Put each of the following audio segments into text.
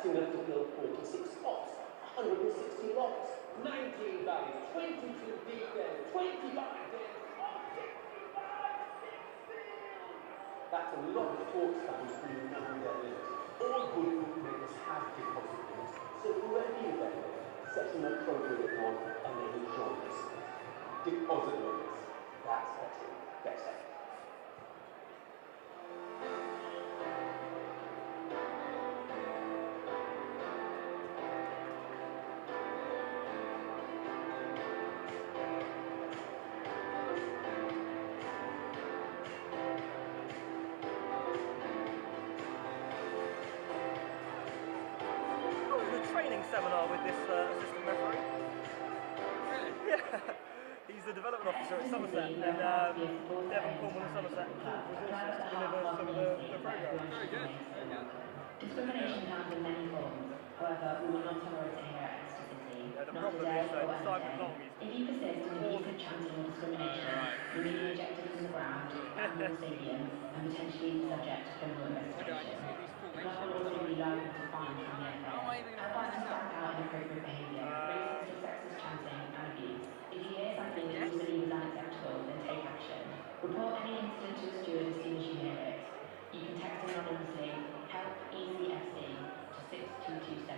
That's enough to fill 46 spots, 160 locks, 19 valleys, 22 deep dens, 25 dens, 65 That's a lot of torque stands being under their limits. All good bookmakers have deposit limits, so whoever you bet with, set an appropriate one and then enjoy yourself. Deposit limits. That's betting better. Training seminar with this assistant referee. Really? Yeah. He's the development officer at Somerset, and Devon, Cornwall and Somerset pooled resources to deliver some of the programme. Very good. Discrimination comes in many forms. However, we will not tolerate it here at Exeter City. Yeah, the Not problem today is or Simon any Long day. is If you persist in abusive chanting or discrimination, you may be ejected from the ground, banned from the stadium, and potentially subject to criminal investigation. The club will also be liable to fines from the FA. How am I even going to find this Stamp out? out inappropriate behaviour, racist or sexist chanting, and abuse. If you hear something that you believe is unacceptable, then take action. Report any incident to a steward as soon as you hear it. You can text anonymously HELP ECFC to 62277.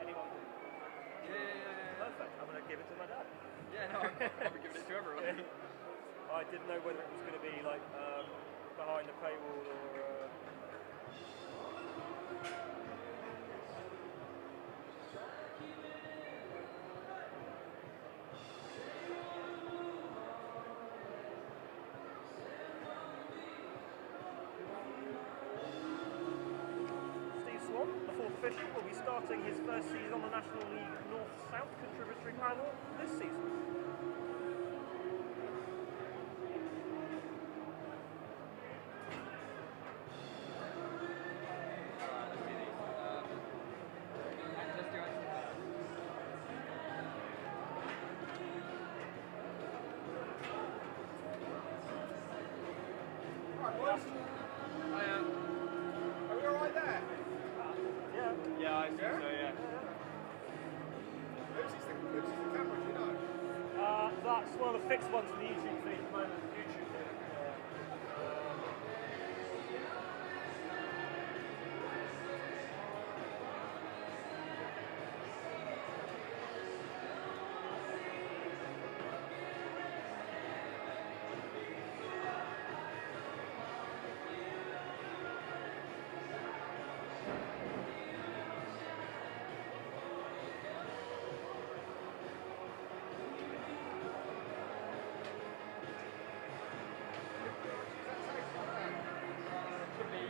Anyone? Yeah. Perfect. I'm going to give it to my dad. Yeah, no, I'm probably giving it to everyone. I didn't know whether it was going to be like behind the paywall or. Swan, the fourth official, will be starting his first season on the National League North-South contributory panel this season. Are we alright there? Yeah, I think so, yeah. Who's the camera, do you know? That's one of the fixed ones for the YouTube feed at the moment. YouTube feed.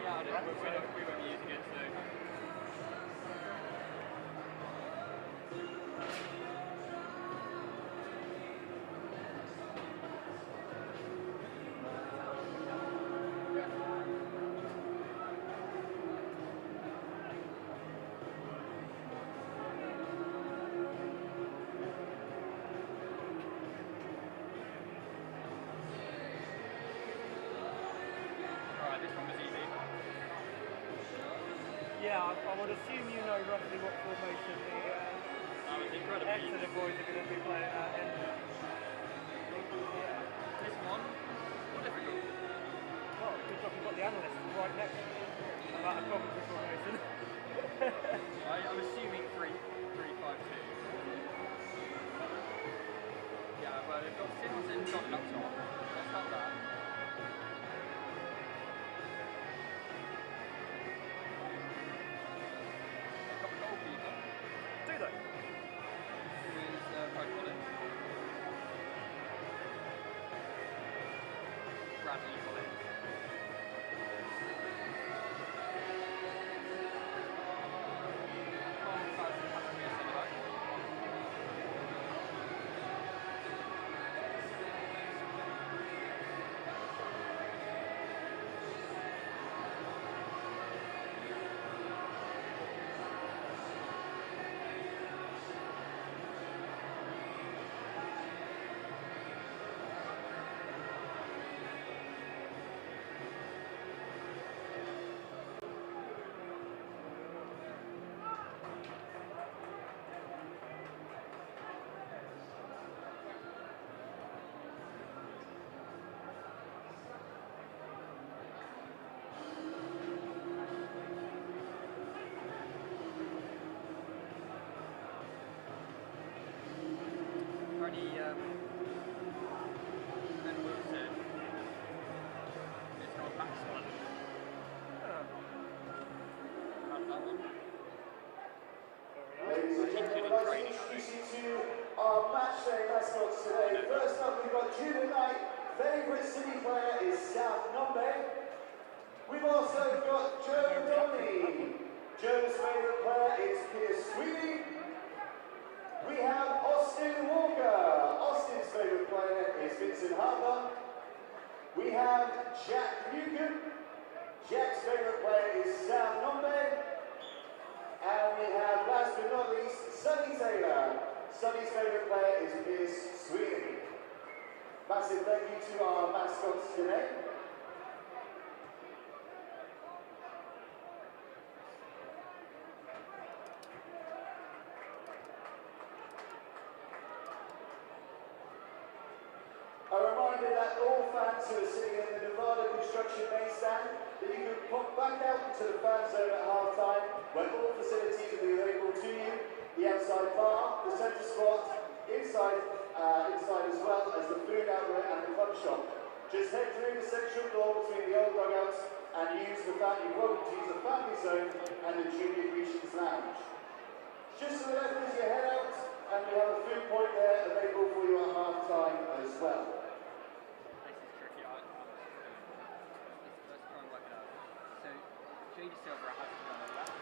Yeah, we won't be using it, so. Alright, this one was easy. Yeah, I would assume you know roughly what formation the That was incredible. Exeter boys are going to be playing at. This one, more difficult. Well, good job you've got the analyst right next to you about a Coventry formation. I'm assuming 3-5-2. Yeah, well, they've got Sims and John up top. Let's start that. Do they? Who is Craig Collins? Bradley Collins. that one. Ladies and gentlemen, I'd like to introduce you to our match day mascots today. First up, we've got Junior Knight. Favourite City player is South Nombe. We've also got Joe Donny. Joe's favourite player is Pierce Sweeney. We have Austin Walker. Austin's favourite player is Vincent Harper. We have Jack Newcomb. Jack's favourite player is Sam Nombe. And we have, last but not least, Sonny Taylor. Sonny's favourite player is Pierce Sweeney. Massive thank you to our mascots today. A reminder that all fans who are sitting in the Nevada construction main stand, that you can pop back out into the fan zone at half time, where all facilities will be available to you. The outside bar, the centre spot, inside as well as the food outlet and the club shop. Just head through the central door between the old dugouts and use the family zone and the junior Grecians lounge. Just to the left as you head out, and we have a food point there available for you at half time as well. This is tricky. Let's try and work it out. So, JD Silver has to be on the left.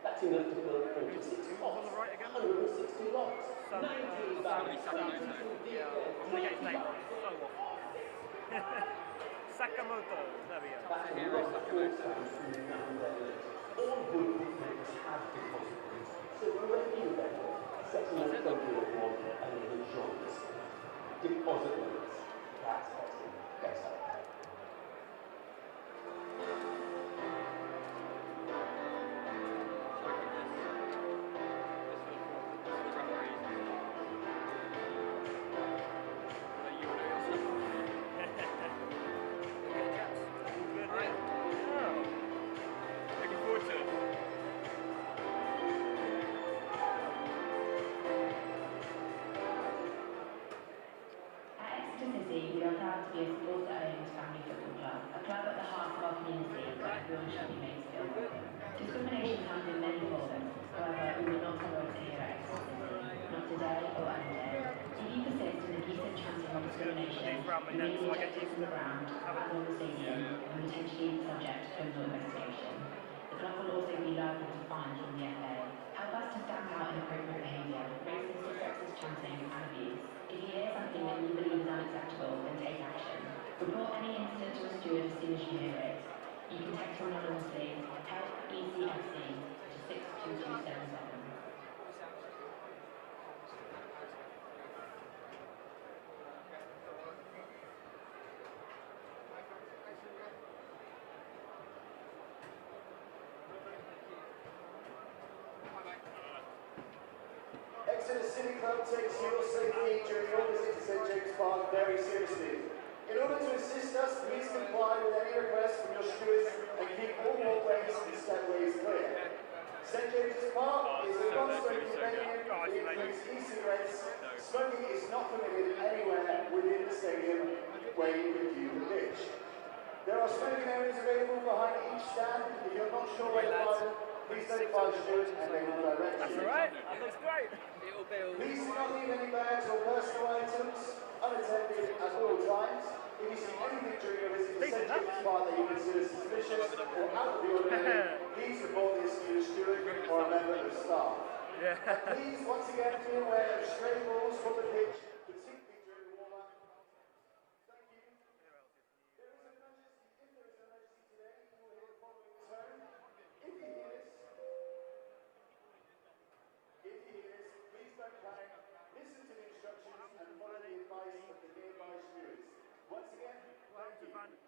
That's enough to fill 46 spots. 160 lots. 19 bags. I'm going to get his name wrong so often. Sakamoto, there we go. That's a lot of foresigns from the number. All good bookmakers have depositors. So we're in the event, setting up Coventry at 1 and the joints. Deposit limits. That's excellent. Next up. Exeter City, we are proud to be a supporter-owned family football club, a club at the heart of our community where everyone should be made to feel welcome. Discrimination comes in many forms, however, we will not tolerate it here at Exeter City, not today or any day. If you persist in abusive chanting of discrimination, you may be ejected from the ground, and on the stadium, and potentially subject to criminal investigation. The club will also be liable to fines from the FA. Help us to stamp out inappropriate behaviour, racist or sexist chanting and abuse. If you hear something that you believe is unacceptable, then take action. Report any incident to a steward as soon as you hear it. You can text anonymously, help ECFC to 62277. Exeter City Club takes your safety during your visit to St James Park very seriously. In order to assist us, please comply with any requests from your stewards and keep all walkways and stepways clear. St James's Park is a non-smoking venue. It includes e-cigarettes. Smoking is not permitted anywhere within the stadium where you can view the pitch. There are smoking areas available behind each stand. If you're not sure where to find them, please notify the steward and they will direct you. That's alright, that looks great. Please do not leave any bags or personal items unattended at all times. If you see anything during your visit to St James Park that you consider suspicious or out of the ordinary, please report this to the steward or a member of staff. Yeah. Please, once again, be aware of stray balls from the pitch, particularly during the warm-up. Thank you. If there is an emergency today, you will hear the following tone. If you hear this, please don't panic. Listen to the instructions and follow the advice of the nearby stewards. Once again, thank you.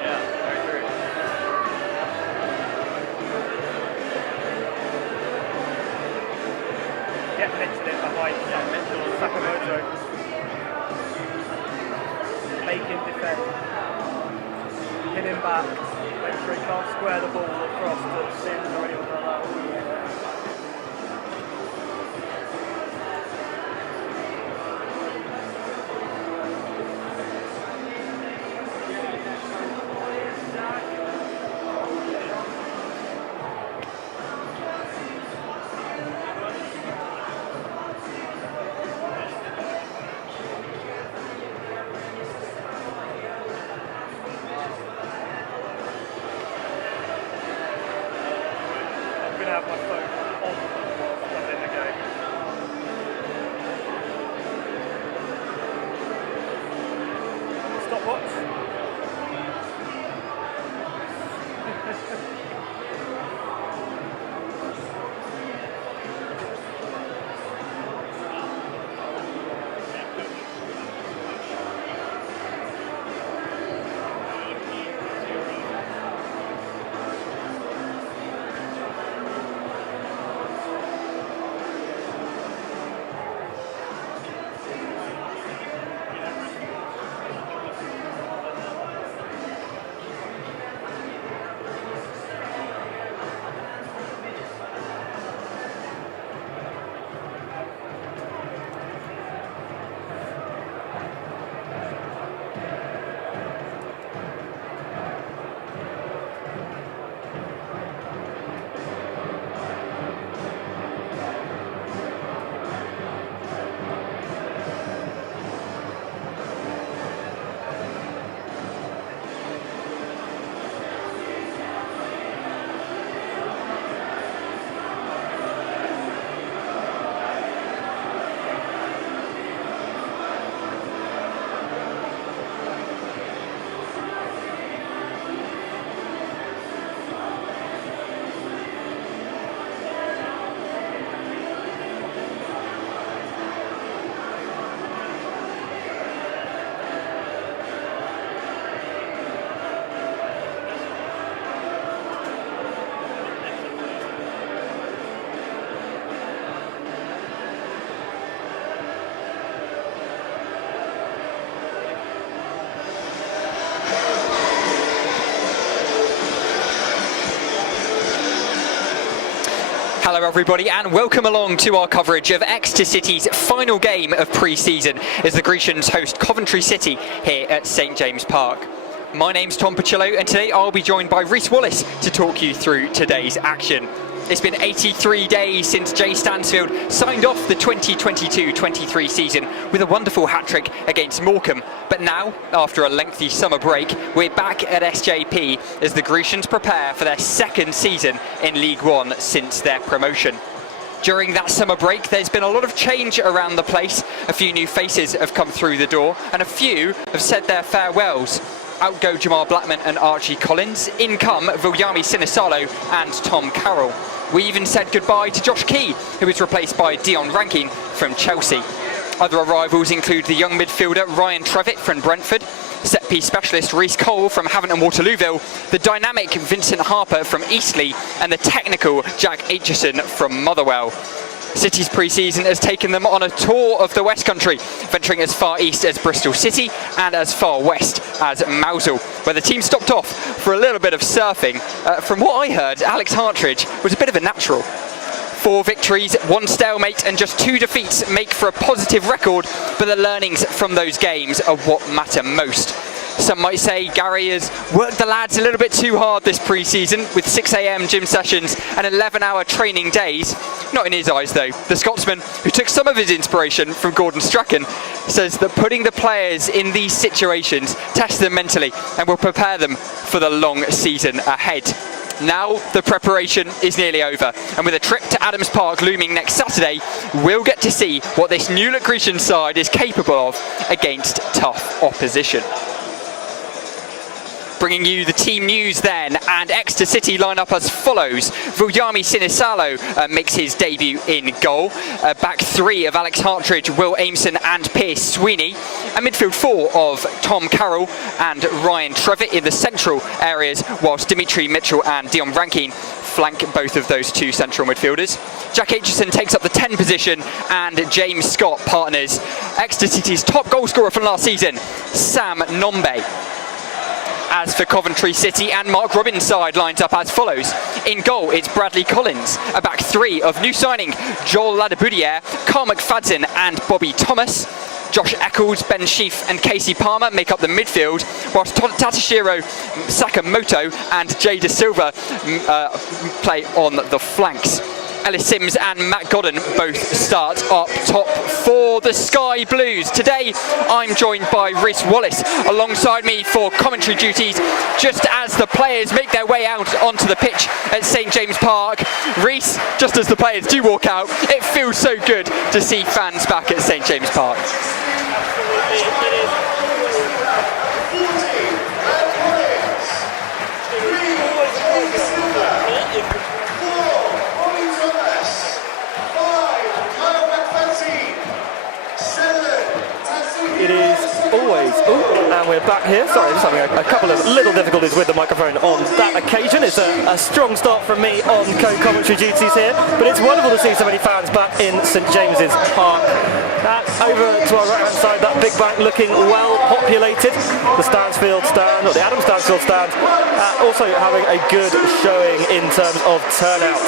Yeah, very true. Get Mitchell in behind Sakamoto. Make him defend. Hit him back. Make sure he can't square the ball across to Sims or anyone like that. I'm going to have my phone on whilst I'm in the game. Stopwatch. Hello everybody and welcome along to our coverage of Exeter City's final game of pre-season as the Grecians host Coventry City here at St James Park. My name's Tom Picciolo and today I'll be joined by Rhys Wallace to talk you through today's action. It's been 83 days since Jay Stansfield signed off the 2022-23 season with a wonderful hat-trick against Morecambe. But now, after a lengthy summer break, we're back at SJP as the Grecians prepare for their second season in League One since their promotion. During that summer break, there's been a lot of change around the place. A few new faces have come through the door and a few have said their farewells. Out go Jamal Blackman and Archie Collins. In come Viljami Sinisalo and Tom Carroll. We even said goodbye to Josh Key, who was replaced by Dion Rankin from Chelsea. Other arrivals include the young midfielder Ryan Trevitt from Brentford, set-piece specialist Reece Cole from Havant and Waterlooville, the dynamic Vincent Harper from Eastleigh, and the technical Jack Aitchison from Motherwell. City's pre-season has taken them on a tour of the West Country, venturing as far east as Bristol City and as far west as Mousehole, where the team stopped off for a little bit of surfing. From what I heard, Alex Hartridge was a bit of a natural. 4 victories, 1 stalemate and just 2 defeats make for a positive record, but the learnings from those games are what matter most. Some might say Gary has worked the lads a little bit too hard this pre-season with 6 AM gym sessions and 11-hour training days. Not in his eyes though. The Scotsman, who took some of his inspiration from Gordon Strachan, says that putting the players in these situations tests them mentally and will prepare them for the long season ahead. Now the preparation is nearly over, and with a trip to Adams Park looming next Saturday, we'll get to see what this new-look Grecian side is capable of against tough opposition. Bringing you the team news then, and Exeter City line up as follows. Vuljami Sinisalo makes his debut in goal. Back three of Alex Hartridge, Will Aimson and Pierce Sweeney. A midfield four of Tom Carroll and Ryan Trevitt in the central areas, whilst Dimitri Mitchell and Dion Rankine flank both of those two central midfielders. Jack Aitchison takes up the 10 position, and James Scott partners Exeter City's top goal scorer from last season, Sam Nombe. As for Coventry City, and Mark Robbins' side lines up as follows. In goal, it's Bradley Collins. A back three of new signing Joel Ladaboudiere, Carl McFadden and Bobby Thomas. Josh Eccles, Ben Sheaf and Casey Palmer make up the midfield, whilst Tatashiro Sakamoto and Jay De Silva play on the flanks. Ellis Sims and Matt Godden both start up top for the Sky Blues. Today I'm joined by Rhys Wallace alongside me for commentary duties just as the players make their way out onto the pitch at St James Park. Rhys, just as the players do walk out, it feels so good to see fans back at St James Park. It is always, and we're back here. Sorry, just having a couple of little difficulties with the microphone on that occasion. It's a strong start from me on co-commentary duties here, but it's wonderful to see so many fans back in St James's Park. Over to our right-hand side, that big bank looking well populated. The Stansfield stand, or the Adam Stansfield stand, also having a good showing in terms of turnout.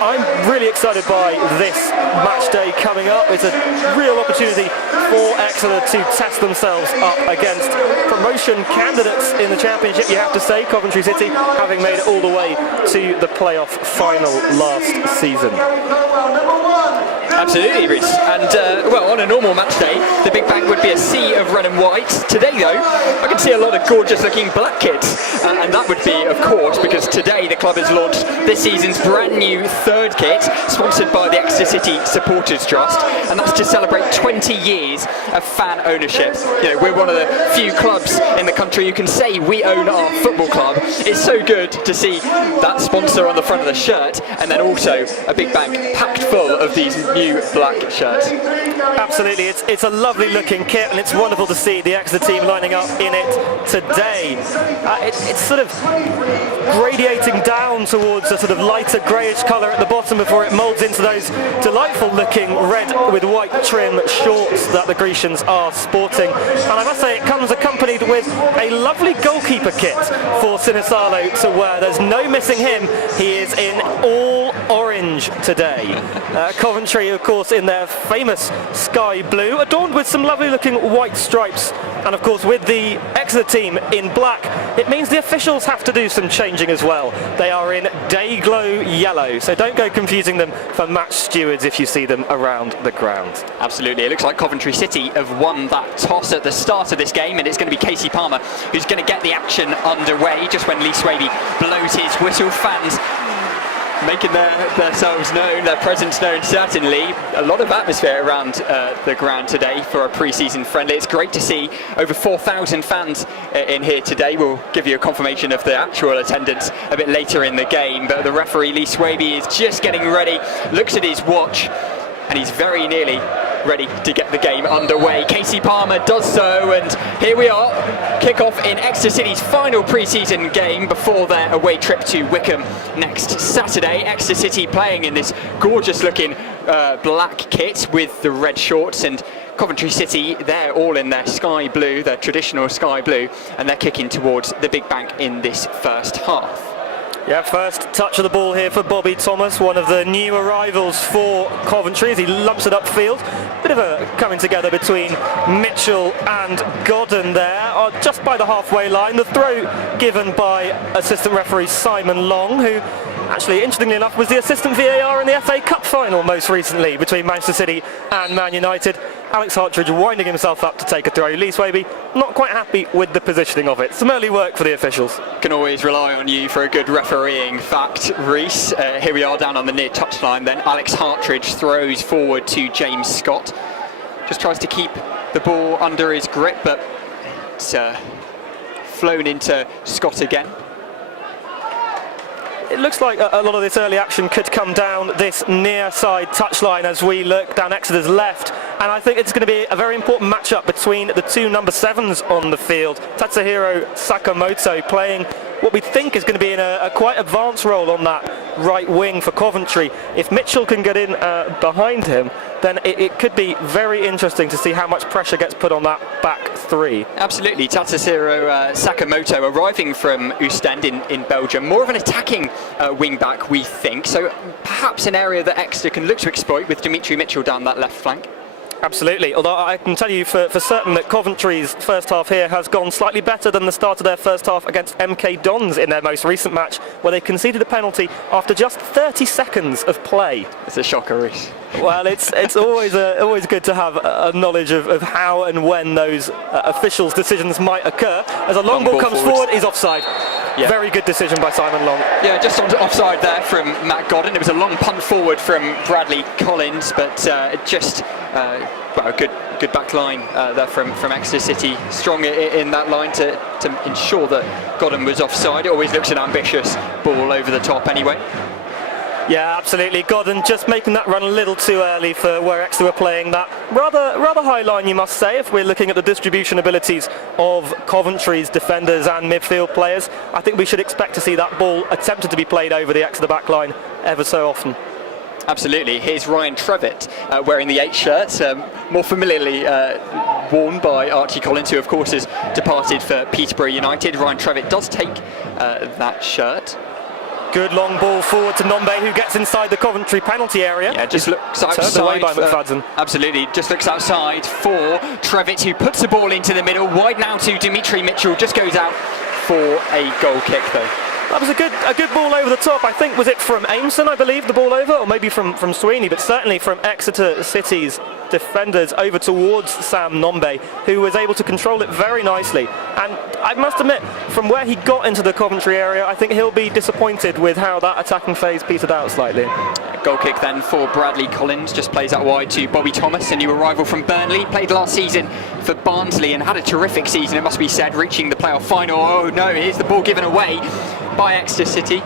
I'm really excited by this match day coming up. It's a real opportunity for Exeter to test themselves up against promotion candidates in the Championship, you have to say. Coventry City having made it all the way to the playoff final last season. Absolutely, Rhys. And, well, on a normal match day, the Big Bank would be a sea of red and white. Today, though, I can see a lot of gorgeous-looking black kits. And that would be, of course, because today the club has launched this season's brand new third kit, sponsored by the Exeter City Supporters Trust. And that's to celebrate 20 years of fan ownership. You know, we're one of the few clubs in the country who can say we own our football club. It's so good to see that sponsor on the front of the shirt, and then also a Big Bank packed full of these new black shirts. Absolutely, it's a lovely looking kit, and it's wonderful to see the Exeter team lining up in it today. It's sort of gradiating down towards a sort of lighter greyish colour at the bottom before it moulds into those delightful looking red with white trim shorts that the Grecians are sporting. And I must say, it comes accompanied with a lovely goalkeeper kit for Sinisalo to wear. There's no missing him. He is in all orange today. Coventry, of course, in their famous sky blue, adorned with some lovely looking white stripes. And of course, with the Exeter team in black, it means the officials have to do some changing as well. They are in day glow yellow, so don't go confusing them for match stewards if you see them around the ground. Absolutely, it looks like Coventry City have won that toss at the start of this game, and it's going to be Casey Palmer who's going to get the action underway just when Lee Swaby blows his whistle. Fans making themselves known, their presence known, certainly. A lot of atmosphere around the ground today for a pre-season friendly. It's great to see over 4,000 fans in here today. We'll give you a confirmation of the actual attendance a bit later in the game, but the referee Lee Swaby is just getting ready, looks at his watch, and he's very nearly ready to get the game underway. Casey Palmer does so, and here we are, kick-off in Exeter City's final pre-season game before their away trip to Wickham next Saturday. Exeter City playing in this gorgeous-looking black kit with the red shorts, and Coventry City, they're all in their sky blue, their traditional sky blue, and they're kicking towards the Big Bank in this first half. Yeah, first touch of the ball here for Bobby Thomas, one of the new arrivals for Coventry as he lumps it upfield. Bit of a coming together between Mitchell and Godden there, just by the halfway line. The throw given by assistant referee Simon Long, who actually, interestingly enough, was the assistant VAR in the FA Cup final most recently between Manchester City and Man United. Alex Hartridge winding himself up to take a throw. Lee Swaby not quite happy with the positioning of it. Some early work for the officials. Can always rely on you for a good refereeing fact, Rhys. Here we are down on the near touchline then. Alex Hartridge throws forward to James Scott. Just tries to keep the ball under his grip, but it's flown into Scott again. It looks like a lot of this early action could come down this near side touchline as we look down Exeter's left. And I think it's going to be a very important matchup between the two number 7s on the field. Tatsuhiro Sakamoto playing what we think is going to be in a quite advanced role on that right wing for Coventry. If Mitchell can get in behind him, then it could be very interesting to see how much pressure gets put on that back three. Absolutely. Tatsuhiro Sakamoto arriving from Ostend in Belgium. More of an attacking wing back, we think. So perhaps an area that Exeter can look to exploit with Dimitri Mitchell down that left flank. Absolutely, although I can tell you for certain that Coventry's first half here has gone slightly better than the start of their first half against MK Dons in their most recent match, where they conceded a penalty after just 30 seconds of play. It's a shocker, Reece. Well, it's always good to have a knowledge of how and when those officials' decisions might occur. As a long ball comes forward, he's offside. Yeah. Very good decision by Simon Long. Yeah, just offside there from Matt Godden. It was a long punt forward from Bradley Collins, but just well, a good back line there from Exeter City. Strong in that line to ensure that Godden was offside. It always looks an ambitious ball over the top anyway. Yeah, absolutely. Godden just making that run a little too early for where Exeter were playing. That rather high line, you must say, if we're looking at the distribution abilities of Coventry's defenders and midfield players. I think we should expect to see that ball attempted to be played over the Exeter back line ever so often. Absolutely. Here's Ryan Trevitt wearing the 8 shirt, more familiarly worn by Archie Collins, who of course has departed for Peterborough United. Ryan Trevitt does take that shirt. Good long ball forward to Nombe, who gets inside the Coventry penalty area. Yeah, just looks outside. Turned away by McFadden. Absolutely, just looks outside for Trevitt, who puts the ball into the middle. Wide now to Dimitri Mitchell, just goes out for a goal kick though. That was a good ball over the top. I think, was it from Aimson, I believe, the ball over, or maybe from Sweeney, but certainly from Exeter City's defenders over towards Sam Nombe, who was able to control it very nicely. And I must admit, from where he got into the Coventry area, I think he'll be disappointed with how that attacking phase petered out slightly. Goal kick then for Bradley Collins, just plays out wide to Bobby Thomas, a new arrival from Burnley, played last season for Barnsley and had a terrific season, it must be said, reaching the playoff final. Oh no, here's the ball given away by Exeter City.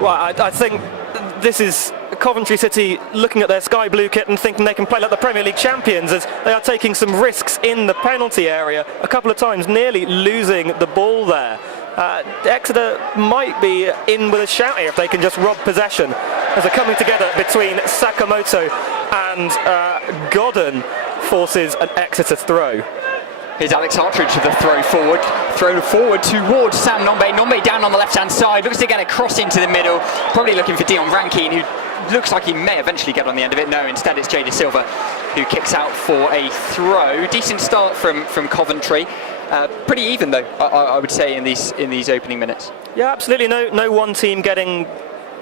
Well, I think this is Coventry City looking at their sky blue kit and thinking they can play like the Premier League champions, as they are taking some risks in the penalty area, a couple of times nearly losing the ball there. Exeter might be in with a shout here if they can just rob possession, as a coming together between Sakamoto and Godden forces an Exeter throw. Here's Alex Hartridge with the throw forward towards Sam Nombe. Nombe down on the left-hand side, looks to get a cross into the middle, probably looking for Dion Rankine, who looks like he may eventually get on the end of it. No, instead it's Jada Silva who kicks out for a throw. Decent start from Coventry. Pretty even though, I would say, in these opening minutes. Yeah, absolutely. No one team getting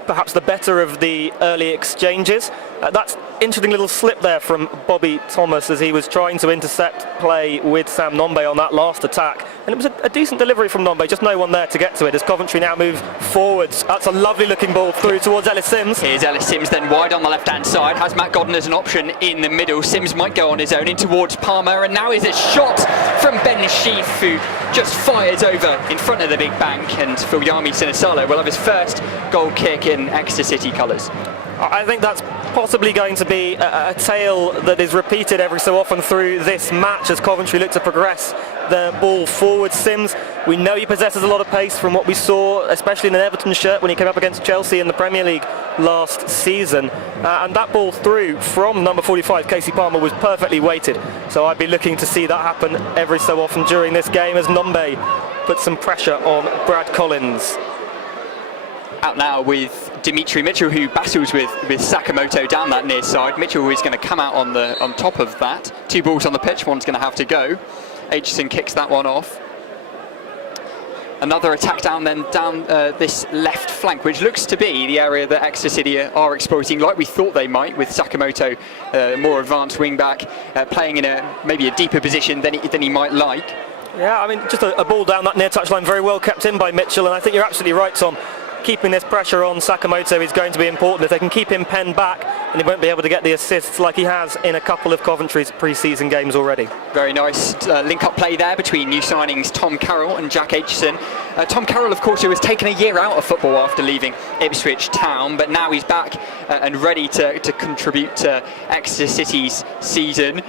perhaps the better of the early exchanges. That's interesting little slip there from Bobby Thomas as he was trying to intercept play with Sam Nombe on that last attack, and it was a decent delivery from Nombe, just no one there to get to it as Coventry now move forwards. That's a lovely looking ball through towards Ellis Sims. Here's Ellis Sims then wide on the left hand side, has Matt Godden as an option in the middle. Sims might go on his own in towards Palmer, and now is a shot from Ben Sheaf, who just fires over in front of the big bank, and Filyami Sinisalo will have his first goal kick in Exeter City colours. I think that's possibly going to be a tale that is repeated every so often through this match as Coventry look to progress the ball forward. Sims, we know he possesses a lot of pace from what we saw, especially in an Everton shirt when he came up against Chelsea in the Premier League last season. And that ball through from number 45, Casey Palmer, was perfectly weighted. So I'd be looking to see that happen every so often during this game as Nombe puts some pressure on Brad Collins. Out now with Dimitri Mitchell, who battles with Sakamoto down that near side. Mitchell is going to come out on top of that. 2 balls on the pitch, one's going to have to go. Aitchison kicks that one off. Another attack down this left flank, which looks to be the area that Exeter City are exploiting, like we thought they might, with Sakamoto, more advanced wing back, playing in maybe a deeper position than he might like. Yeah, I mean, just a ball down that near touchline, very well kept in by Mitchell, and I think you're absolutely right, Tom. Keeping this pressure on Sakamoto is going to be important. If they can keep him penned back, and he won't be able to get the assists like he has in a couple of Coventry's pre-season games already. Very nice link-up play there between new signings Tom Carroll and Jack Aitchison. Tom Carroll, of course, who has taken a year out of football after leaving Ipswich Town, but now he's back and ready to contribute to Exeter City's season.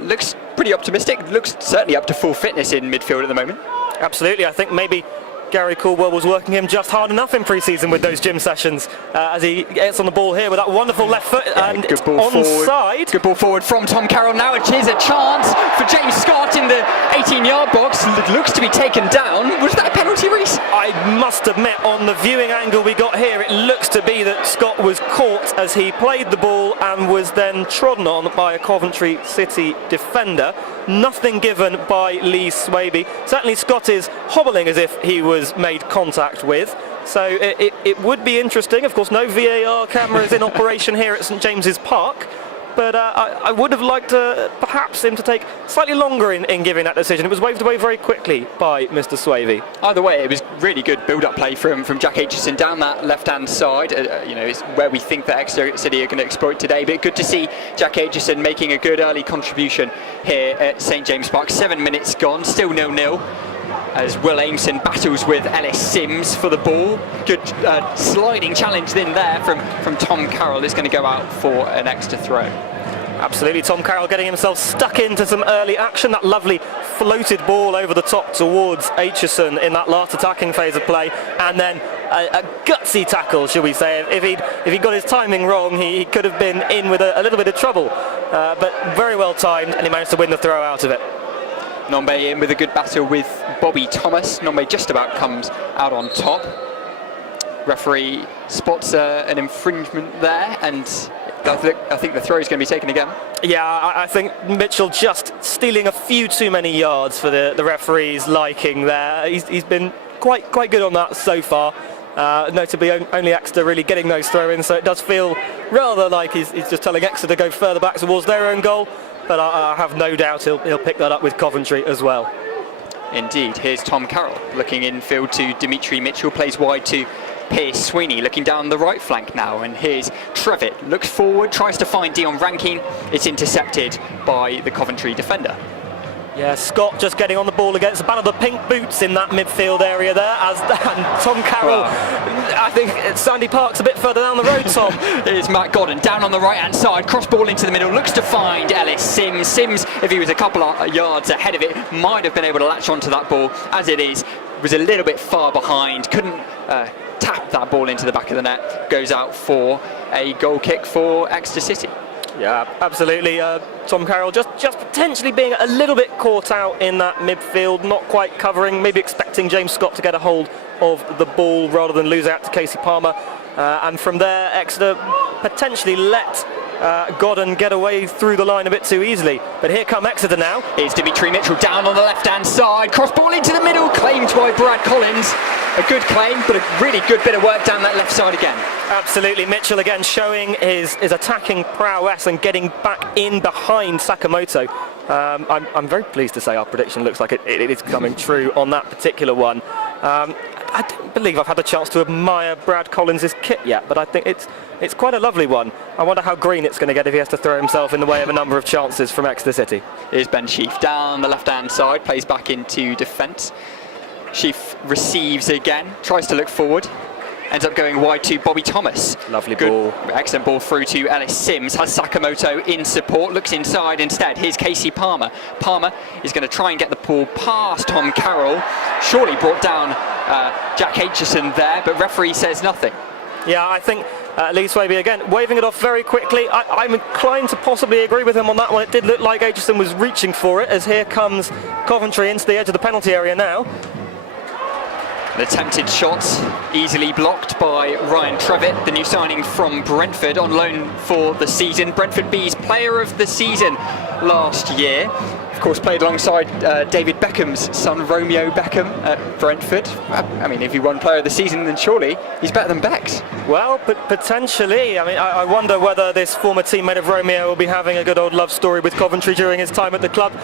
Looks pretty optimistic, looks certainly up to full fitness in midfield at the moment. Absolutely, I think maybe Gary Caldwell was working him just hard enough in pre-season with those gym sessions as he gets on the ball here with that wonderful left foot and good ball onside. Good ball forward from Tom Carroll now. It is a chance for James Scott in the 18-yard box. It looks to be taken down. Was that a penalty, Reece? I must admit, on the viewing angle we got here, it looks to be that Scott was caught as he played the ball and was then trodden on by a Coventry City defender. Nothing given by Lee Swaby. Certainly Scott is hobbling as if he was made contact with. So it would be interesting. Of course, no VAR cameras in operation here at St James's Park. But I would have liked perhaps him to take slightly longer in giving that decision. It was waved away very quickly by Mr Swavey. Either way, it was really good build-up play from Jack Aitchison down that left-hand side. You know, it's where we think that Exeter City are going to exploit today. But good to see Jack Aitchison making a good early contribution here at St James Park. 7 minutes gone, still 0-0. As Will Aimson battles with Ellis Sims for the ball. Good sliding challenge in there from Tom Carroll. Is going to go out for an extra throw. Absolutely, Tom Carroll getting himself stuck into some early action. That lovely floated ball over the top towards Aitchison in that last attacking phase of play, and then a gutsy tackle, shall we say. If he'd got his timing wrong, he could have been in with a little bit of trouble, but very well timed, and he managed to win the throw out of it. Nombe in with a good battle with Bobby Thomas. Nombe just about comes out on top. Referee spots an infringement there, and I think the throw is going to be taken again. Yeah, I think Mitchell just stealing a few too many yards for the referee's liking there. He's been quite good on that so far. Notably, only Exeter really getting those throw-ins, so it does feel rather like he's just telling Exeter to go further back towards their own goal. But I have no doubt he'll pick that up with Coventry as well. Indeed. Here's Tom Carroll looking infield to Dimitri Mitchell, plays wide to Piers Sweeney, looking down the right flank now, and here's Trevitt, looks forward, tries to find Dion Rankin. It's intercepted by the Coventry defender. Yeah, Scott just getting on the ball against the battle of the pink boots in that midfield area there, and Tom Carroll, I think Sandy Park's a bit further down the road, Tom. Here's Matt Godden down on the right-hand side, cross ball into the middle, looks to find Ellis Sims. Sims, if he was a couple of yards ahead of it, might have been able to latch onto that ball. As it is, was a little bit far behind, couldn't tap that ball into the back of the net. Goes out for a goal kick for Exeter City. Yeah, absolutely. Tom Carroll just potentially being a little bit caught out in that midfield, not quite covering, maybe expecting James Scott to get a hold of the ball rather than lose out to Casey Palmer. And from there, Exeter potentially let Godden get away through the line a bit too easily. But here come Exeter now. Here's Dimitri Mitchell down on the left-hand side. Cross ball into the middle, claimed by Brad Collins. A good claim, but a really good bit of work down that left side again. Absolutely, Mitchell again showing his attacking prowess and getting back in behind Sakamoto. I'm very pleased to say our prediction looks like it is coming true on that particular one. I don't believe I've had a chance to admire Brad Collins' kit yet, but I think it's quite a lovely one. I wonder how green it's going to get if he has to throw himself in the way of a number of chances from Exeter City. Here's Ben Sheaf down the left-hand side, plays back into defence. Sheaf receives again, tries to look forward, ends up going wide to Bobby Thomas. Lovely good ball. Excellent ball through to Ellis Sims, has Sakamoto in support, looks inside instead. Here's Casey Palmer. Palmer is going to try and get the ball past Tom Carroll. Surely brought down Jack Aitchison there, but referee says nothing. Yeah, I think Lee Swaby again waving it off very quickly. I'm inclined to possibly agree with him on that one. It did look like Aitchison was reaching for it, as here comes Coventry into the edge of the penalty area now. An attempted shot easily blocked by Ryan Trevitt, the new signing from Brentford on loan for the season. Brentford B's player of the season last year. Of course, played alongside David Beckham's son, Romeo Beckham, at Brentford. I mean, if he won player of the season, then surely he's better than Becks. Well, but potentially. I mean, I wonder whether this former teammate of Romeo will be having a good old love story with Coventry during his time at the club.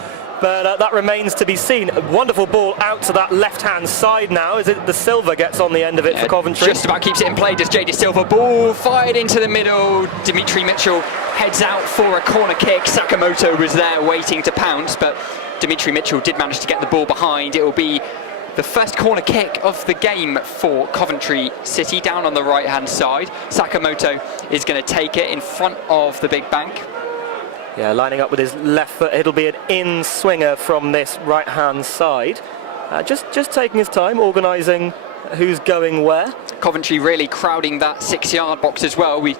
but that remains to be seen. A wonderful ball out to that left-hand side now. Is it De Silva gets on the end of it for Coventry? Just about keeps it in play, does Jay De Silva. Ball fired into the middle. Dimitri Mitchell heads out for a corner kick. Sakamoto was there waiting to pounce, but Dimitri Mitchell did manage to get the ball behind. It will be the first corner kick of the game for Coventry City, down on the right-hand side. Sakamoto is going to take it in front of the big bank. Yeah, lining up with his left foot. It'll be an in-swinger from this right-hand side. Just taking his time, organising who's going where. Coventry really crowding that 6-yard box as well. We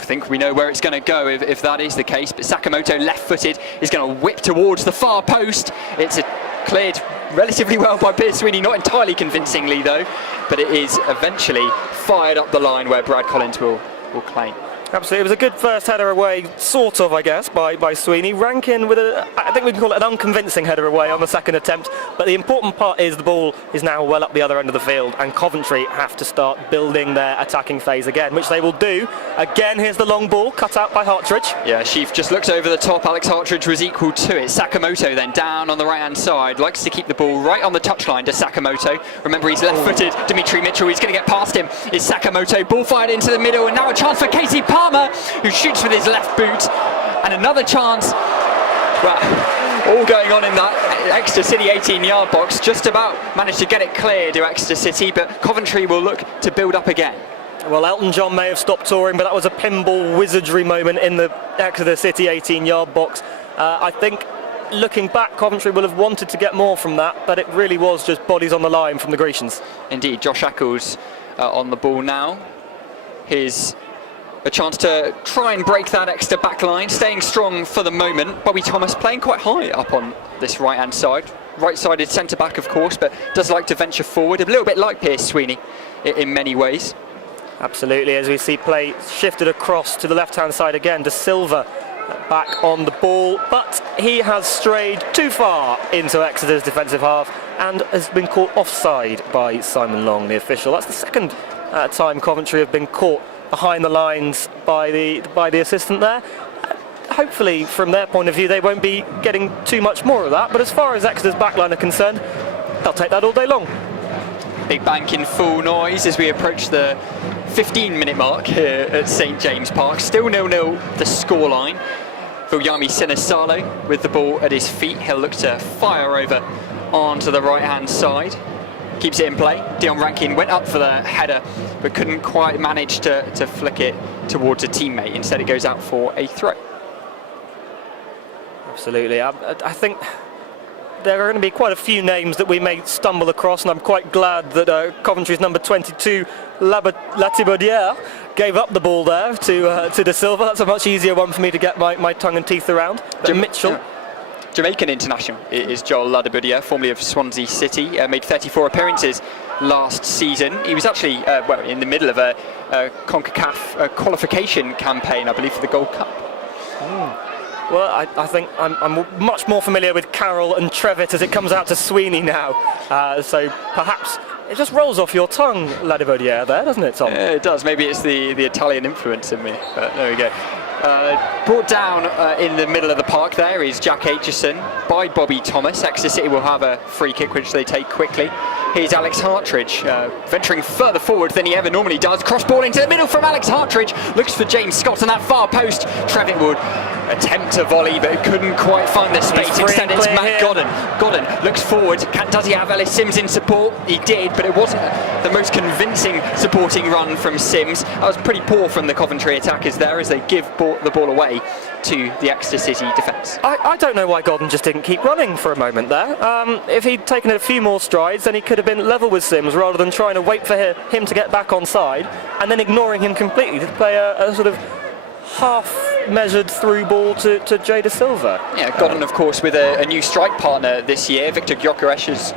think we know where it's going to go if that is the case, but Sakamoto, left-footed, is going to whip towards the far post. It's cleared relatively well by Piers Sweeney, not entirely convincingly though, but it is eventually fired up the line where Brad Collins will claim. Absolutely, it was a good first header away, sort of, I guess, by Sweeney. Rankin with I think we can call it an unconvincing header away on the second attempt. But the important part is the ball is now well up the other end of the field, and Coventry have to start building their attacking phase again, which they will do. Again, here's the long ball, cut out by Hartridge. Yeah, Sheaf just looks over the top. Alex Hartridge was equal to it. Sakamoto then down on the right-hand side, likes to keep the ball right on the touchline to Sakamoto. Remember, he's left-footed. Dimitri Mitchell, he's going to get past him. Is Sakamoto, ball fired into the middle, and now a chance for Casey Palmer, who shoots with his left boot, and another chance. Well, all going on in that Exeter City 18-yard box. Just about managed to get it clear to Exeter City, but Coventry will look to build up again. Well, Elton John may have stopped touring, but that was a pinball wizardry moment in the Exeter City 18-yard box. I think, looking back, Coventry will have wanted to get more from that, but it really was just bodies on the line from the Grecians. Indeed, Josh Eccles on the ball now. Here's a chance to try and break that Exeter back line, staying strong for the moment. Bobby Thomas playing quite high up on this right-hand side. Right-sided centre-back, of course, but does like to venture forward, a little bit like Piers Sweeney in many ways. Absolutely, as we see play shifted across to the left-hand side again. De Silva back on the ball, but he has strayed too far into Exeter's defensive half and has been caught offside by Simon Long, the official. That's the second time Coventry have been caught behind the lines by the assistant there. Hopefully, from their point of view, they won't be getting too much more of that, but as far as Exeter's backline are concerned, they'll take that all day long. Big bank in full noise as we approach the 15-minute mark here at St James Park. Still 0-0 the scoreline. Viljami Sinisalo with the ball at his feet. He'll look to fire over onto the right-hand side. Keeps it in play. Dion Rankin went up for the header, but couldn't quite manage to flick it towards a teammate. Instead, it goes out for a throw. Absolutely. I think there are going to be quite a few names that we may stumble across, and I'm quite glad that Coventry's number 22, Latibaudière, gave up the ball there to De Silva. That's a much easier one for me to get my tongue and teeth around. But Mitchell... Yeah. Jamaican international is Joel Latibaudière, formerly of Swansea City, made 34 appearances last season. He was actually in the middle of a CONCACAF qualification campaign, I believe, for the Gold Cup. Well, I think I'm much more familiar with Carroll and Trevitt as it comes out to Sweeney now. So perhaps it just rolls off your tongue, Latibaudière, there, doesn't it, Tom? It does. Maybe it's the Italian influence in me. But there we go. Brought down in the middle of the park there is Jack Aitchison by Bobby Thomas. Exeter City will have a free kick which they take quickly. Here's Alex Hartridge venturing further forward than he ever normally does. Cross ball into the middle from Alex Hartridge. Looks for James Scott on that far post. Trevitt would attempt to volley but couldn't quite find the space. Instead it's Matt Godden. Godden looks forward. Does he have Ellis Sims in support? He did, but it wasn't the most convincing supporting run from Sims. That was pretty poor from the Coventry attackers there as they give the ball away to the Exeter City defence. I don't know why Godden just didn't keep running for a moment there. If he'd taken a few more strides, then he could have been level with Sims rather than trying to wait for him to get back on side and then ignoring him completely to play a sort of half-measured through ball to Jay De Silva. Yeah, Godden, of course, with a new strike partner this year. Victor Gyökeres has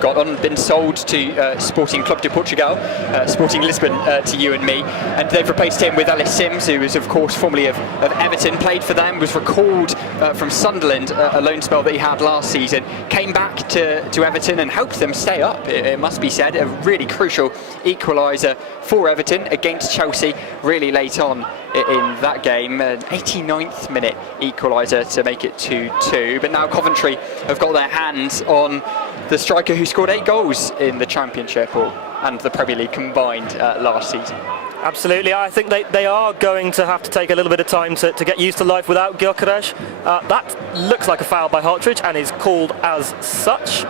got on, been sold to Sporting Club de Portugal, Sporting Lisbon to you and me, and they've replaced him with Ellis Sims, who is of course formerly of Everton, played for them, was recalled from Sunderland, a loan spell that he had last season, came back to Everton and helped them stay up, it must be said. A really crucial equaliser for Everton against Chelsea really late on in that game, an 89th minute equaliser to make it 2-2. But now Coventry have got their hands on the striker who scored 8 goals in the Championship and the Premier League combined last season. Absolutely, I think they are going to have to take a little bit of time to get used to life without Gyökeres. That looks like a foul by Hartridge and is called as such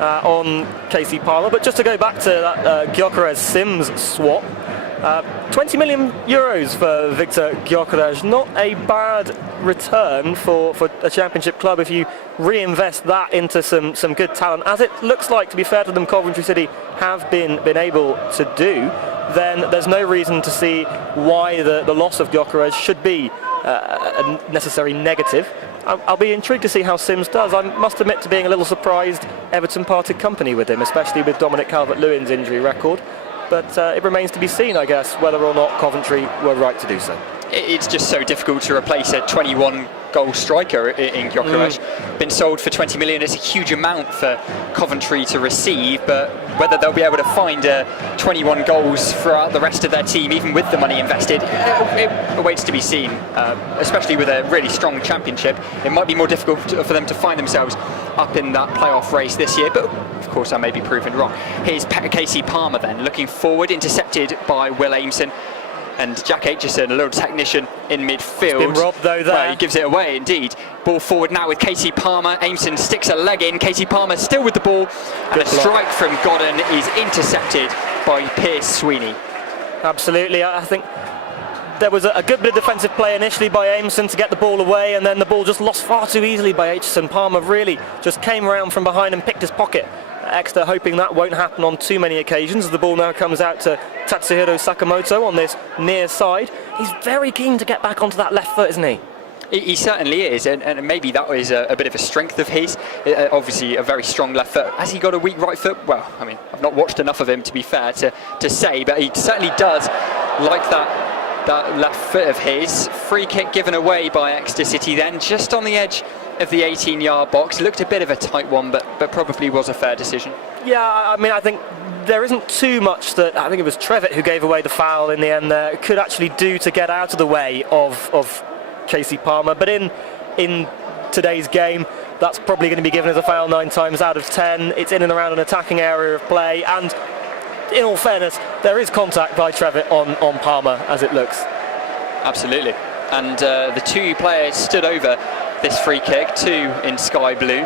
on Casey Palmer. But just to go back to that Gyökeres-Sims swap, 20 million euros for Victor Gyökeres, not a bad return for a Championship club if you reinvest that into some good talent, as it looks like, to be fair to them, Coventry City have been able to do. Then there's no reason to see why the loss of Gyökeres should be a necessary negative. I'll be intrigued to see how Sims does. I must admit to being a little surprised Everton parted company with him, especially with Dominic Calvert-Lewin's injury record. But it remains to be seen, I guess, whether or not Coventry were right to do so. It's just so difficult to replace a 21-goal striker in Gyökeres. Been sold for 20 million. It's a huge amount for Coventry to receive, but whether they'll be able to find 21 goals throughout the rest of their team, even with the money invested, it awaits to be seen. Especially with a really strong Championship, it might be more difficult for them to find themselves up in that playoff race this year, but of course I may be proven wrong. Here's Casey Palmer then, looking forward, intercepted by Will Aimson. And Jack Aitchison, a little technician in midfield. It's been robbed though there. Well, he gives it away indeed. Ball forward now with Casey Palmer. Aimson sticks a leg in. Casey Palmer still with the ball. And a strike from Godden is intercepted by Pierce Sweeney. Absolutely, I think there was a good bit of defensive play initially by Aimson to get the ball away, and then the ball just lost far too easily by Aitchison. Palmer really just came around from behind and picked his pocket. Exeter hoping that won't happen on too many occasions. The ball now comes out to Tatsuhiro Sakamoto on this near side. He's very keen to get back onto that left foot, isn't he? He certainly is, and maybe that is a bit of a strength of his. Obviously a very strong left foot. Has he got a weak right foot? Well, I mean, I've not watched enough of him to be fair to say, but he certainly does like that left foot of his. Free kick given away by Exeter City then, just on the edge of the 18-yard box. Looked a bit of a tight one, but probably was a fair decision. Yeah, I mean, I think there isn't too much that, I think it was Trevitt who gave away the foul in the end there, could actually do to get out of the way of Casey Palmer. But in today's game, that's probably going to be given as a foul 9 times out of 10. It's in and around an attacking area of play, and in all fairness, there is contact by Trevitt on Palmer, as it looks. Absolutely. And the two players stood over this free kick, 2 in sky blue.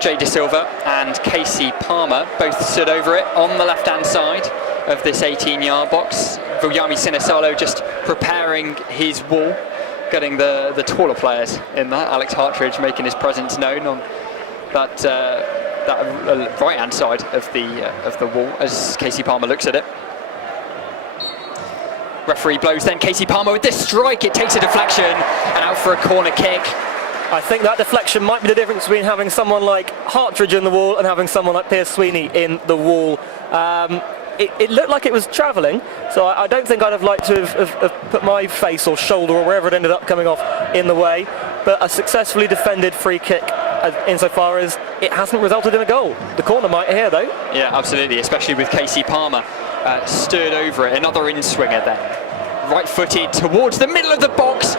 Jay De Silva and Casey Palmer both stood over it on the left-hand side of this 18-yard box. Viljami Sinisalo just preparing his wall, getting the taller players in there. Alex Hartridge making his presence known on that right-hand side of the wall as Casey Palmer looks at it. Referee blows then. Casey Palmer with this strike. It takes a deflection and out for a corner kick. I think that deflection might be the difference between having someone like Hartridge in the wall and having someone like Pierce Sweeney in the wall. It looked like it was travelling, so I don't think I'd have liked to have put my face or shoulder or wherever it ended up coming off in the way. But a successfully defended free kick, insofar as it hasn't resulted in a goal. The corner might here though. Yeah, absolutely, especially with Casey Palmer stood over it. Another in-swinger then. Right-footed towards the middle of the box.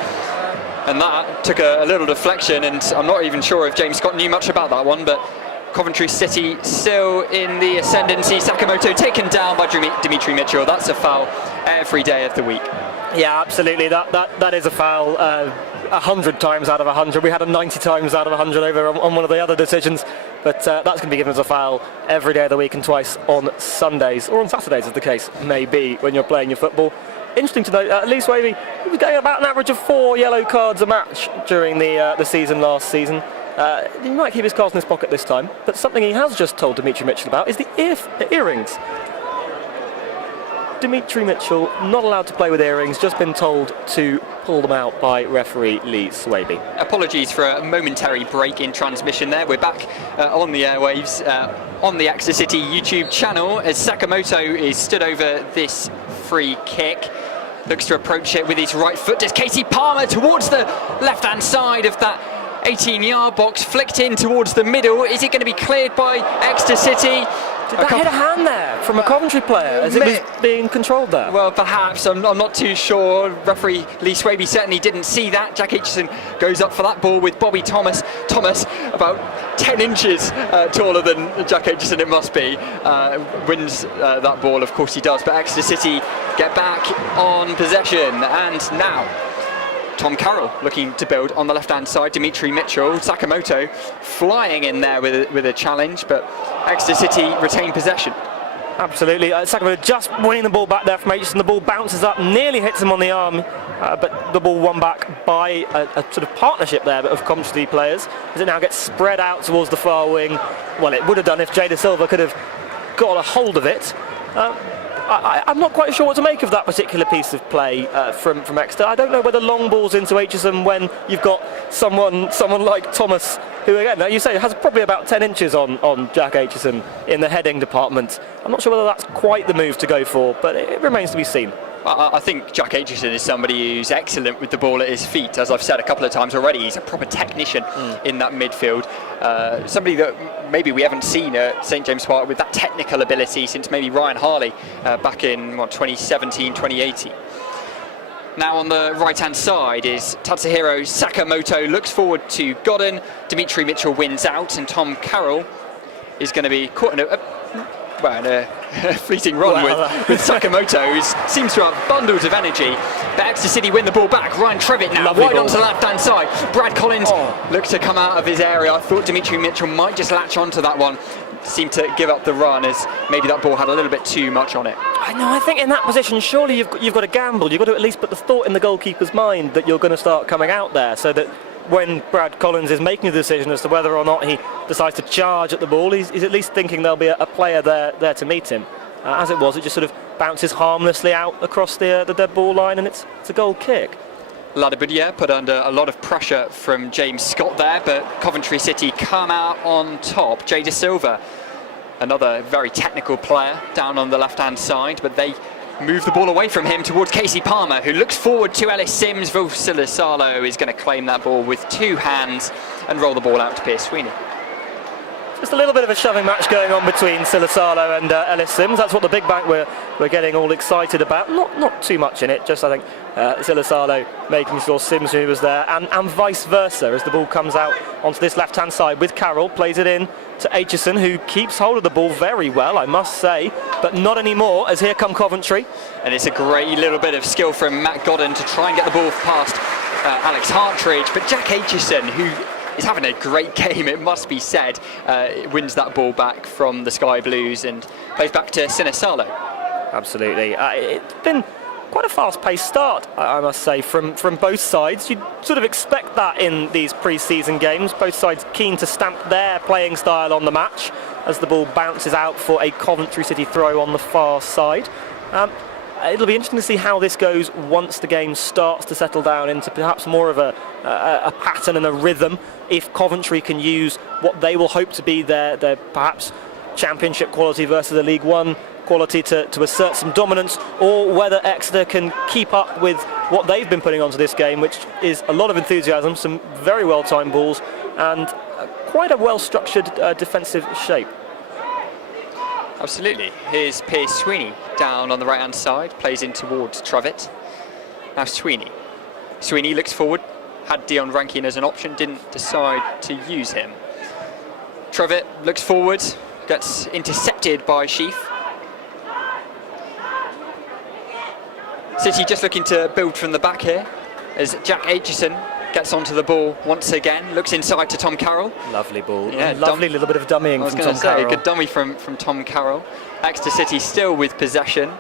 And that took a little deflection, and I'm not even sure if James Scott knew much about that one, but Coventry City still in the ascendancy. Sakamoto taken down by Dimitri Mitchell. That's a foul every day of the week. Yeah, absolutely. That is a foul 100 times out of 100. We had a 90 times out of 100 over on one of the other decisions, but that's going to be given as a foul every day of the week and twice on Sundays, or on Saturdays as the case may be when you're playing your football. Interesting to note, Lee Swavey, he was getting about an average of 4 yellow cards a match during the season last season. He might keep his cards in his pocket this time, but something he has just told Dimitri Mitchell about is the earrings. Dimitri Mitchell, not allowed to play with earrings, just been told to pull them out by referee Lee Swaby. Apologies for a momentary break in transmission there. We're back on the airwaves on the Exeter City YouTube channel as Sakamoto is stood over this free kick. Looks to approach it with his right foot. Does Casey Palmer towards the left-hand side of that 18-yard box, flicked in towards the middle. Is it going to be cleared by Exeter City? Did that hit a hand there from a Coventry player as it was being controlled there? Well, perhaps. I'm not too sure. Referee Lee Swaby certainly didn't see that. Jack Aitchison goes up for that ball with Bobby Thomas. Thomas, about 10 inches taller than Jack Aitchison, it must be, wins that ball. Of course he does. But Exeter City get back on possession. And now Tom Carroll looking to build on the left-hand side. Dimitri Mitchell, Sakamoto flying in there with a challenge, but Exeter City retain possession. Absolutely. Sakamoto just winning the ball back there from Aitchison. The ball bounces up, nearly hits him on the arm, but the ball won back by a sort of partnership there of Coventry players, as it now gets spread out towards the far wing. Well, it would have done if Jay Da Silva could have got a hold of it. I'm not quite sure what to make of that particular piece of play from Exeter. I don't know whether long balls into Aitchison when you've got someone like Thomas, who again, now you say has probably about 10 inches on Jack Aitchison in the heading department. I'm not sure whether that's quite the move to go for, but it remains to be seen. I think Jack Aitchison is somebody who's excellent with the ball at his feet. As I've said a couple of times already, he's a proper technician in that midfield. Somebody that maybe we haven't seen at St James Park with that technical ability since maybe Ryan Harley back in 2017, 2018. Now on the right-hand side is Tatsuhiro Sakamoto, looks forward to Godden. Dimitri Mitchell wins out, and Tom Carroll is going to be caught in a fleeting run with Sakamoto, who seems to have bundles of energy. But Exeter City win the ball back. Ryan Trevitt now wide onto the left-hand side. Brad Collins looks to come out of his area. I thought Dimitri Mitchell might just latch onto that one. Seemed to give up the run as maybe that ball had a little bit too much on it. I know. I think in that position, surely you've got to gamble. You've got to at least put the thought in the goalkeeper's mind that you're going to start coming out there, so that when Brad Collins is making a decision as to whether or not he decides to charge at the ball, he's at least thinking there'll be a player there to meet him. As it was, it just sort of bounces harmlessly out across the dead ball line, and it's a goal kick. Ladabudia put under a lot of pressure from James Scott there, but Coventry City come out on top. Jay Da Silva, another very technical player down on the left-hand side, but they move the ball away from him towards Casey Palmer, who looks forward to Ellis Sims. Silasalo is going to claim that ball with two hands and roll the ball out to Pierce Sweeney. Just a little bit of a shoving match going on between Silasalo and Ellis Sims. That's what the big bank we're getting all excited about. Not too much in it, just I think Silasalo making sure Sims who was there, and vice versa as the ball comes out onto this left-hand side with Carroll, plays it in to Aitchison, who keeps hold of the ball very well, I must say, but not anymore as here come Coventry. And it's a great little bit of skill from Matt Godden to try and get the ball past Alex Hartridge, but Jack Aitchison, who is having a great game, it must be said, wins that ball back from the Sky Blues and plays back to Sinisalo. Absolutely. It's been quite a fast-paced start, I must say, from both sides. You'd sort of expect that in these pre-season games. Both sides keen to stamp their playing style on the match as the ball bounces out for a Coventry City throw on the far side. It'll be interesting to see how this goes once the game starts to settle down into perhaps more of a pattern and a rhythm, if Coventry can use what they will hope to be their perhaps championship quality versus the League One quality to assert some dominance, or whether Exeter can keep up with what they've been putting onto this game, which is a lot of enthusiasm, some very well-timed balls, and quite a well-structured defensive shape. Absolutely. Here's Pierce Sweeney down on the right-hand side, plays in towards Trevitt. Now Sweeney. Sweeney looks forward, had Dion Rankin as an option, didn't decide to use him. Trevitt looks forward, gets intercepted by Sheaf. City just looking to build from the back here as Jack Aitchison gets onto the ball once again, looks inside to Tom Carroll. Lovely ball. Yeah, lovely little bit of dummying from Tom Carroll. Good dummy from Tom Carroll. Exeter City still with possession.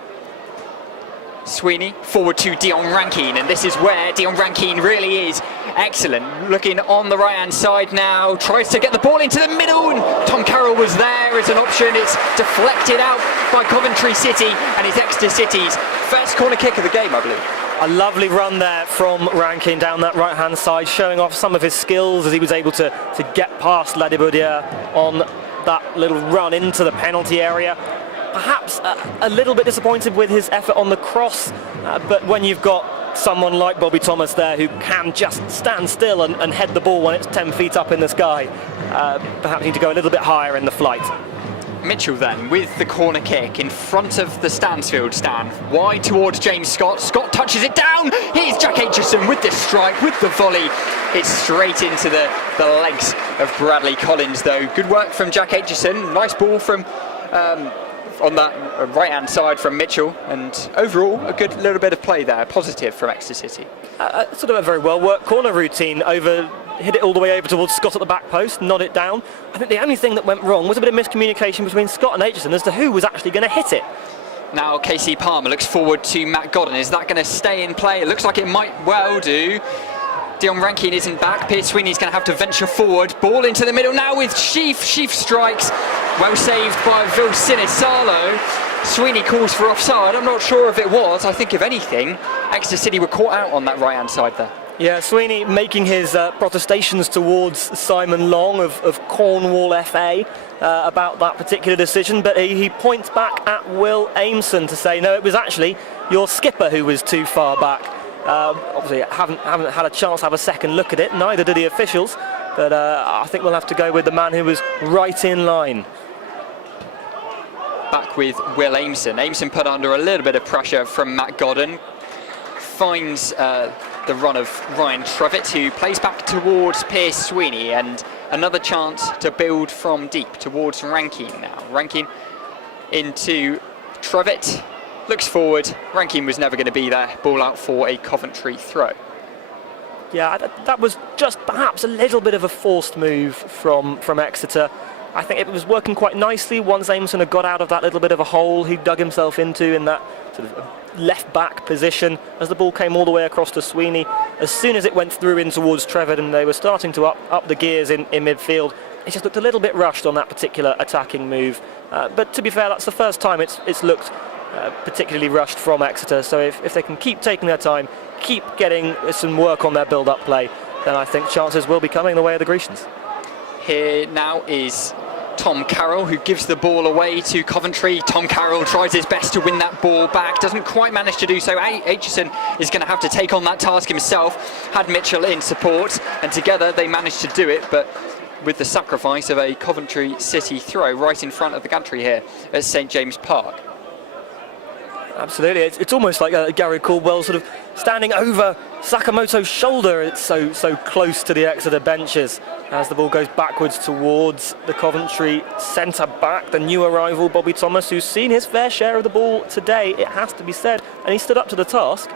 Sweeney forward to Dion Rankine, and this is where Dion Rankine really is excellent. Looking on the right hand side now, tries to get the ball into the middle, and Tom Carroll was there as an option. It's deflected out by Coventry City, and it's Exeter City's first corner kick of the game, I believe. A lovely run there from Rankine down that right hand side, showing off some of his skills as he was able to get past Ladiboudia on that little run into the penalty area. Perhaps a little bit disappointed with his effort on the cross, but when you've got someone like Bobby Thomas there who can just stand still and head the ball when it's 10 feet up in the sky, perhaps you need to go a little bit higher in the flight. Mitchell then with the corner kick in front of the Stansfield stand, wide towards James Scott. Scott touches it down. Here's Jack Aitchison with the strike, with the volley. It's straight into the legs of Bradley Collins though. Good work from Jack Aitchison. Nice ball from on that right hand side from Mitchell, and overall a good little bit of play there, positive from Exeter City. Sort of a very well worked corner routine, hit it all the way over towards Scott at the back post, nod it down. I think the only thing that went wrong was a bit of miscommunication between Scott and Aitchison as to who was actually going to hit it. Now Casey Palmer looks forward to Matt Godden. Is that going to stay in play? It looks like it might well do. Dion Rankine isn't back. Pierce Sweeney's going to have to venture forward. Ball into the middle now with Sheaf. Sheaf strikes. Well saved by Vil Sinisalo. Sweeney calls for offside. I'm not sure if it was. I think if anything, Exeter City were caught out on that right hand side there. Yeah, Sweeney making his protestations towards Simon Long of Cornwall FA about that particular decision, but he points back at Will Aimson to say, no, it was actually your skipper who was too far back. Obviously, haven't had a chance to have a second look at it, neither did the officials, but I think we'll have to go with the man who was right in line. Back with Will Aimson. Aimson put under a little bit of pressure from Matt Godden. Finds the run of Ryan Trevitt, who plays back towards Pierce Sweeney, and another chance to build from deep towards Rankine now. Rankine into Trevitt. Looks forward. Rankine was never going to be there. Ball out for a Coventry throw. Yeah, that was just perhaps a little bit of a forced move from Exeter. I think it was working quite nicely once Aimson had got out of that little bit of a hole he dug himself into in that sort of left back position as the ball came all the way across to Sweeney. As soon as it went through in towards Trevitt and they were starting to up the gears in midfield, it just looked a little bit rushed on that particular attacking move. But to be fair, that's the first time it's looked particularly rushed from Exeter, so if they can keep taking their time, keep getting some work on their build-up play, then I think chances will be coming the way of the Grecians. Here now is Tom Carroll, who gives the ball away to Coventry. Tom Carroll tries his best to win that ball back, doesn't quite manage to do so. Aitchison is going to have to take on that task himself, had Mitchell in support, and together they managed to do it, but with the sacrifice of a Coventry City throw right in front of the gantry here at St James Park. Absolutely, it's almost like Gary Caldwell sort of standing over Sakamoto's shoulder. It's so close to the Exeter benches as the ball goes backwards towards the Coventry centre back, the new arrival Bobby Thomas, who's seen his fair share of the ball today, it has to be said, and he stood up to the task.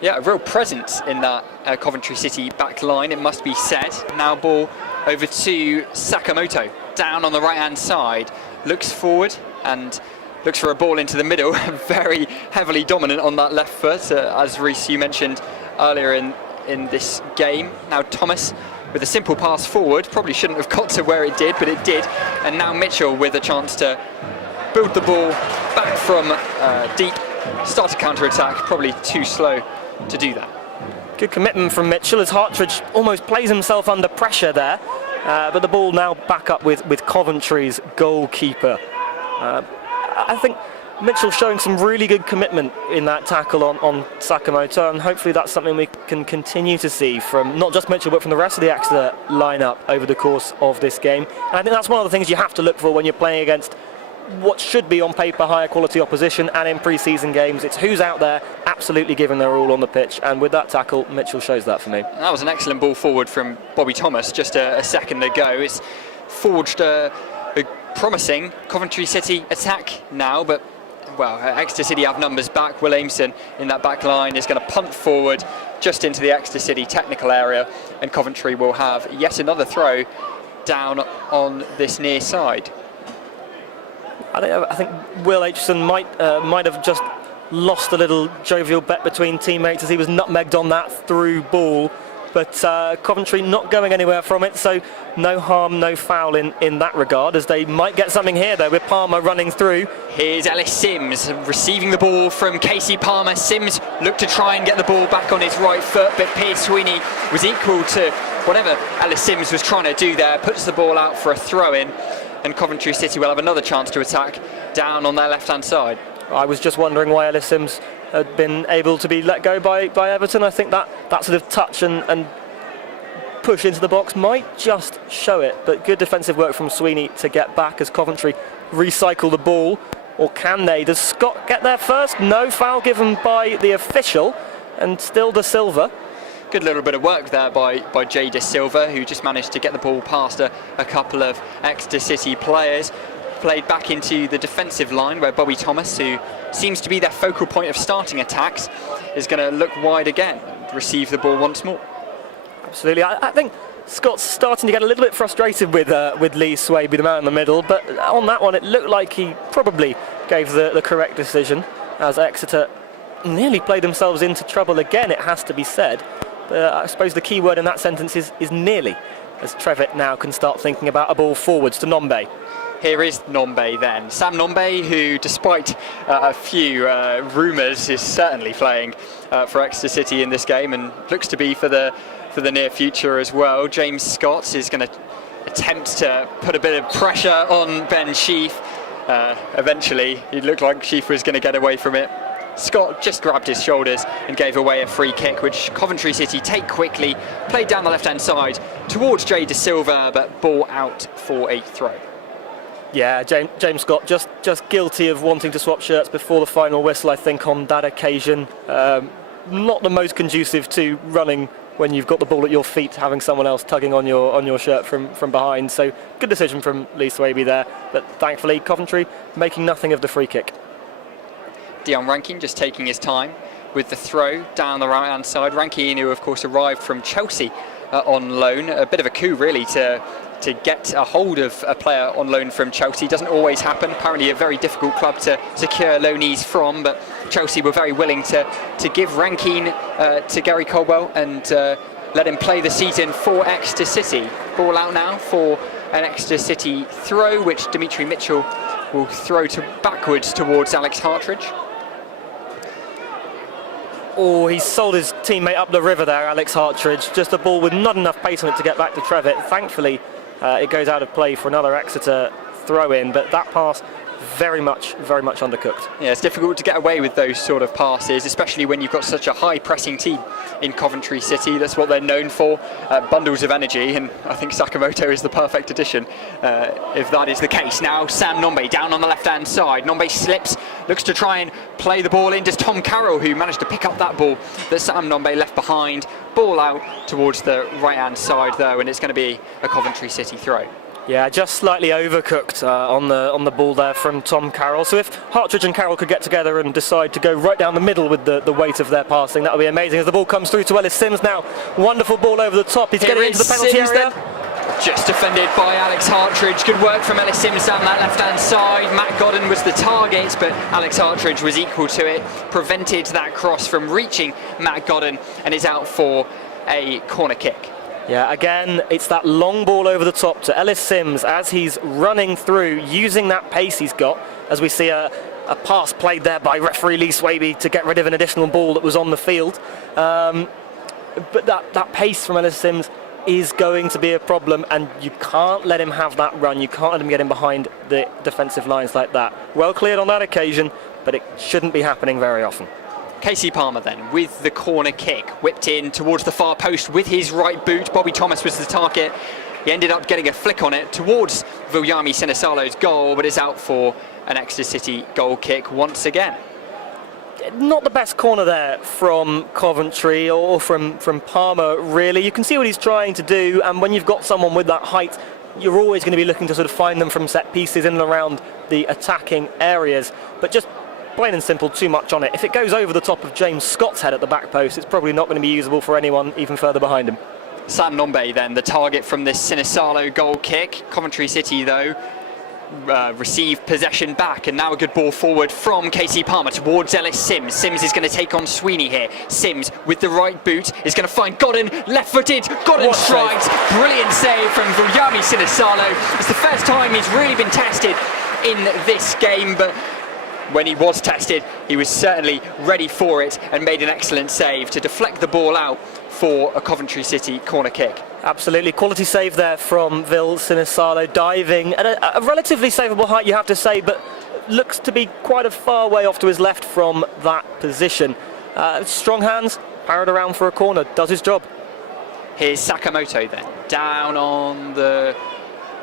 Yeah, a real presence in that Coventry City back line, it must be said. Now ball over to Sakamoto, down on the right hand side, looks forward and looks for a ball into the middle. Very heavily dominant on that left foot, as Reece, you mentioned earlier in this game. Now Thomas with a simple pass forward, probably shouldn't have got to where it did, but it did. And now Mitchell with a chance to build the ball back from deep, start a counter-attack, probably too slow to do that. Good commitment from Mitchell as Hartridge almost plays himself under pressure there, but the ball now back up with Coventry's goalkeeper. I think Mitchell showing some really good commitment in that tackle on Sakamoto, and hopefully that's something we can continue to see from not just Mitchell but from the rest of the Exeter lineup over the course of this game. And I think that's one of the things you have to look for when you're playing against what should be on paper higher quality opposition, and in pre-season games it's who's out there absolutely giving their all on the pitch, and with that tackle Mitchell shows that for me. That was an excellent ball forward from Bobby Thomas just a second ago. It's forged a promising Coventry City attack now, but well, Exeter City have numbers back. Will Aimson in that back line is going to punt forward just into the Exeter City technical area, and Coventry will have yet another throw down on this near side. I think Will Aitchison might have just lost a little jovial bet between teammates as he was nutmegged on that through ball. But Coventry not going anywhere from it, so no harm, no foul in that regard, as they might get something here though with Palmer running through. Here's Ellis Sims receiving the ball from Casey Palmer. Sims looked to try and get the ball back on his right foot, but Piers Sweeney was equal to whatever Ellis Sims was trying to do there, puts the ball out for a throw-in, and Coventry City will have another chance to attack down on their left-hand side. I was just wondering why Ellis Sims had been able to be let go by Everton. I think that sort of touch and push into the box might just show it, but good defensive work from Sweeney to get back as Coventry recycle the ball. Or can they? Does Scott get there first? No, foul given by the official, and still De Silva. Good little bit of work there by Jay De Silva, who just managed to get the ball past a couple of Exeter City players. Played back into the defensive line where Bobby Thomas, who seems to be their focal point of starting attacks, is going to look wide again and receive the ball once more. Absolutely. I think Scott's starting to get a little bit frustrated with Lee Swaby, the man in the middle, but on that one it looked like he probably gave the correct decision, as Exeter nearly played themselves into trouble again, it has to be said. But I suppose the key word in that sentence is nearly, as Trevitt now can start thinking about a ball forwards to Nombe. Here is Nombe then. Sam Nombe, who despite a few rumours is certainly playing for Exeter City in this game and looks to be for the near future as well. James Scott is going to attempt to put a bit of pressure on Ben Sheaf. Eventually it looked like Sheaf was going to get away from it. Scott just grabbed his shoulders and gave away a free kick, which Coventry City take quickly, played down the left hand side towards Jay De Silva, but ball out for a throw. Yeah, James Scott just guilty of wanting to swap shirts before the final whistle, I think, on that occasion. Not the most conducive to running when you've got the ball at your feet, having someone else tugging on your shirt from behind. So good decision from Lee Swaby there, but thankfully Coventry making nothing of the free kick. Dion Rankin just taking his time with the throw down the right hand side. Rankin, who of course arrived from Chelsea on loan, a bit of a coup really to get a hold of a player on loan from Chelsea. Doesn't always happen. Apparently a very difficult club to secure loanees from, but Chelsea were very willing to give Rankin to Gary Caldwell and let him play the season for Exeter City. Ball out now for an Exeter City throw, which Dimitri Mitchell will throw backwards towards Alex Hartridge. Oh, he's sold his teammate up the river there, Alex Hartridge. Just a ball with not enough pace on it to get back to Trevitt. Thankfully, it goes out of play for another Exeter throw-in, but that pass very much undercooked. Yeah, it's difficult to get away with those sort of passes, especially when you've got such a high-pressing team in Coventry City. That's what they're known for, bundles of energy, and I think Sakamoto is the perfect addition if that is the case. Now Sam Nombe down on the left-hand side. Nombe slips, looks to try and play the ball in. Does Tom Carroll, who managed to pick up that ball that Sam Nombe left behind. Ball out towards the right-hand side though, and it's going to be a Coventry City throw. Yeah, just slightly overcooked on the ball there from Tom Carroll. So if Hartridge and Carroll could get together and decide to go right down the middle with the weight of their passing, that would be amazing. As the ball comes through to Ellis Sims now, wonderful ball over the top. He's getting into the penalty area. Just defended by Alex Hartridge. Good work from Ellis Sims down that left-hand side. Matt Godden was the target, but Alex Hartridge was equal to it. Prevented that cross from reaching Matt Godden and is out for a corner kick. Yeah, again, it's that long ball over the top to Ellis Sims as he's running through, using that pace he's got, as we see a pass played there by referee Lee Swaby to get rid of an additional ball that was on the field. But that pace from Ellis Sims is going to be a problem, and you can't let him have that run. You can't let him get in behind the defensive lines like that. Well cleared on that occasion, but it shouldn't be happening very often. Casey Palmer then with the corner kick, whipped in towards the far post with his right boot. Bobby Thomas was the target. He ended up getting a flick on it towards Viljami Sinisalo's goal, but is out for an Exeter City goal kick once again. Not the best corner there from Coventry or from Palmer, really. You can see what he's trying to do, and when you've got someone with that height, you're always going to be looking to sort of find them from set pieces in and around the attacking areas. But just plain and simple, too much on it. If it goes over the top of James Scott's head at the back post, it's probably not going to be usable for anyone even further behind him. Sam Nombe then, the target from this Sinisalo goal kick. Coventry City, though, receive possession back, and now a good ball forward from Casey Palmer towards Ellis Sims. Sims is going to take on Sweeney here. Sims with the right boot is going to find Godden, left-footed. Godden strikes. Brilliant save from Yami Sinisalo. It's the first time he's really been tested in this game, but when he was tested, he was certainly ready for it and made an excellent save to deflect the ball out for a Coventry City corner kick. Absolutely, quality save there from Vil Sinisalo, diving at a relatively savable height, you have to say, but looks to be quite a far way off to his left from that position. Strong hands, parried around for a corner, does his job. Here's Sakamoto then, down on the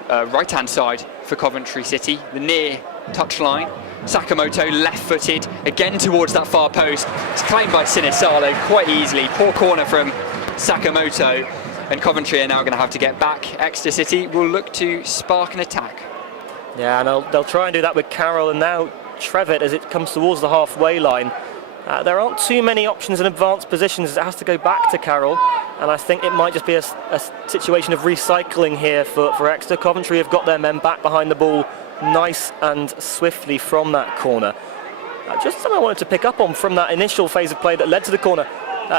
right-hand side for Coventry City, the near touchline. Sakamoto left-footed, again towards that far post. It's claimed by Sinisalo quite easily. Poor corner from Sakamoto. And Coventry are now going to have to get back. Exeter City will look to spark an attack. Yeah, and they'll try and do that with Carroll, and now Trevitt as it comes towards the halfway line. There aren't too many options in advanced positions. It has to go back to Carroll, and I think it might just be a situation of recycling here for Exeter. Coventry have got their men back behind the ball nice and swiftly from that corner. Just something I wanted to pick up on from that initial phase of play that led to the corner.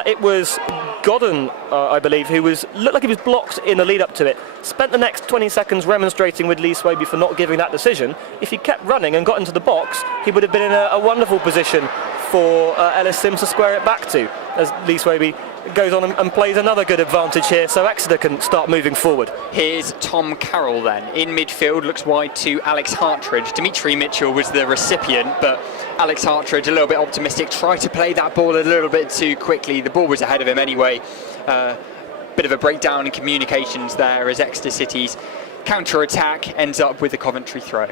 It was Godden, I believe, who looked like he was blocked in the lead up to it. Spent the next 20 seconds remonstrating with Lee Swaby for not giving that decision. If he kept running and got into the box, he would have been in a wonderful position for Ellis Sims to square it back to, as Lee Swaby goes on and plays another good advantage here, so Exeter can start moving forward. Here's Tom Carroll then, in midfield, looks wide to Alex Hartridge. Dimitri Mitchell was the recipient, but Alex Hartridge, a little bit optimistic, tried to play that ball a little bit too quickly. The ball was ahead of him anyway. Bit of a breakdown in communications there as Exeter City's counter-attack ends up with a Coventry throw.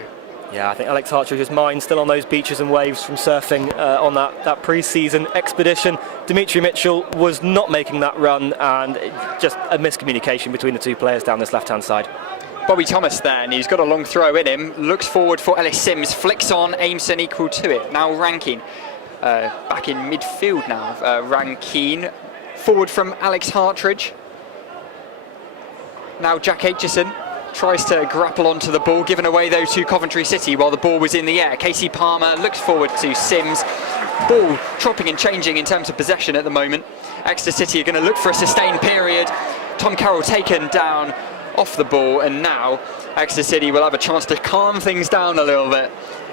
Yeah, I think Alex Hartridge's mind still on those beaches and waves from surfing on that pre-season expedition. Dimitri Mitchell was not making that run, and just a miscommunication between the two players down this left-hand side. Bobby Thomas then, he's got a long throw in him, looks forward for Ellis Sims, flicks on, aims an equal to it. Now Rankine, back in midfield now. Rankine, forward from Alex Hartridge. Now Jack Aitchison tries to grapple onto the ball, given away though to Coventry City while the ball was in the air. Casey Palmer looks forward to Sims. Ball chopping and changing in terms of possession at the moment. Exeter City are going to look for a sustained period. Tom Carroll taken down off the ball, and now Exeter City will have a chance to calm things down a little bit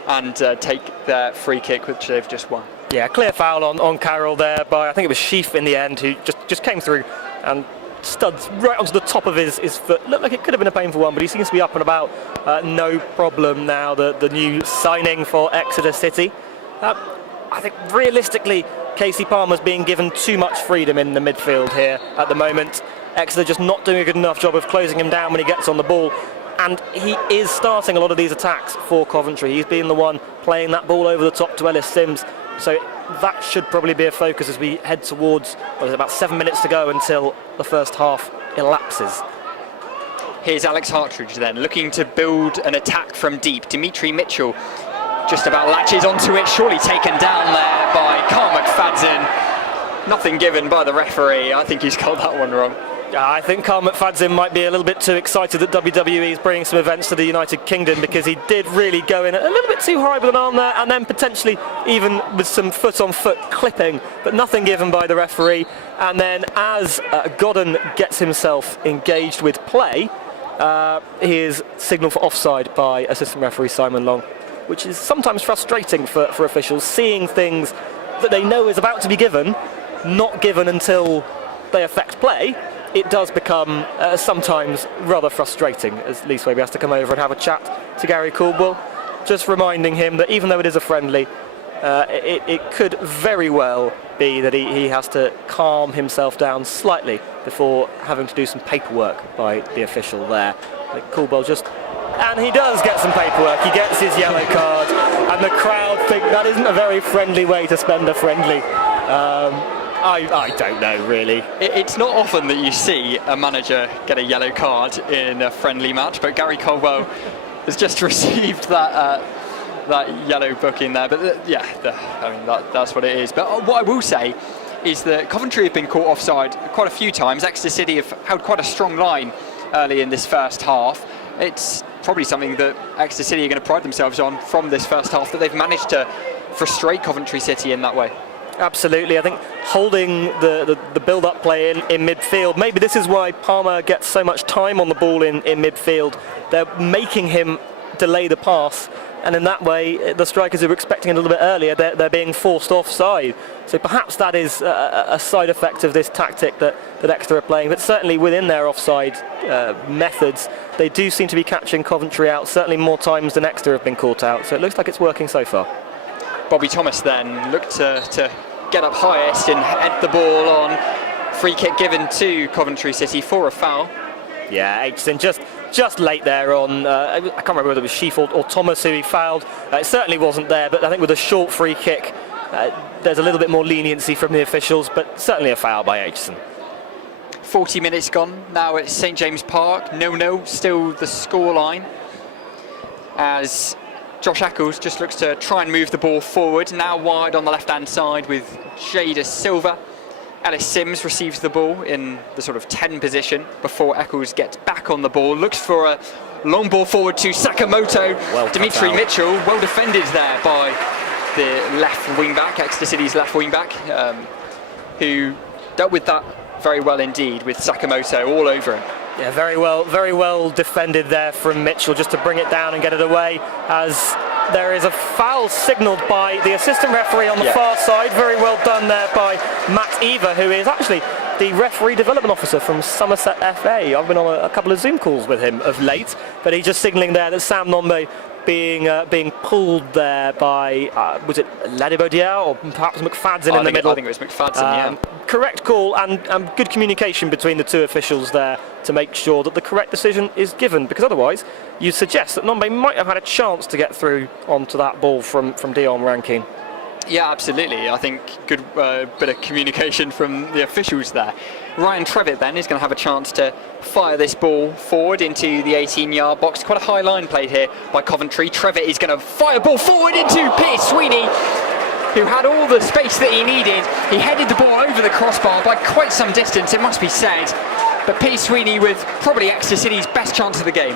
and take their free kick, which they've just won. Yeah, clear foul on Carroll there by, I think it was Sheaf in the end, who just came through and studs right onto the top of his foot. Looked like it could have been a painful one, but he seems to be up and about. No problem now, the new signing for Exeter City. I think realistically, Casey Palmer's being given too much freedom in the midfield here at the moment. Exeter just not doing a good enough job of closing him down when he gets on the ball. And he is starting a lot of these attacks for Coventry. He's been the one playing that ball over the top to Ellis Sims. So that should probably be a focus as we head towards, there's about 7 minutes to go until the first half elapses. Here's Alex Hartridge then, looking to build an attack from deep. Dimitri Mitchell just about latches onto it, surely taken down there by Carl McFadden. Nothing given by the referee. I think he's got that one wrong. I think Carl McFadden might be a little bit too excited that WWE is bringing some events to the United Kingdom, because he did really go in a little bit too high with an arm there, and then potentially even with some foot-on-foot clipping, but nothing given by the referee. And then as Godden gets himself engaged with play, he is signalled for offside by assistant referee Simon Long, which is sometimes frustrating for officials, seeing things that they know is about to be given, not given until they affect play. It does become sometimes rather frustrating, as Lee Swaby has to come over and have a chat to Gary Caldwell, just reminding him that even though it is a friendly, it could very well be that he has to calm himself down slightly before having to do some paperwork by the official there. Like Caldwell and he does get some paperwork. He gets his yellow card, and the crowd think that isn't a very friendly way to spend a friendly. I don't know, really. It's not often that you see a manager get a yellow card in a friendly match, but Gary Caldwell has just received that yellow book in there. But that's what it is. But what I will say is that Coventry have been caught offside quite a few times. Exeter City have held quite a strong line early in this first half. It's probably something that Exeter City are going to pride themselves on from this first half, that they've managed to frustrate Coventry City in that way. Absolutely. I think holding the build-up play in midfield, maybe this is why Palmer gets so much time on the ball in midfield. They're making him delay the pass, and in that way the strikers who were expecting it a little bit earlier, they're being forced offside. So perhaps that is a side effect of this tactic that Exeter are playing, but certainly within their offside methods, they do seem to be catching Coventry out, certainly more times than Exeter have been caught out, so it looks like it's working so far. Bobby Thomas then looked to get up highest and head the ball on. Free kick given to Coventry City for a foul. Yeah, Aitchison just late there on, I can't remember whether it was Sheaf or Thomas who he fouled. It certainly wasn't there, but I think with a short free kick, there's a little bit more leniency from the officials, but certainly a foul by Aitchison. 40 minutes gone now at St James Park. 0-0, still the scoreline, as Josh Eccles just looks to try and move the ball forward. Now wide on the left-hand side with Jada Silva. Ellis Sims receives the ball in the sort of 10 position before Eccles gets back on the ball. Looks for a long ball forward to Sakamoto. Well, Dimitri Mitchell, well defended there by the left wing-back, Exeter City's left wing-back, who dealt with that very well indeed, with Sakamoto all over him. Yeah, very well defended there from Mitchell, just to bring it down and get it away, as there is a foul signalled by the assistant referee on the far side. Very well done there by Matt Eva, who is actually the referee development officer from Somerset FA. I've been on a couple of Zoom calls with him of late, but he's just signalling there that Sam Nombe being pulled there by, was it Ladibodier or perhaps McFadden in the middle? I think it was McFadden, Correct call and good communication between the two officials there to make sure that the correct decision is given, because otherwise you suggest that Nombe might have had a chance to get through onto that ball from Dion Rankin. Yeah, absolutely. I think good bit of communication from the officials there. Ryan Trevitt then is going to have a chance to fire this ball forward into the 18-yard box. Quite a high line played here by Coventry. Trevitt is going to fire ball forward into Pierce Sweeney, who had all the space that he needed. He headed the ball over the crossbar by quite some distance, it must be said. But Pierce Sweeney with probably Exeter City's best chance of the game.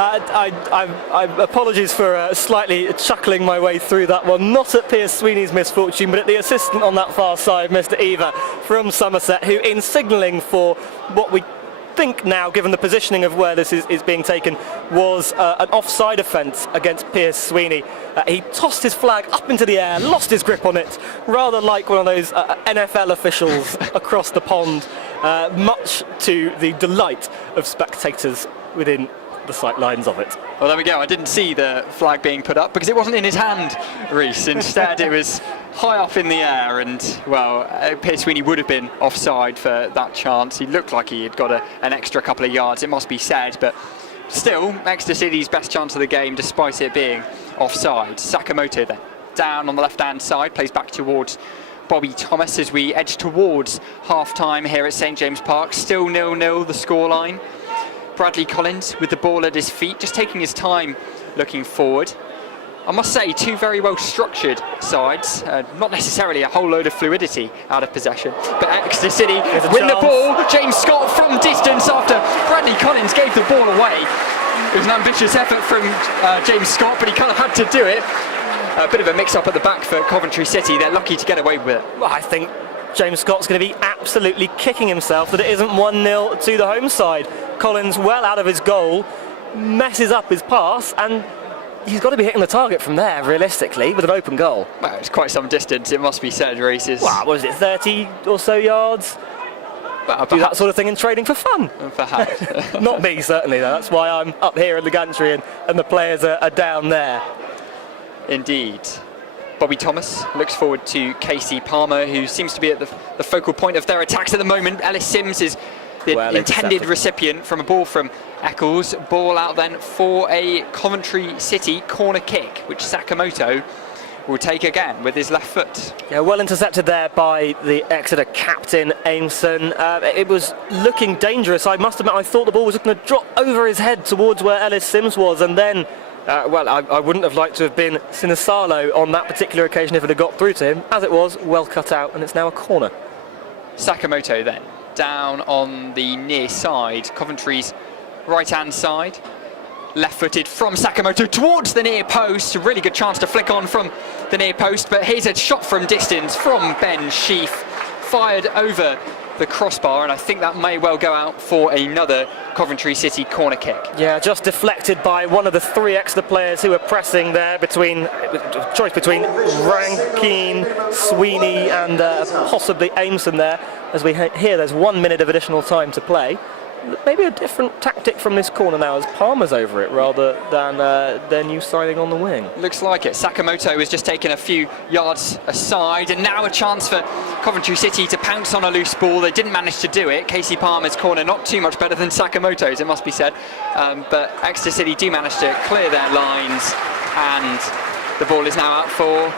I apologies for slightly chuckling my way through that one. Not at Pierce Sweeney's misfortune, but at the assistant on that far side, Mr. Eva from Somerset, who, in signalling for what we think now, given the positioning of where this is being taken, was an offside offence against Pierce Sweeney. He tossed his flag up into the air, lost his grip on it, rather like one of those NFL officials across the pond, much to the delight of spectators within the sight lines of it. Well, there we go. I didn't see the flag being put up because it wasn't in his hand, Reese. Instead, it was high up in the air, and, well, Pierce Sweeney would have been offside for that chance. He looked like he had got an extra couple of yards, it must be said, but still, Exeter City's best chance of the game, despite it being offside. Sakamoto then, down on the left-hand side, plays back towards Bobby Thomas as we edge towards half-time here at St James Park. Still 0-0 the scoreline. Bradley Collins with the ball at his feet, just taking his time looking forward. I must say, two very well structured sides, not necessarily a whole load of fluidity out of possession, but Exeter City win the ball. James Scott from distance after Bradley Collins gave the ball away. It was an ambitious effort from James Scott, but he kind of had to do it. A bit of a mix-up at the back for Coventry City. They're lucky to get away with it. Well, I think James Scott's going to be absolutely kicking himself that it isn't 1-0 to the home side. Collins well out of his goal, messes up his pass, and he's got to be hitting the target from there, realistically, with an open goal. Well, it's quite some distance, it must be said, Reese. Well, what is it, 30 or so yards? Well, do that sort of thing in training for fun. Perhaps. Not me, certainly, though. That's why I'm up here in the gantry and the players are down there. Indeed. Bobby Thomas looks forward to Casey Palmer, who seems to be at the focal point of their attacks at the moment. Ellis Sims is the intended recipient from a ball from Eccles. Ball out then for a Coventry City corner kick, which Sakamoto will take again with his left foot. Yeah, well intercepted there by the Exeter captain, Aimson. It was looking dangerous. I must admit, I thought the ball was going to drop over his head towards where Ellis Sims was, and then I wouldn't have liked to have been Sinisalo on that particular occasion if it had got through to him. As it was, well cut out, and it's now a corner. Sakamoto then, down on the near side, Coventry's right-hand side. Left-footed from Sakamoto towards the near post. A really good chance to flick on from the near post, but here's a shot from distance from Ben Sheaf, fired over the crossbar, and I think that may well go out for another Coventry City corner kick. Yeah, just deflected by one of the three Exeter players who were pressing there, between choice between Rankine, Sweeney and possibly Aimson there. As we hear, there's 1 minute of additional time to play. Maybe a different tactic from this corner now, as Palmer's over it rather than their new signing on the wing. Looks like it. Sakamoto was just taken a few yards aside, and now a chance for Coventry City to pounce on a loose ball. They didn't manage to do it. Casey Palmer's corner not too much better than Sakamoto's, it must be said, but Exeter City do manage to clear their lines, and the ball is now out for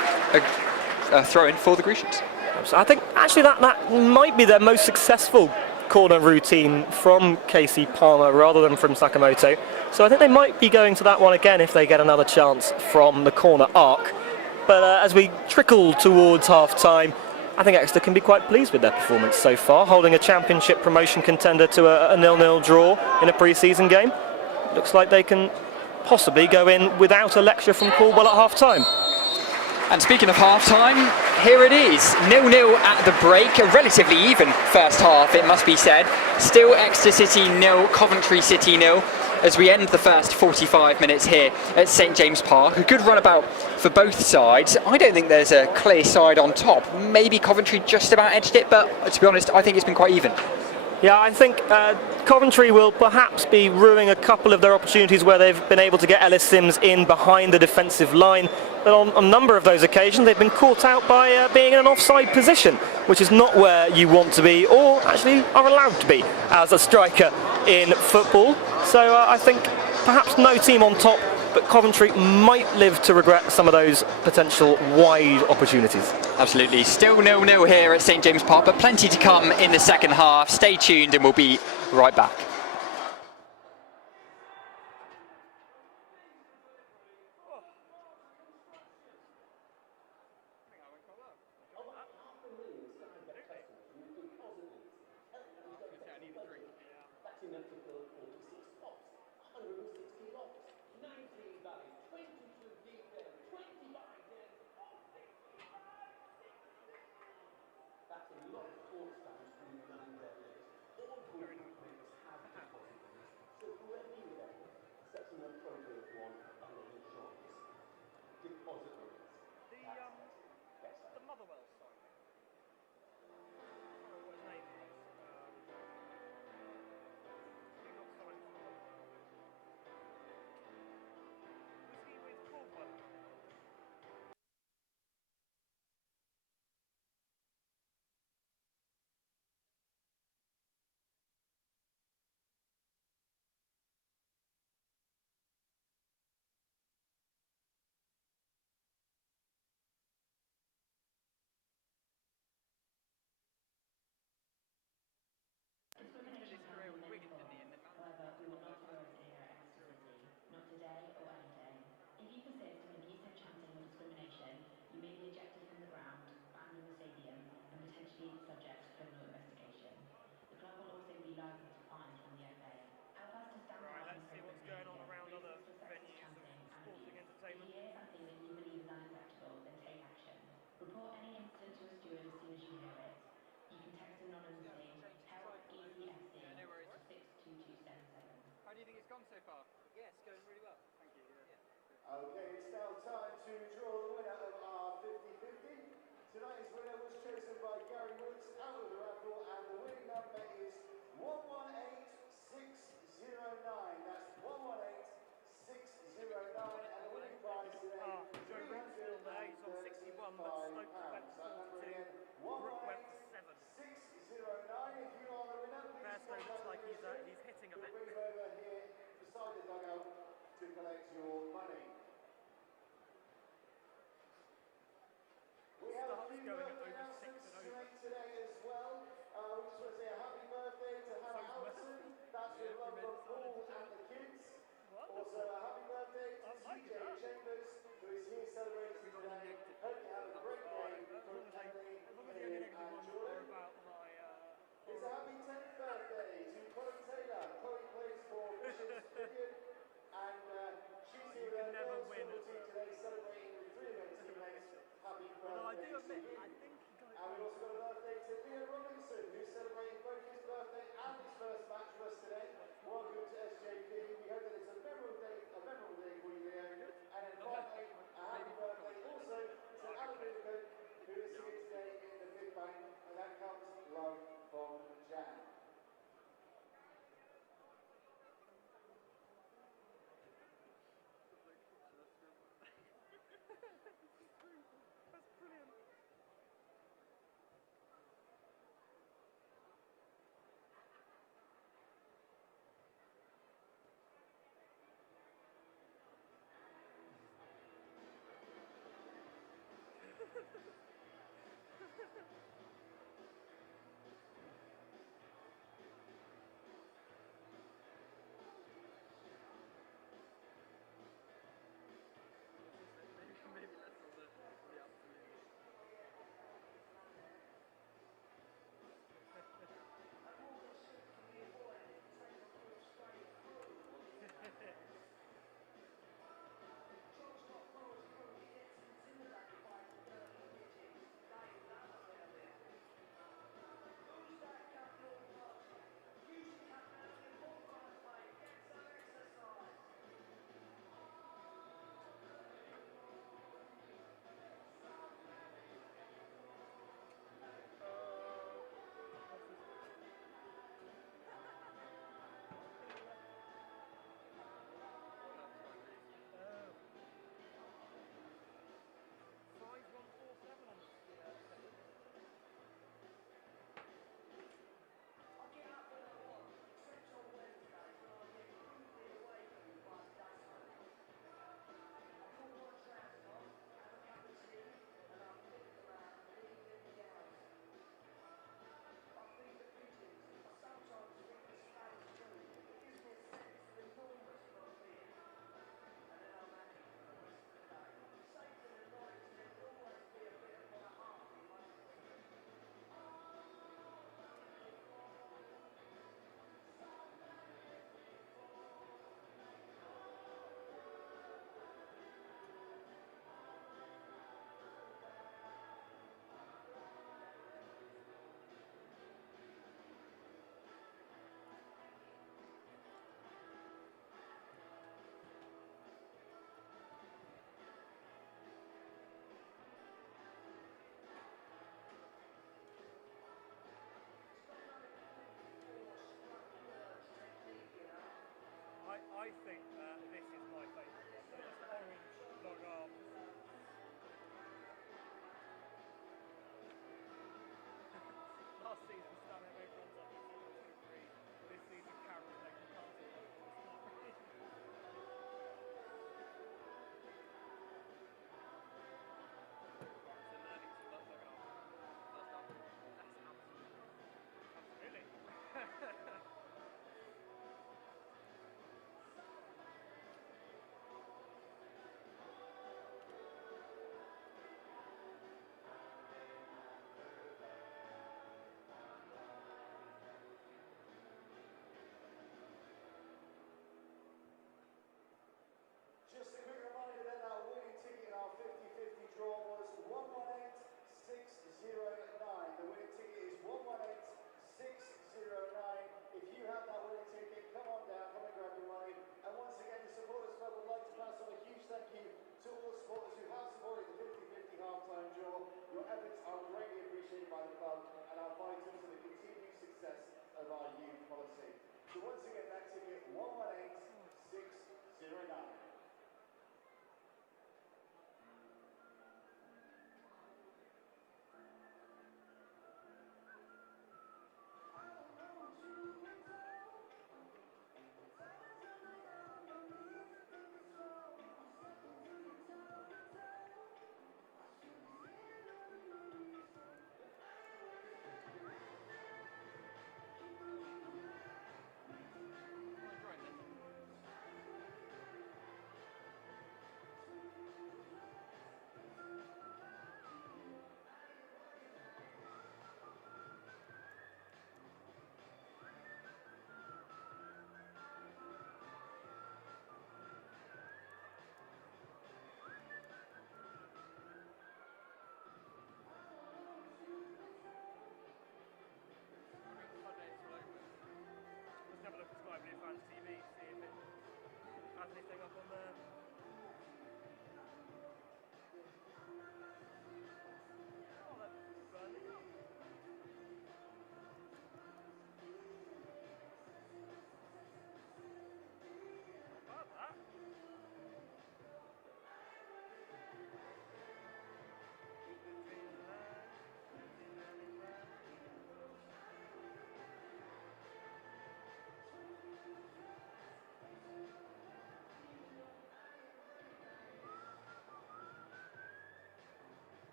a throw-in for the Grecians. So I think actually that might be their most successful corner routine from Casey Palmer rather than from Sakamoto. So I think they might be going to that one again if they get another chance from the corner arc. But as we trickle towards half-time, I think Exeter can be quite pleased with their performance so far, holding a championship promotion contender to a 0-0 draw in a pre-season game. Looks like they can possibly go in without a lecture from Caldwell at half-time. And speaking of half-time, here it is, 0-0 at the break, a relatively even first half, it must be said. Still Exeter City 0, Coventry City 0, as we end the first 45 minutes here at St James Park. A good runabout for both sides. I don't think there's a clear side on top. Maybe Coventry just about edged it, but to be honest, I think it's been quite even. Yeah, I think Coventry will perhaps be ruining a couple of their opportunities where they've been able to get Ellis Sims in behind the defensive line. But on a number of those occasions, they've been caught out by being in an offside position, which is not where you want to be, or actually are allowed to be as a striker in football. So I think perhaps no team on top, but Coventry might live to regret some of those potential wide opportunities. Absolutely. Still 0-0 here at St James Park, but plenty to come in the second half. Stay tuned and we'll be right back. That's enough to fill 46 spots, 160 lots, 19 valleys, 22 deep dens, 20 wide dens, or 65, 60. That's a lot of sports fans who run their list. All good bookmakers have deposit limits, so whoever you bet with sets an appropriate one and then enjoys. Deposit limits. That's better. The Motherwell song. What his name was. Was he with Caldwell? Discrimination can be meaningful. However, we will not tolerate it here at Exeter City. Not today or any day. If you persist in abusive chanting or discrimination, you may be ejected from the ground, banned in the stadium, and potentially subject to criminal investigation. The club will also be liable to fines from the FA. Help us to stand up and protest racist or sexist chanting and abuse. If you hear something that you believe is unacceptable, then take action. Report any incident to a steward as soon as you hear it. You can text anonymously, help ECFC to 62277. How do you think it's gone so far? Yeah, it's going really well. Thank you. Okay, it's now time to draw the winner of our 50-50. Tonight's winner was chosen by Gary Woods out of the raffle, and the winning number is 118609. That's 118609, and the winning prize today is £335. That number again, 118609. If you are the winner, please contact the ministry. We'll bring him over here beside the dugout to collect your money. I think this is my favourite one. This orange long arms. Last season, Stan made runs up to 2-3. This season, Carroll's making passes. Absolutely.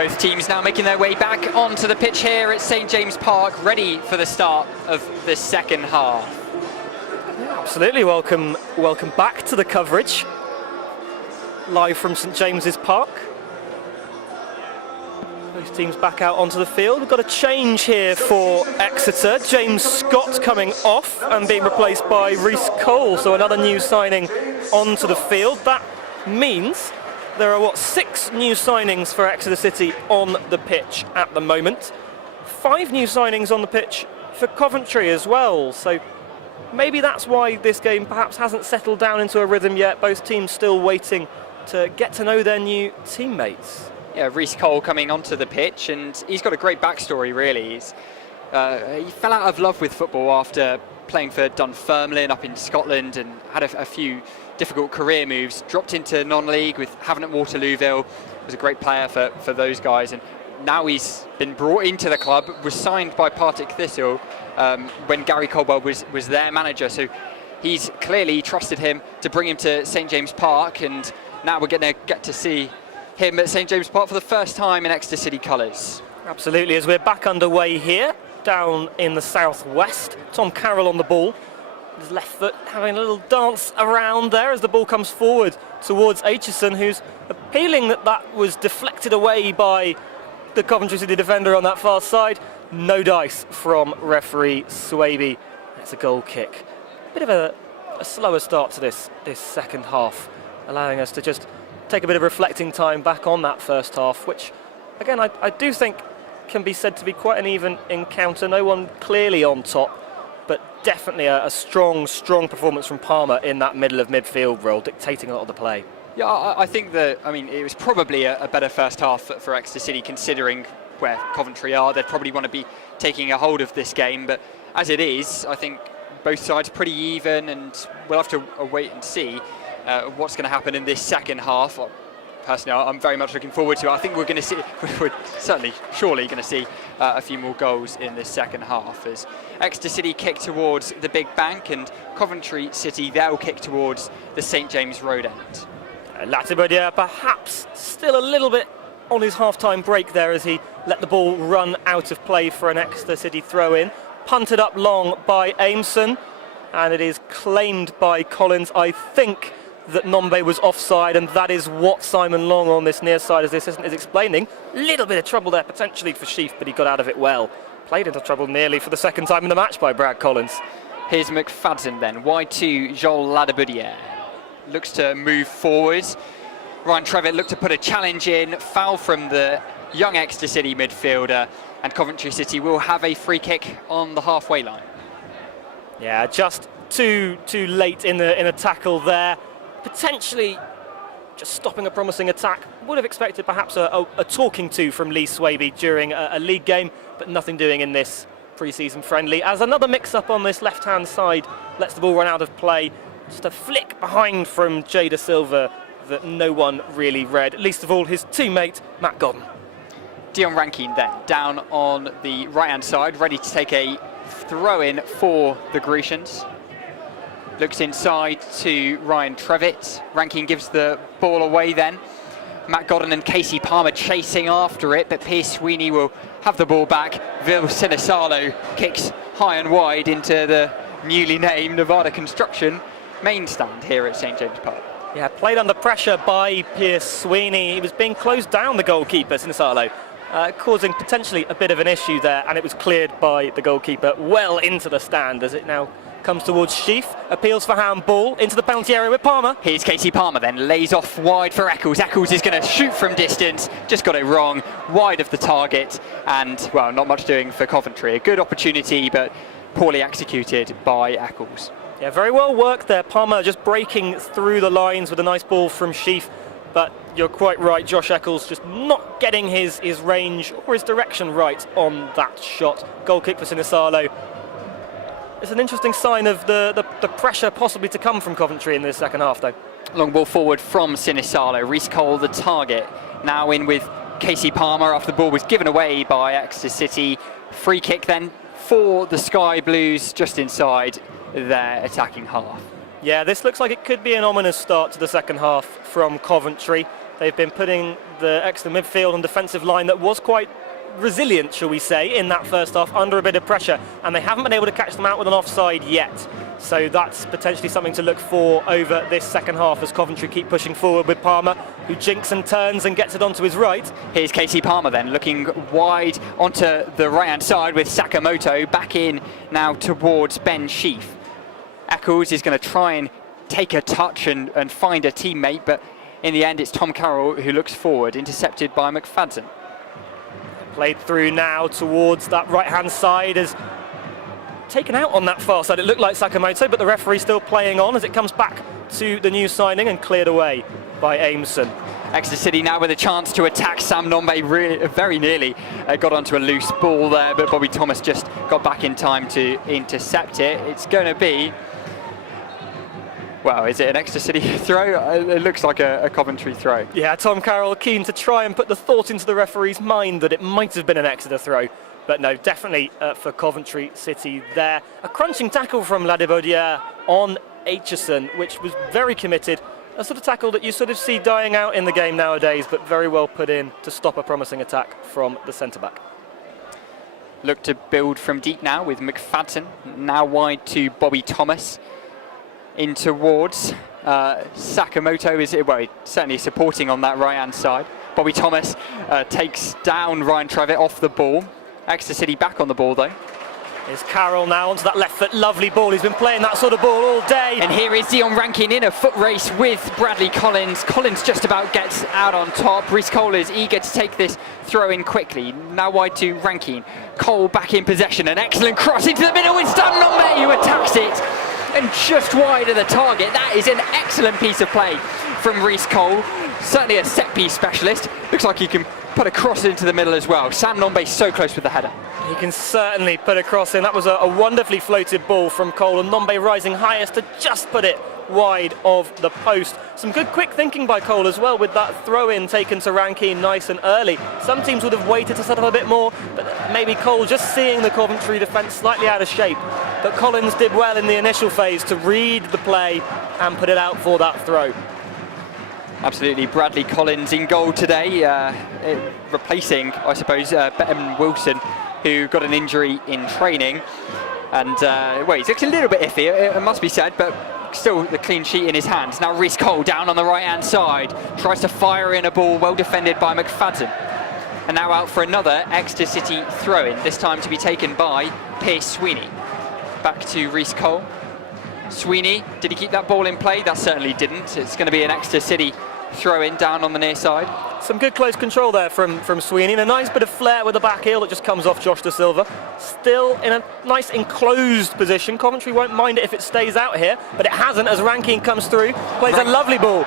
Both teams now making their way back onto the pitch here at St James Park, ready for the start of the second half. Absolutely, welcome back to the coverage. Live from St James's Park. Both teams back out onto the field. We've got a change here for Exeter. James Scott coming off and being replaced by Reece Cole, so another new signing onto the field. That means there are, 6 new signings for Exeter City on the pitch at the moment. 5 new signings on the pitch for Coventry as well, so maybe that's why this game perhaps hasn't settled down into a rhythm yet. Both teams still waiting to get to know their new teammates. Yeah, Reece Cole coming onto the pitch, and he's got a great backstory, really. He fell out of love with football after playing for Dunfermline up in Scotland and had a few difficult career moves. Dropped into non-league with Havant at Waterlooville, was a great player for those guys, and now he's been brought into the club, was signed by Partick Thistle when Gary Caldwell was their manager, so he's clearly trusted him to bring him to St James Park, and now we're going to get to see him at St James Park for the first time in Exeter City colours. Absolutely, as we're back underway here, down in the southwest. Tom Carroll on the ball. His left foot having a little dance around there as the ball comes forward towards Aitchison, who's appealing that was deflected away by the Coventry City defender on that far side. No dice from referee Swaby. It's a goal kick. Bit of a slower start to this second half, allowing us to just take a bit of reflecting time back on that first half, which, again, I do think can be said to be quite an even encounter. No one clearly on top, but definitely a strong performance from Palmer in that middle of midfield role, dictating a lot of the play. Yeah, I think that, it was probably a better first half for Exeter City, considering where Coventry are. They'd probably want to be taking a hold of this game, but as it is, I think both sides are pretty even, and we'll have to wait and see what's going to happen in this second half. Personally, I'm very much looking forward to it. I think we're surely going to see a few more goals in this second half, as Exeter City kick towards the Big Bank and Coventry City, they'll kick towards the St James Road end. Latibeaudière perhaps still a little bit on his half-time break there as he let the ball run out of play for an Exeter City throw-in. Punted up long by Aimson, and it is claimed by Collins. I think that Nombe was offside, and that is what Simon Long on this near side, as the assistant is explaining. Little bit of trouble there potentially for Sheaf, but he got out of it well. Played into trouble nearly for the second time in the match by Brad Collins. Here's McFadden then, wide to Joel Latibeaudière. Looks to move forward. Ryan Trevitt looked to put a challenge in, foul from the young Exeter City midfielder, and Coventry City will have a free kick on the halfway line. Yeah, just too late in a tackle there. Potentially just stopping a promising attack. Would have expected perhaps a talking to from Lee Swaby during a league game, but nothing doing in this pre-season friendly. As another mix-up on this left-hand side lets the ball run out of play. Just a flick behind from Jada Silva that no one really read, least of all his teammate, Matt Godden. Dion Rankine then, down on the right-hand side, ready to take a throw-in for the Grecians. Looks inside to Ryan Trevitt. Rankine gives the ball away then. Matt Godden and Casey Palmer chasing after it, but Pierce Sweeney will have the ball back. Vil Sinisalo kicks high and wide into the newly named Nevada Construction main stand here at St James Park. Yeah, played under pressure by Pierce Sweeney. He was being closed down, the goalkeeper, Sinisalo, causing potentially a bit of an issue there, and it was cleared by the goalkeeper well into the stand as it now comes towards Sheaf, appeals for handball into the penalty area with Palmer. Here's Casey Palmer then, lays off wide for Eccles. Eccles is going to shoot from distance, just got it wrong, wide of the target, and, well, not much doing for Coventry. A good opportunity, but poorly executed by Eccles. Yeah, very well worked there. Palmer just breaking through the lines with a nice ball from Sheaf, but you're quite right, Josh Eccles just not getting his range or his direction right on that shot. Goal kick for Sinisalo. It's an interesting sign of the pressure possibly to come from Coventry in the second half, though. Long ball forward from Sinisalo. Reece Cole, the target. Now in with Casey Palmer after the ball was given away by Exeter City. Free kick then for the Sky Blues just inside their attacking half. Yeah, this looks like it could be an ominous start to the second half from Coventry. They've been putting the Exeter midfield and defensive line that was quite resilient, shall we say, in that first half under a bit of pressure, and they haven't been able to catch them out with an offside yet. So that's potentially something to look for over this second half as Coventry keep pushing forward with Palmer, who jinks and turns and gets it onto his right. Here's Casey Palmer then, looking wide onto the right-hand side with Sakamoto back in now towards Ben Sheaf. Eccles is going to try and take a touch and find a teammate, but in the end it's Tom Carroll who looks forward, intercepted by McFadden. Played through now towards that right-hand side, as taken out on that far side. It looked like Sakamoto, but the referee still playing on as it comes back to the new signing and cleared away by Aimson. Exeter City now with a chance to attack. Sam Nombe very nearly got onto a loose ball there, but Bobby Thomas just got back in time to intercept it. It's going to be, well, is it an Exeter City throw? It looks like a Coventry throw. Yeah, Tom Carroll keen to try and put the thought into the referee's mind that it might have been an Exeter throw. But no, definitely for Coventry City there. A crunching tackle from Ladibaudière on Aitchison, which was very committed. A sort of tackle that you sort of see dying out in the game nowadays, but very well put in to stop a promising attack from the centre-back. Look to build from deep now with McFadden, now wide to Bobby Thomas. In towards Sakamoto is, well, certainly supporting on that right-hand side. Bobby Thomas takes down Ryan Trevitt off the ball. Exeter City back on the ball though. Here's Carroll now onto that left foot, lovely ball. He's been playing that sort of ball all day. And here is Dion Rankin in a foot race with Bradley Collins. Collins just about gets out on top. Rhys Cole is eager to take this throw in quickly. Now wide to Rankin. Cole back in possession. An excellent cross into the middle with Stan Nombe, who attacks it. And just wide of the target. That is an excellent piece of play from Rhys Cole. Certainly a set piece specialist. Looks like he can put a cross into the middle as well. Sam Nombe so close with the header. He can certainly put a cross in. That was a wonderfully floated ball from Cole, and Nombe rising highest to just put it wide of the post. Some good quick thinking by Cole as well, with that throw-in taken to Rankin nice and early. Some teams would have waited to set up a bit more, but maybe Cole just seeing the Coventry defence slightly out of shape. But Collins did well in the initial phase to read the play and put it out for that throw. Absolutely, Bradley Collins in goal today, replacing, I suppose, Ben Wilson, who got an injury in training. And, well, he's looking a little bit iffy, it must be said, but still the clean sheet in his hands. Now Rhys Cole down on the right-hand side, tries to fire in a ball, well defended by McFadden. And now out for another Exeter City throw-in, this time to be taken by Pierce Sweeney. Back to Rhys Cole. Sweeney, did he keep that ball in play? That certainly didn't. It's going to be an Exeter City throw-in down on the near side. Some good close control there from Sweeney, and a nice bit of flair with the back heel that just comes off Josh Da Silva. Still in a nice enclosed position. Coventry won't mind it if it stays out here, but it hasn't as Rankin comes through, plays a lovely ball.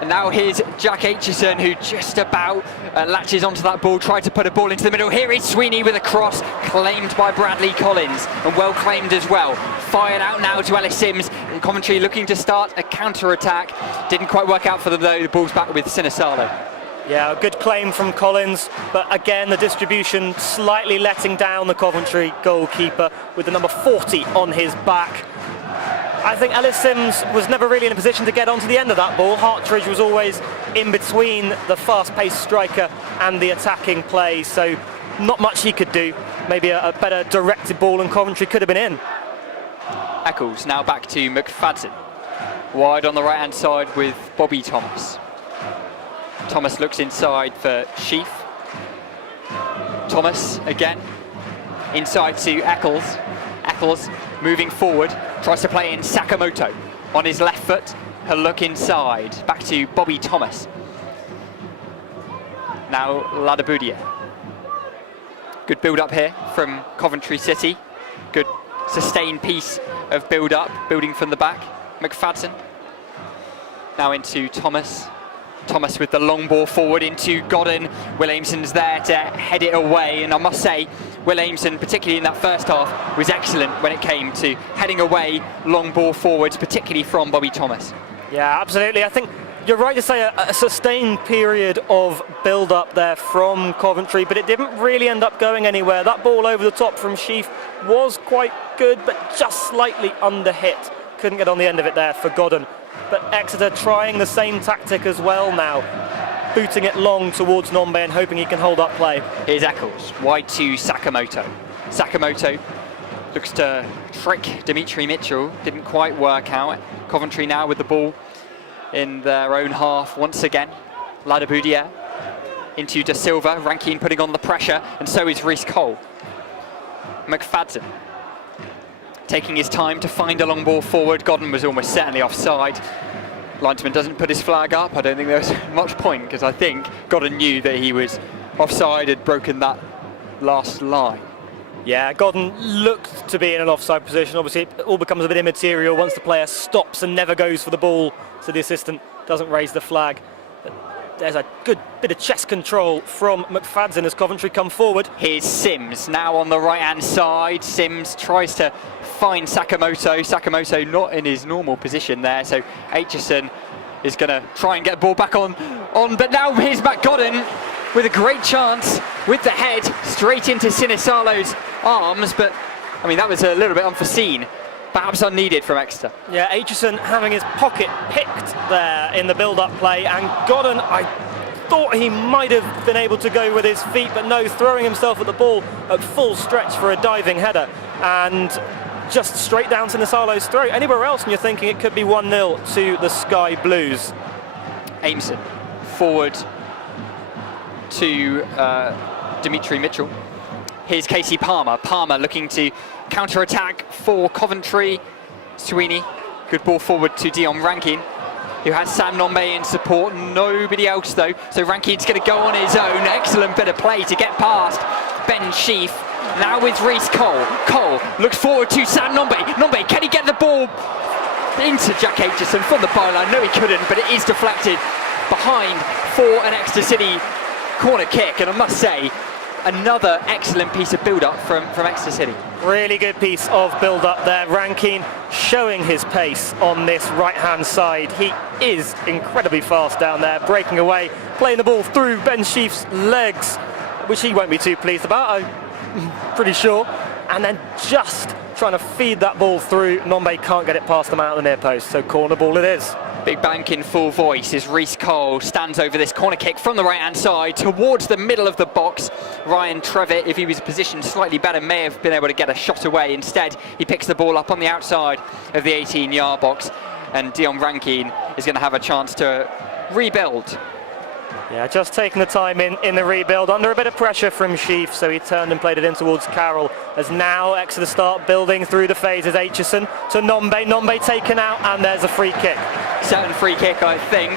And now here's Jack Aitchison, who just about latches onto that ball, tried to put a ball into the middle. Here is Sweeney with a cross, claimed by Bradley Collins, and well claimed as well. Fired out now to Ellis Sims, and Coventry looking to start a counter-attack. Didn't quite work out for them though, the ball's back with Sinisalo. Yeah, a good claim from Collins, but again the distribution slightly letting down the Coventry goalkeeper with the number 40 on his back. I think Ellis Sims was never really in a position to get onto the end of that ball. Hartridge was always in between the fast-paced striker and the attacking play, so not much he could do. Maybe a better directed ball and Coventry could have been in. Eccles now back to McFadden. Wide on the right-hand side with Bobby Thomas. Thomas looks inside for Sheaf. Thomas again, inside to Eccles. Eccles moving forward, tries to play in Sakamoto on his left foot. He'll look inside, back to Bobby Thomas. Now Ladibaudière. Good build-up here from Coventry City. Good sustained piece of build-up, building from the back. McFadden. Now into Thomas. Thomas with the long ball forward into Godden. Will Ameson's there to head it away, and I must say Will Ameson, particularly in that first half, was excellent when it came to heading away long ball forwards, particularly from Bobby Thomas. Yeah, absolutely. I think you're right to say a sustained period of build-up there from Coventry, but it didn't really end up going anywhere. That ball over the top from Sheaf was quite good, but just slightly under-hit. Couldn't get on the end of it there for Godden. But Exeter trying the same tactic as well now. booting it long towards Nombe and hoping he can hold up play. Here's Eccles, wide to Sakamoto. Sakamoto looks to trick Dimitri Mitchell, didn't quite work out. Coventry now with the ball in their own half once again. Ladaboudier into Da Silva, Rankine putting on the pressure, and so is Rhys Cole. McFadden taking his time to find a long ball forward. Godden was almost certainly offside. Linesman doesn't put his flag up. I don't think there was much point, because I think Godden knew that he was offside, had broken that last line. Yeah, Godden looked to be in an offside position. Obviously, it all becomes a bit immaterial once the player stops and never goes for the ball, so the assistant doesn't raise the flag. But there's a good bit of chest control from McFadden as Coventry come forward. Here's Sims, now on the right-hand side. Sims tries to find Sakamoto. Sakamoto not in his normal position there, so Aitchison is going to try and get the ball back on. But now here's Matt Godden with a great chance with the head straight into Sinisalo's arms, but I mean that was a little bit unforeseen, perhaps unneeded from Exeter. Yeah, Aitchison having his pocket picked there in the build-up play, and Godden, I thought he might have been able to go with his feet, but no, throwing himself at the ball at full stretch for a diving header, and just straight down Sinisalo's throat. Anywhere else and you're thinking it could be 1-0 to the Sky Blues. Aimson forward to Dimitri Mitchell. Here's Casey Palmer. Palmer looking to counter-attack for Coventry. Sweeney, good ball forward to Dion Rankine, who has Sam Nombe in support. Nobody else though, so Rankine's going to go on his own. Excellent bit of play to get past Ben Sheaf. Now with Rhys Cole. Cole looks forward to Sam Nombe. Nombe, can he get the ball into Jack Aitchison from the byline? No, he couldn't, but it is deflected behind for an Exeter City corner kick, and I must say, another excellent piece of build-up from Exeter City. Really good piece of build-up there. Rankine showing his pace on this right-hand side. He is incredibly fast down there, breaking away, playing the ball through Ben Sheaf's legs, which he won't be too pleased about, I'm pretty sure. And then just trying to feed that ball through. Nombe can't get it past the man at the near post, so corner ball it is. Big bank in full voice as Rhys Cole stands over this corner kick from the right-hand side towards the middle of the box. Ryan Trevitt, if he was positioned slightly better, may have been able to get a shot away. Instead, he picks the ball up on the outside of the 18-yard box, and Dion Rankine is going to have a chance to rebuild. Yeah, just taking the time in the rebuild, under a bit of pressure from Sheaf, so he turned and played it in towards Carroll, as now Exeter start building through the phases. Aitchison to Nombe, Nombe taken out, and there's a free kick. Certain free kick, I think.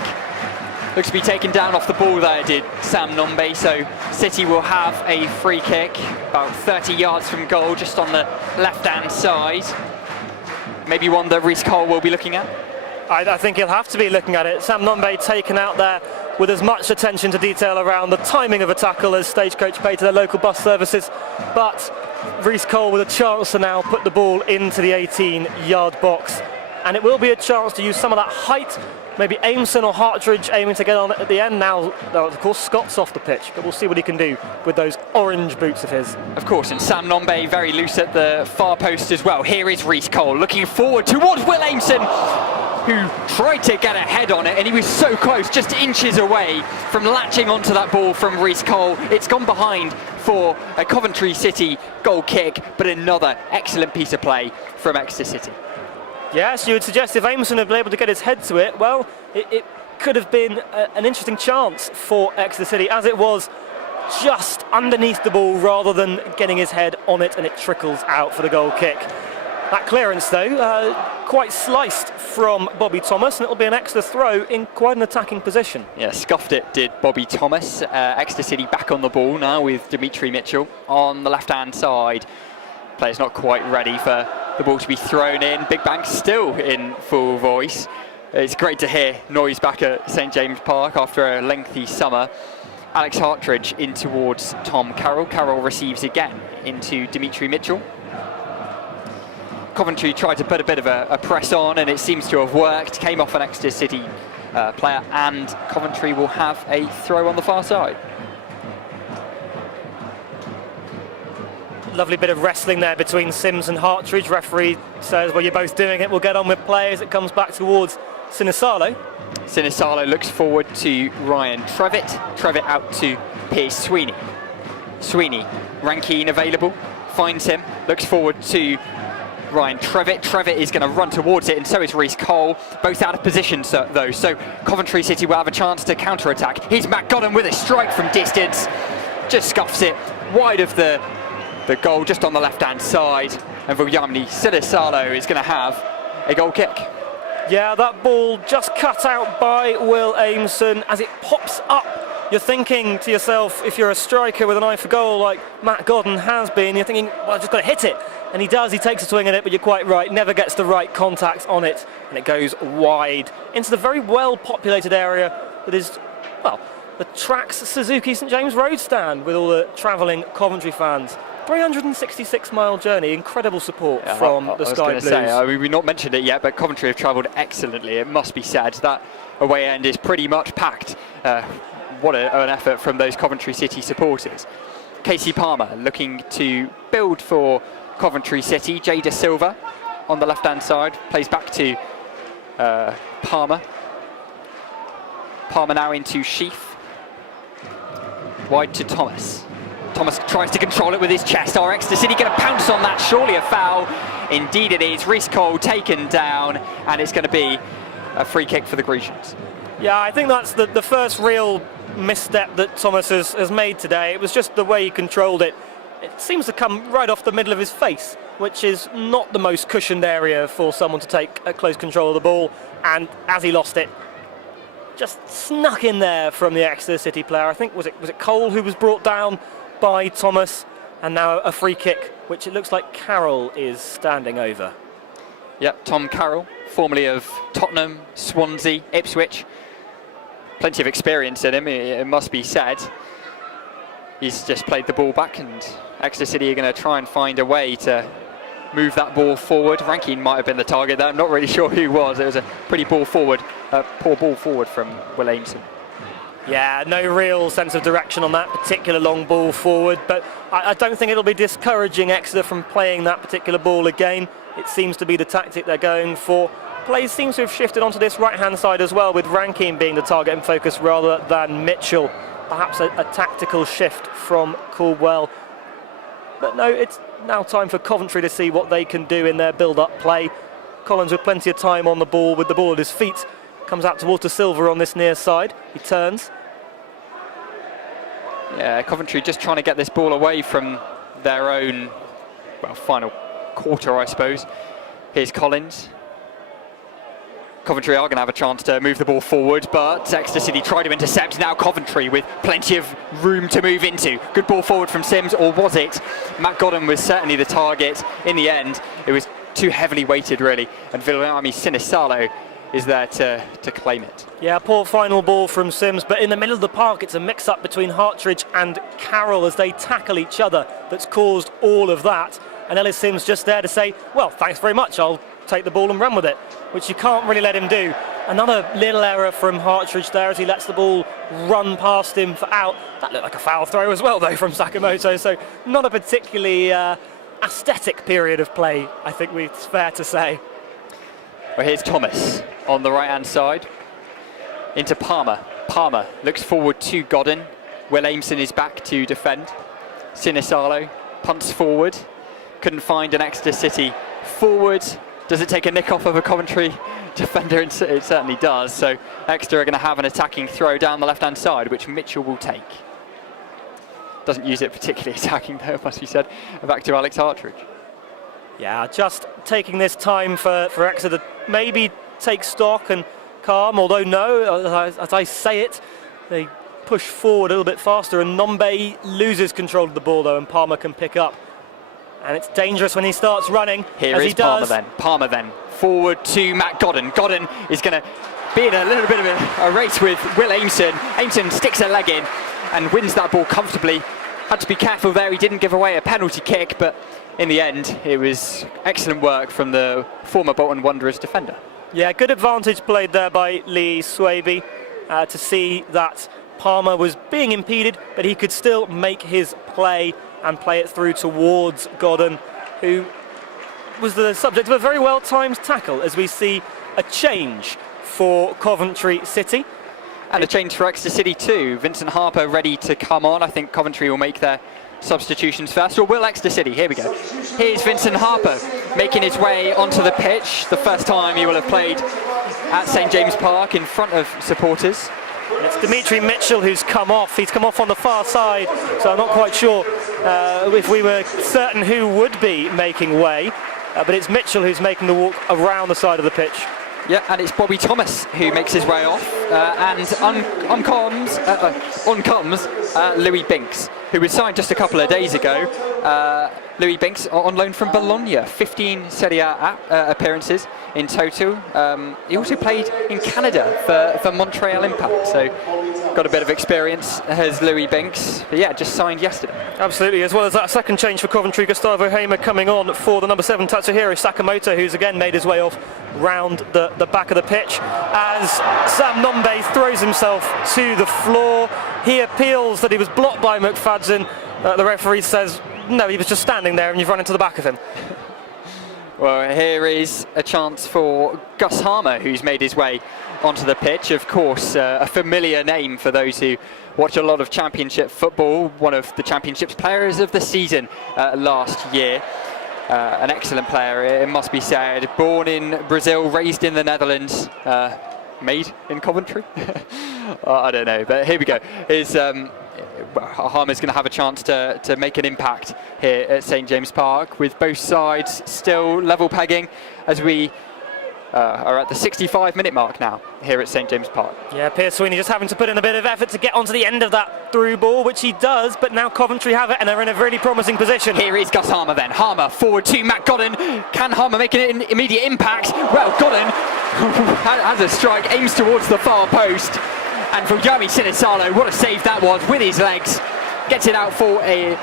Looks to be taken down off the ball there, did Sam Nombe, so City will have a free kick about 30 yards from goal, just on the left-hand side. Maybe one that Rhys Cole will be looking at? I think he'll have to be looking at it. Sam Nombe taken out there with as much attention to detail around the timing of a tackle as Stagecoach paid to their local bus services, but Rhys Cole with a chance to now put the ball into the 18-yard box, and it will be a chance to use some of that height. Maybe Aimson or Hartridge aiming to get on it at the end. Now, of course, Scott's off the pitch, but we'll see what he can do with those orange boots of his. Of course, and Sam Nombe very loose at the far post as well. Here is Rhys Cole looking forward towards Will Aimson, who tried to get a head on it, and he was so close, just inches away from latching onto that ball from Rhys Cole. It's gone behind for a Coventry City goal kick, but another excellent piece of play from Exeter City. Yes, you would suggest if Aimson had been able to get his head to it, well, it could have been an interesting chance for Exeter City, as it was just underneath the ball rather than getting his head on it, and it trickles out for the goal kick. That clearance, though, quite sliced from Bobby Thomas, and it'll be an Exeter throw in quite an attacking position. Yeah, scuffed it, did Bobby Thomas. Exeter City back on the ball now with Dimitri Mitchell on the left-hand side. Player's not quite ready for the ball to be thrown in. Big Bank still in full voice. It's great to hear noise back at St James Park after a lengthy summer. Alex Hartridge in towards Tom Carroll. Carroll receives again into Dimitri Mitchell. Coventry tried to put a bit of a press on, and it seems to have worked. Came off an Exeter City player, and Coventry will have a throw on the far side. Lovely bit of wrestling there between Sims and Hartridge. Referee says, well, you're both doing it, we'll get on with play, as it comes back towards Sinisalo. Sinisalo looks forward to Ryan Trevitt. Trevitt out to Piers Sweeney. Sweeney, Rankine available, finds him, looks forward to Ryan Trevitt. Trevitt is going to run towards it, and so is Reece Cole. Both out of position, though, so Coventry City will have a chance to counter-attack. Here's Matt Godden with a strike from distance. Just scuffs it wide of the goal, just on the left-hand side. And Viljami Sinisalo is going to have a goal kick. Yeah, that ball just cut out by Will Aimson as it pops up. You're thinking to yourself, if you're a striker with an eye for goal like Matt Godden has been, you're thinking, well, I've just got to hit it. And he does, he takes a swing at it, but you're quite right, never gets the right contact on it, and it goes wide into the very well-populated area that is, well, the Trax Suzuki St James Road stand with all the travelling Coventry fans. 366-mile journey, incredible support from the Sky Blues. Say, we've not mentioned it yet, but Coventry have travelled excellently, it must be said. That away end is pretty much packed. What an effort from those Coventry City supporters. Casey Palmer looking to build for Coventry City. Jada Silva on the left-hand side, plays back to Palmer. Palmer now into Sheaf. Wide to Thomas. Thomas tries to control it with his chest. Are Exeter City going to pounce on that? Surely a foul. Indeed it is. Reece Cole taken down, and it's going to be a free kick for the Grecians. Yeah, I think that's the first real misstep that Thomas has made today. It was just the way he controlled it. It seems to come right off the middle of his face, which is not the most cushioned area for someone to take a close control of the ball. And as he lost it, just snuck in there from the Exeter City player. I think was it Cole who was brought down by Thomas, and now a free kick, which it looks like Carroll is standing over. Yep, Tom Carroll, formerly of Tottenham, Swansea, Ipswich. Plenty of experience in him, it must be said. He's just played the ball back, and Exeter City are going to try and find a way to move that ball forward. Rankine might have been the target there, I'm not really sure who was. It was a pretty poor ball forward from Will Aimson. Yeah, no real sense of direction on that particular long ball forward, but I don't think it'll be discouraging Exeter from playing that particular ball again. It seems to be the tactic they're going for. Play seems to have shifted onto this right-hand side as well, with Rankine being the target and focus rather than Mitchell. Perhaps a tactical shift from Caldwell. But no, it's now time for Coventry to see what they can do in their build-up play. Collins with plenty of time on the ball, with the ball at his feet. Comes out towards Silva on this near side. He turns. Yeah, Coventry just trying to get this ball away from their own, well, final quarter, I suppose. Here's Collins. Coventry are going to have a chance to move the ball forward, but Exeter City try to intercept. Now Coventry with plenty of room to move into. Good ball forward from Sims, or was it? Matt Godden was certainly the target. In the end, it was too heavily weighted, really, and Viljami Sinisalo is there to claim it. Yeah, poor final ball from Sims, but in the middle of the park it's a mix-up between Hartridge and Carroll as they tackle each other that's caused all of that. And Ellis Sims just there to say, well, thanks very much, I'll take the ball and run with it, which you can't really let him do. Another little error from Hartridge there as he lets the ball run past him for out. That looked like a foul throw as well, though, from Sakamoto, so not a particularly aesthetic period of play, I think it's fair to say. Well, here's Thomas on the right-hand side, into Palmer. Palmer looks forward to Godden. Will Aimson is back to defend. Sinisalo punts forward. Couldn't find an Exeter City forward. Does it take a nick off of a Coventry defender? It certainly does. So Exeter are going to have an attacking throw down the left-hand side, which Mitchell will take. Doesn't use it particularly attacking, though, must be said. Back to Alex Hartridge. Yeah, just taking this time for Exeter to maybe take stock and calm, although no, as I say it, they push forward a little bit faster, and Nombe loses control of the ball, though, and Palmer can pick up. And it's dangerous when he starts running, Here as is he does. Palmer then, forward to Matt Godden. Godden is going to be in a little bit of a race with Will Aimson. Aimson sticks a leg in and wins that ball comfortably. Had to be careful there, he didn't give away a penalty kick, but in the end, it was excellent work from the former Bolton Wanderers defender. Yeah, good advantage played there by Lee Swaby to see that Palmer was being impeded, but he could still make his play and play it through towards Godden, who was the subject of a very well-timed tackle, as we see a change for Coventry City. And a change for Exeter City too. Vincent Harper ready to come on. I think Coventry will make their substitutions first, or will Exeter City? Here we go. Here's Vincent Harper making his way onto the pitch. The first time he will have played at St James Park in front of supporters. It's Dimitri Mitchell who's come off. He's come off on the far side, so I'm not quite sure if we were certain who would be making way. But it's Mitchell who's making the walk around the side of the pitch. Yeah, and it's Bobby Thomas who makes his way off, and on comes Louis Binks, who was signed just a couple of days ago. Louis Binks on loan from Bologna, 15 Serie A appearances in total. He also played in Canada for Montreal Impact, so got a bit of experience as Louis Binks. But yeah, just signed yesterday. Absolutely, as well as that second change for Coventry, Gustavo Hamer coming on for the number 7 Tatsuhiro Sakamoto, who's again made his way off round the back of the pitch as Sam Nombe throws himself to the floor. He appeals that he was blocked by McFadzean. The referee says, no, he was just standing there and you've run into the back of him. Well, here is a chance for Gus Harmer, who's made his way onto the pitch. Of course, a familiar name for those who watch a lot of Championship football. One of the Championship's players of the season last year. An excellent player, it must be said. Born in Brazil, raised in the Netherlands, made in Coventry. I don't know, but here we go. Harmer's going to have a chance to make an impact here at St James Park, with both sides still level pegging as we are at the 65-minute mark now here at St James Park. Yeah, Piers Sweeney just having to put in a bit of effort to get onto the end of that through ball, which he does, but now Coventry have it and they're in a really promising position. Here is Gus Harmer then. Harmer forward to Matt Godden. Can Harmer make an immediate impact? Well, Godden has a strike, aims towards the far post. And from Yomi Sinisalo, what a save that was with his legs. Gets it out for a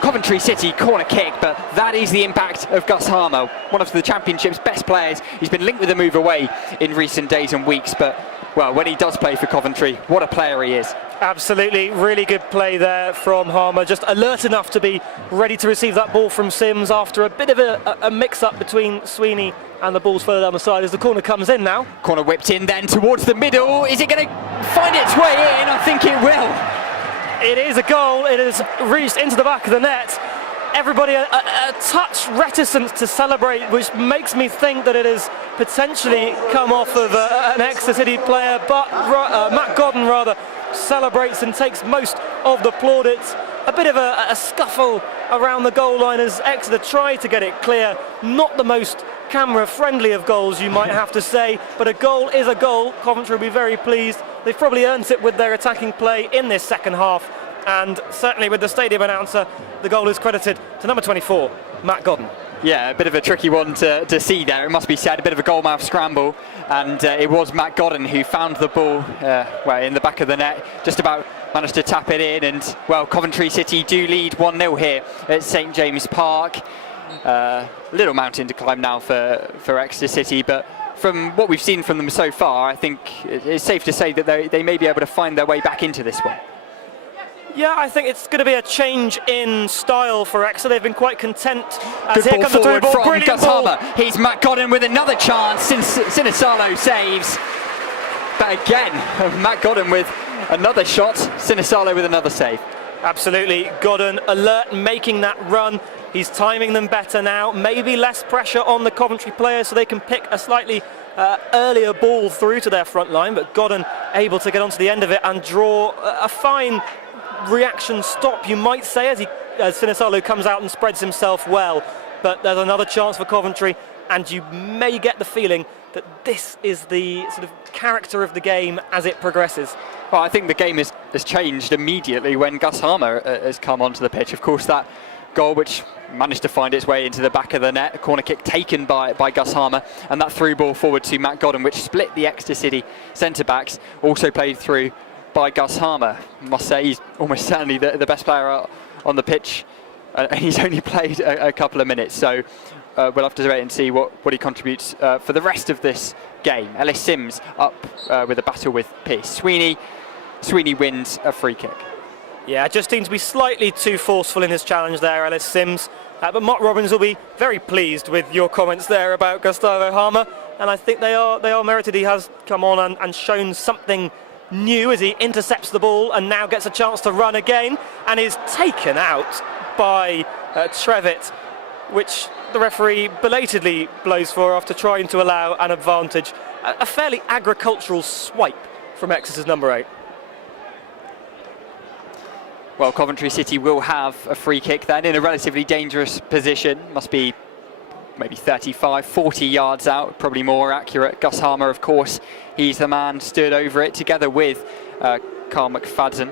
Coventry City corner kick, but that is the impact of Gus Harmer, one of the Championship's best players. He's been linked with a move away in recent days and weeks, but, well, when he does play for Coventry, what a player he is. Absolutely, really good play there from Harmer, just alert enough to be ready to receive that ball from Sims after a bit of a mix-up between Sweeney and the ball's further down the side as the corner comes in now. Corner whipped in then towards the middle. Is it going to find its way in? I think it will. It is a goal. It has reached into the back of the net. Everybody a touch reticent to celebrate, which makes me think that it has potentially come off of an Exeter City player, but Matt Godden rather celebrates and takes most of the plaudits. A bit of a scuffle around the goal line as Exeter try to get it clear. Not the most camera friendly of goals, you might have to say, but a goal is a goal. Coventry will be very pleased. They've probably earned it with their attacking play in this second half, and certainly with the stadium announcer, the goal is credited to number 24, Matt Godden. Yeah, a bit of a tricky one to see there, it must be said. A bit of a goalmouth scramble, and it was Matt Godden who found the ball in the back of the net, just about managed to tap it in, and, well, Coventry City do lead 1-0 here at St James Park. Little mountain to climb now for Exeter City, but from what we've seen from them so far, I think it's safe to say that they may be able to find their way back into this one. Yeah, I think it's going to be a change in style for Exeter. They've been quite content. As Good here ball comes the through forward ball. from Brilliant Gus ball. Harmer. Here's Matt Godden with another chance. Sinisalo saves. But again, Matt Godden with another shot. Sinisalo with another save. Absolutely, Godden alert, making that run. He's timing them better now. Maybe less pressure on the Coventry players so they can pick a slightly earlier ball through to their front line, but Godden able to get onto the end of it and draw a fine reaction stop, you might say, as Sinisalo comes out and spreads himself well. But there's another chance for Coventry, and you may get the feeling that this is the sort of character of the game as it progresses. Well, I think the game has changed immediately when Gus Harmer has come onto the pitch. Of course, that goal which managed to find its way into the back of the net, a corner kick taken by Gus Harmer, and that through ball forward to Matt Godden, which split the Exeter City centre-backs, also played through by Gus Harmer. I must say he's almost certainly the best player out on the pitch, and he's only played a couple of minutes, so we'll have to wait and see what he contributes for the rest of this game. Ellis Sims up with a battle with Piers Sweeney. Sweeney wins a free kick. Yeah, just seems to be slightly too forceful in his challenge there, Ellis Sims. But Mark Robbins will be very pleased with your comments there about Gustavo Harmer. and I think they are merited. He has come on and shown something new as he intercepts the ball and now gets a chance to run again and is taken out by Trevitt, which the referee belatedly blows for after trying to allow an advantage. A fairly agricultural swipe from Exeter's number 8. Well, Coventry City will have a free kick then in a relatively dangerous position. Must be maybe 35, 40 yards out, probably more accurate. Gus Harmer, of course, he's the man stood over it together with Carl McFadden.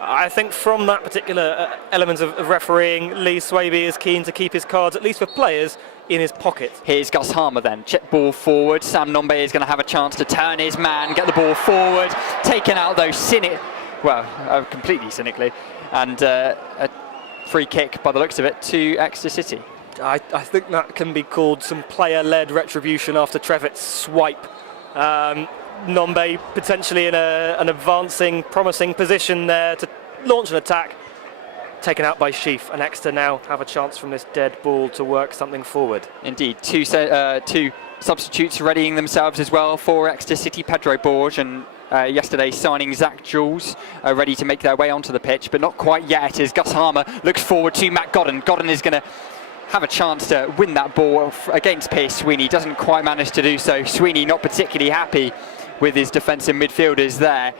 I think from that particular element of refereeing, Lee Swaby is keen to keep his cards, at least for players, in his pocket. Here's Gus Harmer then, chip ball forward. Sam Nombe is going to have a chance to turn his man, get the ball forward. Taken out though, completely cynically. And a free kick by the looks of it to Exeter City. I think that can be called some player-led retribution after Trevitt's swipe. Nombe potentially in an advancing, promising position there to launch an attack. Taken out by Sheaf, and Exeter now have a chance from this dead ball to work something forward. Indeed, two substitutes readying themselves as well for Exeter City. Pedro Borges and yesterday signing Zach Jules ready to make their way onto the pitch, but not quite yet as Gus Harmer looks forward to Matt Godden. Godden is going to have a chance to win that ball against Piers Sweeney, doesn't quite manage to do so. Sweeney not particularly happy with his defensive midfielders there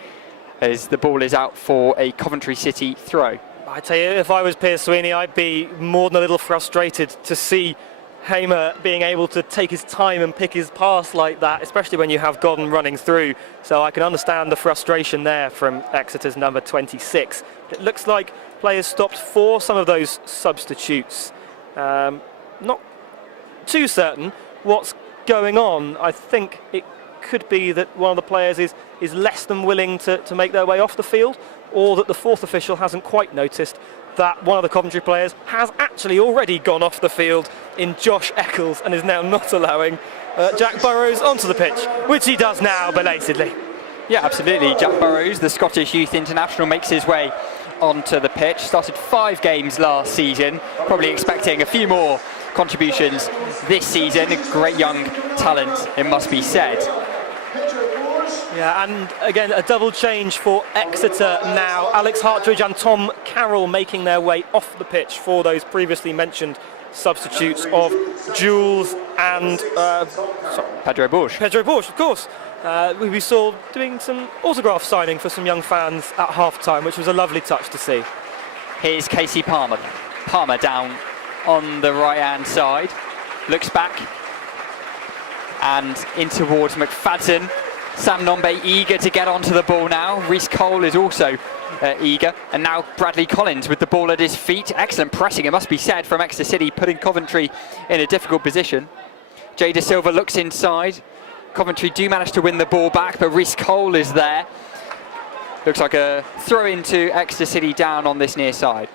as the ball is out for a Coventry City throw. I tell you, if I was Piers Sweeney, I'd be more than a little frustrated to see Hamer being able to take his time and pick his pass like that, especially when you have Godden running through. So I can understand the frustration there from Exeter's number 26. It looks like players stopped for some of those substitutes. Not too certain what's going on. I think it could be that one of the players is less than willing to make their way off the field, or that the fourth official hasn't quite noticed that one of the Coventry players has actually already gone off the field in Josh Eccles and is now not allowing Jack Burrows onto the pitch, which he does now belatedly. Yeah, absolutely. Jack Burrows, the Scottish Youth International, makes his way onto the pitch. Started 5 games last season, probably expecting a few more contributions this season. A great young talent, it must be said. Yeah, and again, a double change for Exeter now. Alex Hartridge and Tom Carroll making their way off the pitch for those previously mentioned substitutes of Jules and Pedro Borges. Pedro Borges, of course. We saw doing some autograph signing for some young fans at half-time, which was a lovely touch to see. Here's Casey Palmer. Palmer down on the right-hand side. Looks back and in towards McFadden. Sam Nombe eager to get onto the ball now. Reece Cole is also eager. And now Bradley Collins with the ball at his feet. Excellent pressing, it must be said, from Exeter City, putting Coventry in a difficult position. Jay De Silva looks inside. Coventry do manage to win the ball back, but Reece Cole is there. Looks like a throw into Exeter City down on this near side.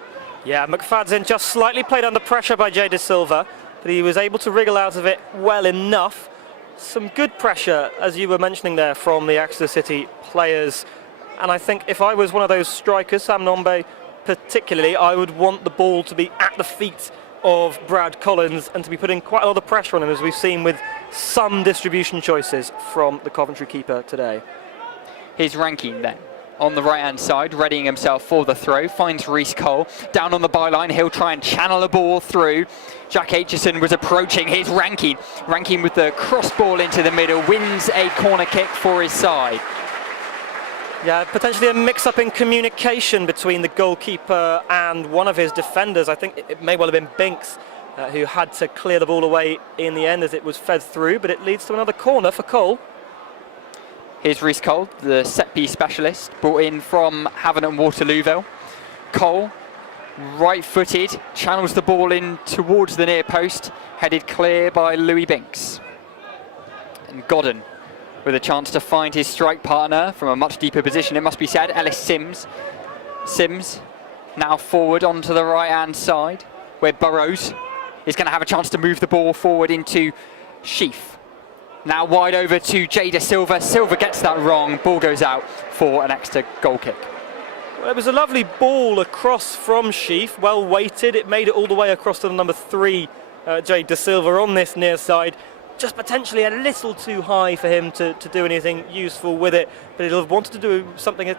Yeah, McFadden just slightly played under pressure by Jay De Silva, but he was able to wriggle out of it well enough. Some good pressure, as you were mentioning there, from the Exeter City players. And I think if I was one of those strikers, Sam Nombe particularly, I would want the ball to be at the feet of Brad Collins and to be putting quite a lot of pressure on him, as we've seen with some distribution choices from the Coventry keeper today. Here's Rankin then. On the right-hand side, readying himself for the throw, finds Reece Cole. Down on the byline, he'll try and channel a ball through. Jack Aitchison was approaching. Here's Rankin. Rankin with the cross ball into the middle, wins a corner kick for his side. Yeah, potentially a mix-up in communication between the goalkeeper and one of his defenders. I think it may well have been Binks who had to clear the ball away in the end as it was fed through, but it leads to another corner for Cole. Here's Reece Cole, the set-piece specialist, brought in from Havant and Waterlooville. Cole, right-footed, channels the ball in towards the near post, headed clear by Louis Binks. And Godden with a chance to find his strike partner from a much deeper position, it must be said. Ellis Sims. Sims now forward onto the right-hand side, where Burrows is going to have a chance to move the ball forward into Sheaf. Now wide over to Jay De Silva. Silva gets that wrong. Ball goes out for an Exeter goal kick. Well, it was a lovely ball across from Sheaf, well weighted. It made it all the way across to the number 3, Jay De Silva, on this near side. just potentially a little too high for him to do anything useful with it, but he'll have wanted to do something a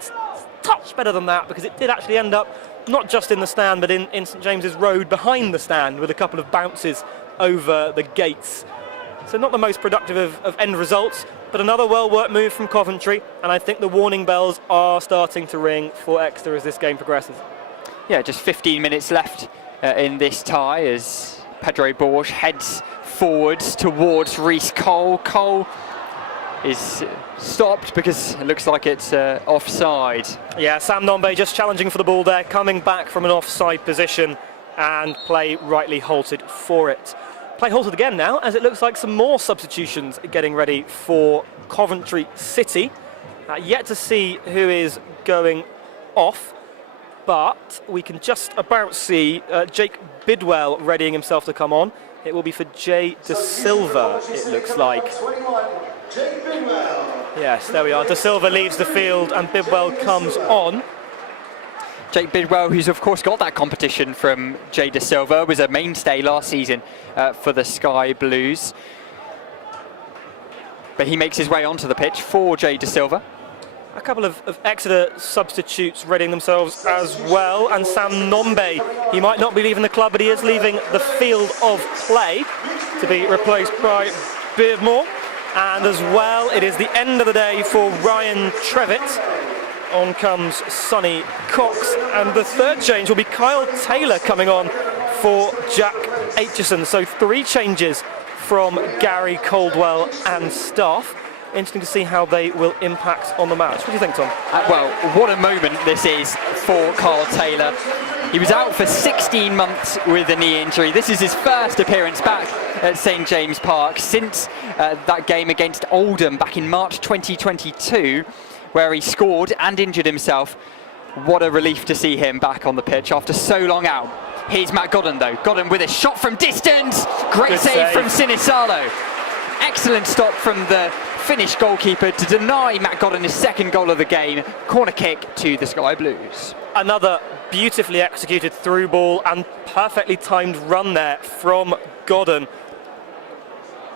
touch better than that, because it did actually end up not just in the stand but in St James's Road behind the stand, with a couple of bounces over the gates. So not the most productive of end results, but another well-worked move from Coventry, and I think the warning bells are starting to ring for Exeter as this game progresses. Yeah, just 15 minutes left in this tie as Pedro Borges heads forwards towards Reece Cole. Cole is stopped because it looks like it's offside. Yeah, Sam Nombe just challenging for the ball there, coming back from an offside position, and play rightly halted for it. Play halted again now, as it looks like some more substitutions getting ready for Coventry City. Yet to see who is going off, but we can just about see Jake Bidwell readying himself to come on. It will be for Jay De Silva, it looks like. Yes, there we are. De Silva leaves the field and Bidwell comes on. Jake Bidwell, who's of course got that competition from Jay De Silva, was a mainstay last season for the Sky Blues. But he makes his way onto the pitch for Jay De Silva. A couple of Exeter substitutes readying themselves as well, and Sam Nombe, he might not be leaving the club, but he is leaving the field of play to be replaced by Beardmore. And as well, it is the end of the day for Ryan Trevitt. On comes Sonny Cox, and the third change will be Kyle Taylor coming on for Jack Aitchison. So 3 changes from Gary Caldwell and staff. Interesting to see how they will impact on the match. What do you think, Tom? Well, what a moment this is for Kyle Taylor. He was out for 16 months with a knee injury. This is his first appearance back at St James Park since that game against Oldham back in March 2022, where he scored and injured himself. What a relief to see him back on the pitch after so long out. Here's Matt Godden though. Godden with a shot from distance. Great save from Sinisalo. Excellent stop from the Finnish goalkeeper to deny Matt Godden his second goal of the game. Corner kick to the Sky Blues. Another beautifully executed through ball and perfectly timed run there from Godden.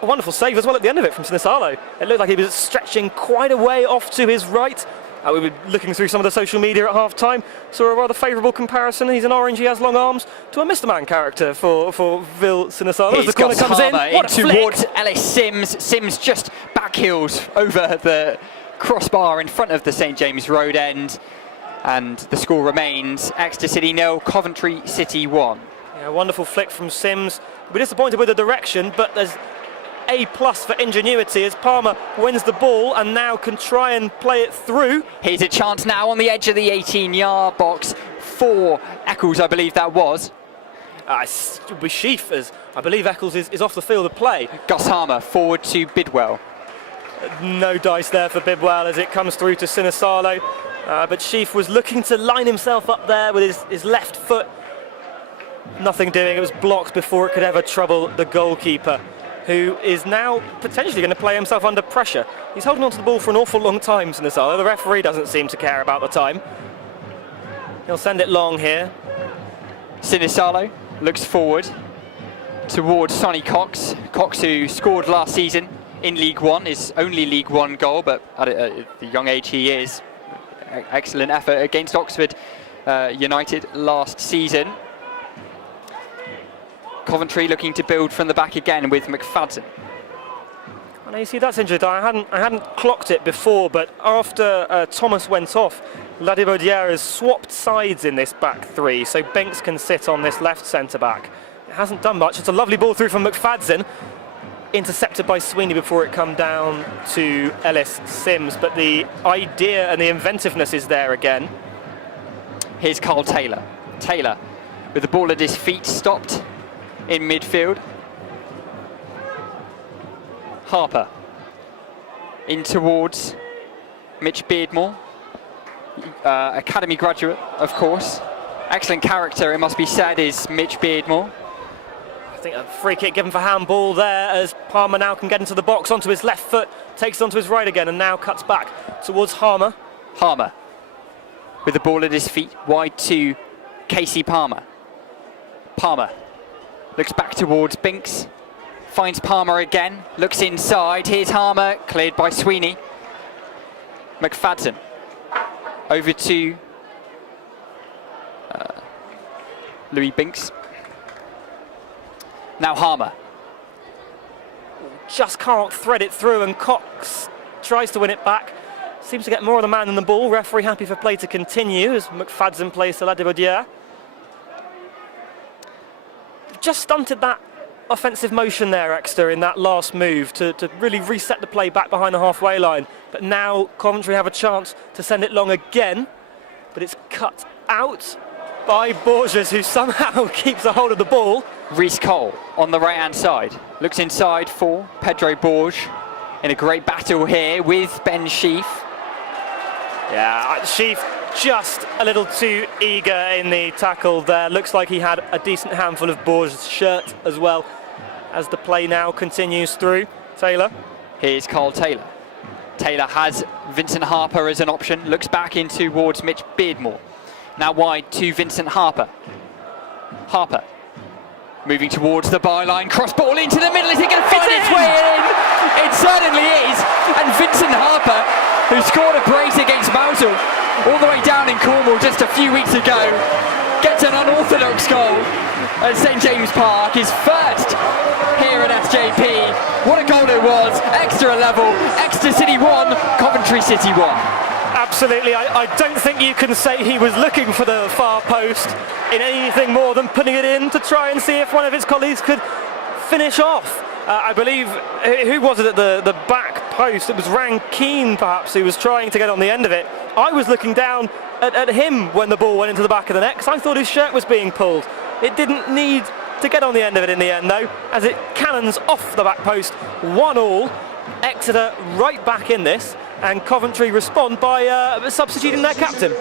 A wonderful save as well at the end of it from Sinisalo. It looked like he was stretching quite a way off to his right. We were looking through some of the social media at half-time, saw a rather favourable comparison. He's an orange, he has long arms, to a Mr. Man character for Vil Sinisalo. As the corner comes in, what a towards flick! Ellis Sims. Sims just backheels over the crossbar in front of the St James Road end, and the score remains Exeter City 0, Coventry City 1. Yeah, wonderful flick from Sims. We're disappointed with the direction, but there's A+ for ingenuity as Palmer wins the ball and now can try and play it through. Here's a chance now on the edge of the 18-yard box for Eccles, I believe that was. It will be Sheaf, as I believe Eccles is off the field of play. Gus Harmer forward to Bidwell. No dice there for Bidwell as it comes through to Sinisalo. But Sheaf was looking to line himself up there with his left foot. Nothing doing, it was blocked before it could ever trouble the goalkeeper, who is now potentially going to play himself under pressure. He's holding onto the ball for an awful long time, Sinisalo. The referee doesn't seem to care about the time. He'll send it long here. Sinisalo looks forward towards Sonny Cox. Cox, who scored last season in League One, his only League One goal, but at the young age he is. Excellent effort against Oxford United last season. Coventry looking to build from the back again with McFadden. And you see, that's interesting. I hadn't clocked it before, but after Thomas went off, Ladibaudière has swapped sides in this back three, so Binks can sit on this left centre-back. It hasn't done much. It's a lovely ball through from McFadden, intercepted by Sweeney before it come down to Ellis Sims, but the idea and the inventiveness is there again. Here's Carl Taylor. Taylor with the ball at his feet, stopped in midfield. Harper in towards Mitch Beardmore, academy graduate, of course. Excellent character, it must be said, is Mitch Beardmore. I think a free kick given for handball there as Palmer now can get into the box onto his left foot, takes it onto his right again and now cuts back towards Harmer. Harmer with the ball at his feet, wide to Casey Palmer. Palmer looks back towards Binks, finds Palmer again, looks inside, here's Harmer, cleared by Sweeney. McFadden over to Louis Binks. Now Harmer. Just can't thread it through, and Cox tries to win it back. Seems to get more of the man than the ball. Referee happy for play to continue as McFadden plays to Ladibaudière. Just stunted that offensive motion there, Exeter, in that last move to really reset the play back behind the halfway line. But now Coventry have a chance to send it long again, but it's cut out by Borges, who somehow keeps a hold of the ball. Reece Cole on the right-hand side. Looks inside for Pedro Borges in a great battle here with Ben Sheaf. Yeah, Sheaf just a little too eager in the tackle there. Looks like he had a decent handful of Borges' shirt as well as the play now continues through. Taylor. Here's Carl Taylor. Taylor has Vincent Harper as an option. Looks back in towards Mitch Beardmore. Now wide to Vincent Harper. Harper moving towards the byline. Cross ball into the middle. Is it going to find its way in? It certainly is. And Vincent Harper, who scored a brace against Mousehole all the way down in Cornwall just a few weeks ago, gets an unorthodox goal at St James Park, his first here at SJP. What a goal it was. Extra level. Exeter City 1, Coventry City 1. Absolutely, I don't think you can say he was looking for the far post in anything more than putting it in to try and see if one of his colleagues could finish off. I believe, who was it at the back post? It was Rankine, perhaps, who was trying to get on the end of it. I was looking down at him when the ball went into the back of the net, because I thought his shirt was being pulled. It didn't need to get on the end of it in the end, though, as it cannons off the back post. 1-1, Exeter right back in this, and Coventry respond by substituting their captain.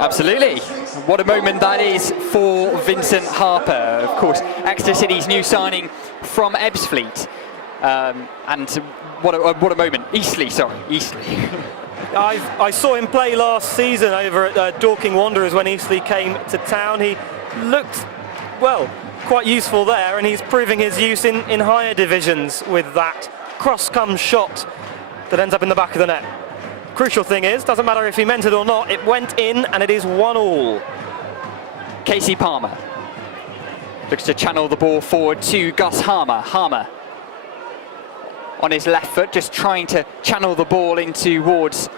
Absolutely. What a moment that is for Vincent Harper. Of course, Exeter City's new signing from Ebbsfleet. And what a moment. Eastleigh. I saw him play last season over at Dorking Wanderers when Eastleigh came to town. He looked, well, quite useful there, and he's proving his use in higher divisions with that cross-come shot that ends up in the back of the net. Crucial thing is, doesn't matter if he meant it or not, it went in, and it is 1-1. Casey Palmer looks to channel the ball forward to Gus Harmer. Harmer on his left foot, just trying to channel the ball in towards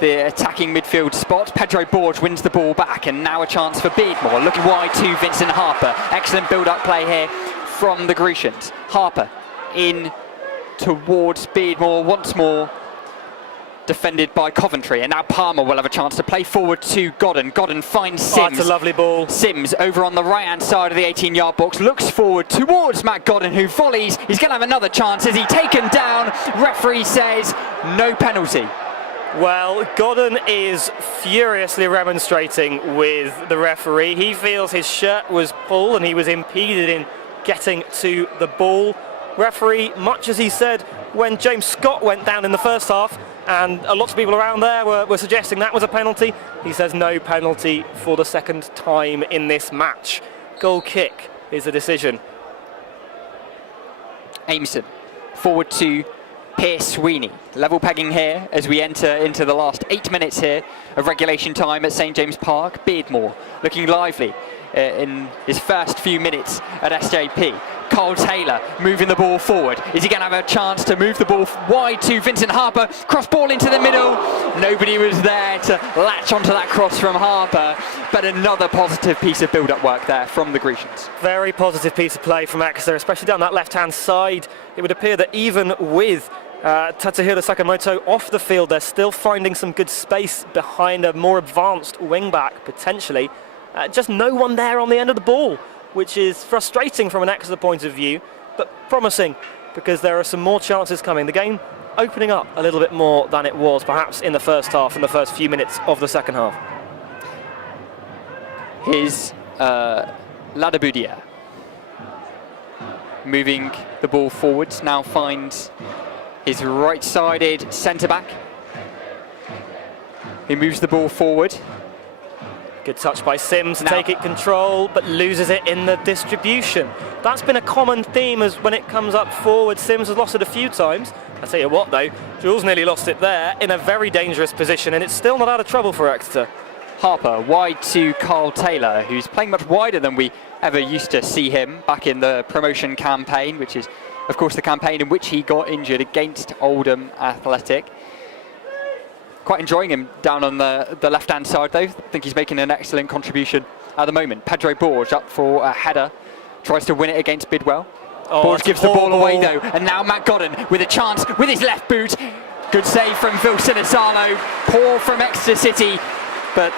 the attacking midfield spot. Pedro Borges wins the ball back, and now a chance for Beardmore. Looking wide to Vincent Harper. Excellent build-up play here from the Grecians. Harper in towards Beardmore once more, defended by Coventry, and now Palmer will have a chance to play forward to Godden. Godden finds Sims. Oh, it's a lovely ball. Sims over on the right-hand side of the 18-yard box, looks forward towards Matt Godden, who volleys. He's going to have another chance. Is he taken down? Referee says no penalty. Well, Godden is furiously remonstrating with the referee. He feels his shirt was pulled and he was impeded in getting to the ball. Referee, much as he said when James Scott went down in the first half, and a lot of people around there were suggesting that was a penalty, he says no penalty for the second time in this match. Goal kick is the decision. Aimson forward to Pierce Sweeney. Level pegging here as we enter into the last 8 minutes here of regulation time at St James Park. Beardmore looking lively in his first few minutes at SJP. Carl Taylor moving the ball forward. Is he going to have a chance to move the ball wide to Vincent Harper? Cross ball into the middle. Nobody was there to latch onto that cross from Harper, but another positive piece of build-up work there from the Grecians. Very positive piece of play from Exeter, especially down that left-hand side. It would appear that even with Tatsuhiro Sakamoto off the field, they're still finding some good space behind a more advanced wing-back, potentially. Just no one there on the end of the ball, which is frustrating from an Exeter point of view, but promising because there are some more chances coming. The game opening up a little bit more than it was perhaps in the first half, in the first few minutes of the second half. Here's Ladibaudière moving the ball forwards, now finds his right-sided centre-back. He moves the ball forward. Good touch by Sims to Now- take it control, but loses it in the distribution. That's been a common theme as when it comes up forward. Sims has lost it a few times. I tell you what though, Jules nearly lost it there in a very dangerous position, and it's still not out of trouble for Exeter. Harper wide to Carl Taylor, who's playing much wider than we ever used to see him back in the promotion campaign, which is of course the campaign in which he got injured against Oldham Athletic. Quite enjoying him down on the left-hand side though. I think he's making an excellent contribution at the moment. Pedro Borges up for a header, tries to win it against Bidwell. Oh, Borges gives the poor ball away though, and now Matt Godden with a chance with his left boot. Good save from Phil Sinisalo, poor from Exeter City, but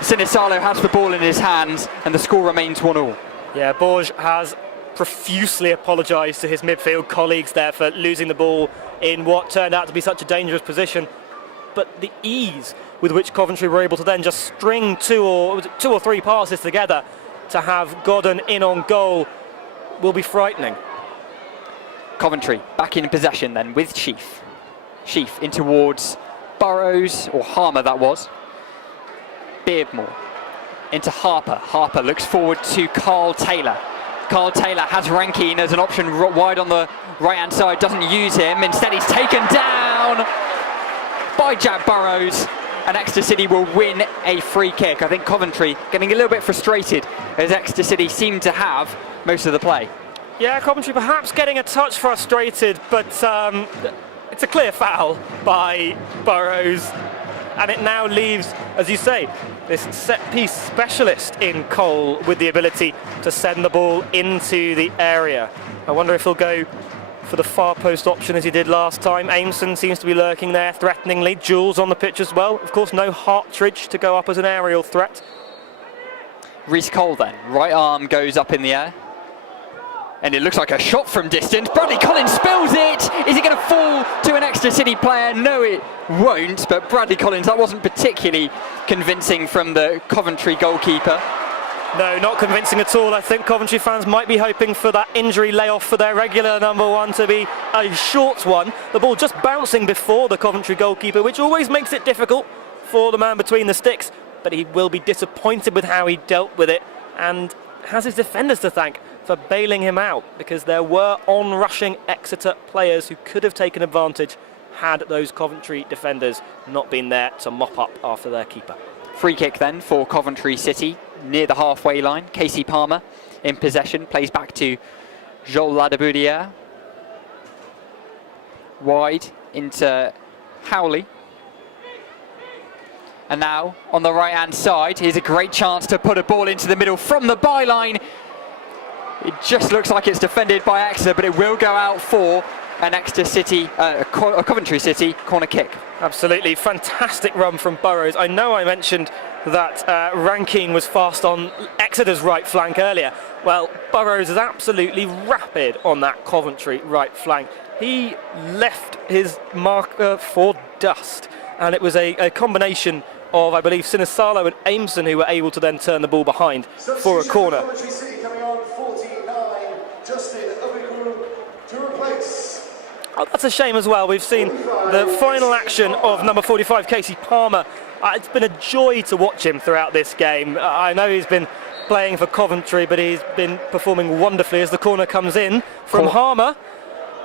Sinisalo has the ball in his hands and the score remains 1-1. Yeah, Borges has profusely apologised to his midfield colleagues there for losing the ball in what turned out to be such a dangerous position. But the ease with which Coventry were able to then just string two or three passes together to have Godden in on goal will be frightening. Coventry back in possession then with Sheaf. Sheaf in towards Burrows, or Harmer that was. Beardmore into Harper. Harper looks forward to Carl Taylor. Carl Taylor has Rankine as an option wide on the right-hand side, doesn't use him. Instead he's taken down by Jack Burrows, and Exeter City will win a free kick. I think Coventry getting a little bit frustrated as Exeter City seem to have most of the play. Yeah, Coventry perhaps getting a touch frustrated, but it's a clear foul by Burrows, and it now leaves, as you say, this set-piece specialist in Cole with the ability to send the ball into the area. I wonder if he'll go for the far post option as he did last time. Aimson seems to be lurking there threateningly. Jules on the pitch as well. Of course, no Hartridge to go up as an aerial threat. Reece Cole then, right arm goes up in the air. And it looks like a shot from distance. Bradley Collins spills it. Is it going to fall to an Exeter City player? No, it won't. But Bradley Collins, that wasn't particularly convincing from the Coventry goalkeeper. No, not convincing at all. I think Coventry fans might be hoping for that injury layoff for their regular number one to be a short one. The ball just bouncing before the Coventry goalkeeper, which always makes it difficult for the man between the sticks. But he will be disappointed with how he dealt with it, and has his defenders to thank for bailing him out, because there were on-rushing Exeter players who could have taken advantage had those Coventry defenders not been there to mop up after their keeper. Free kick then for Coventry City near the halfway line. Casey Palmer in possession, plays back to Joel Ladeboudière. Wide into Howley. And now on the right hand side, here's a great chance to put a ball into the middle from the byline. It just looks like it's defended by Exeter, but it will go out for an Exeter City, a Coventry City corner kick. Absolutely fantastic run from Burrows. I know I mentioned that Rankine was fast on Exeter's right flank earlier. Well, Burrows is absolutely rapid on that Coventry right flank. He left his marker for dust, and it was a combination of, I believe, Sinisalo and Aimson who were able to then turn the ball behind for a corner. Coventry City coming on 49, Justin Obikuru to replace. Oh, that's a shame as well. We've seen the final action of number 45, Casey Palmer. It's been a joy to watch him throughout this game. I know he's been playing for Coventry, but he's been performing wonderfully as the corner comes in from Harmer.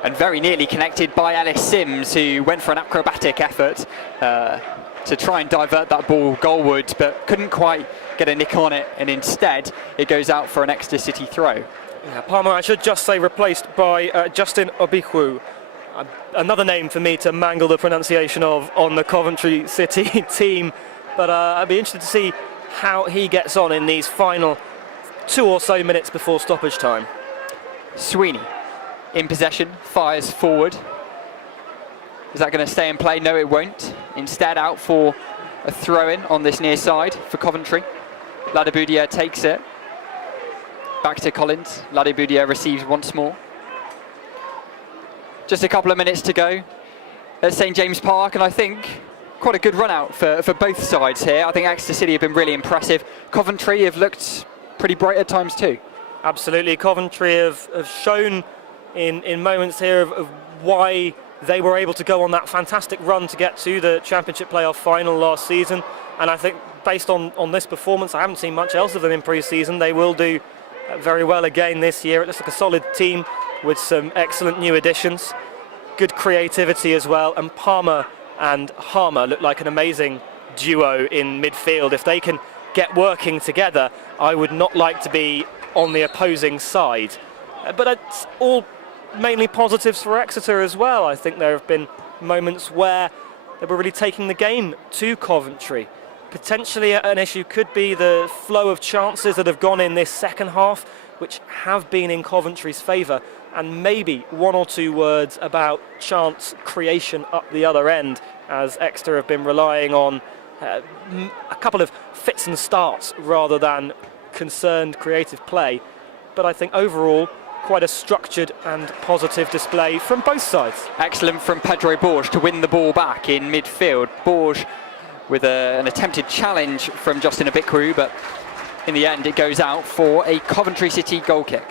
And very nearly connected by Ellis Sims, who went for an acrobatic effort to try and divert that ball goalwards, but couldn't quite get a nick on it, and instead it goes out for an Exeter City throw. Yeah, Palmer, I should just say, replaced by Justin Obikwu. Another name for me to mangle the pronunciation of on the Coventry City team, but I'd be interested to see how he gets on in these final 2 or so minutes before stoppage time. Sweeney in possession, fires forward. Is that going to stay in play? No, it won't. Instead, out for a throw-in on this near side for Coventry. Ladeboudière takes it. Back to Collins. Ladeboudière receives once more. Just a couple of minutes to go at St James Park, and I think quite a good run out for both sides here. I think Exeter City have been really impressive. Coventry have looked pretty bright at times too. Absolutely. Coventry have shown in moments here of why They were able to go on that fantastic run to get to the Championship playoff final last season, and I think based on this performance, I haven't seen much else of them in pre-season. They will do very well again this year. It looks like a solid team with some excellent new additions, good creativity as well, and Palmer and Harmer look like an amazing duo in midfield. If they can get working together, I would not like to be on the opposing side. But it's all mainly positives for Exeter as well. I think there have been moments where they were really taking the game to Coventry. Potentially an issue could be the flow of chances that have gone in this second half, which have been in Coventry's favour, and maybe one or two words about chance creation up the other end, as Exeter have been relying on a couple of fits and starts rather than concerned creative play. But I think overall, quite a structured and positive display from both sides. Excellent from Pedro Borges to win the ball back in midfield. Borges with an attempted challenge from Justin Abikru, but in the end it goes out for a Coventry City goal kick.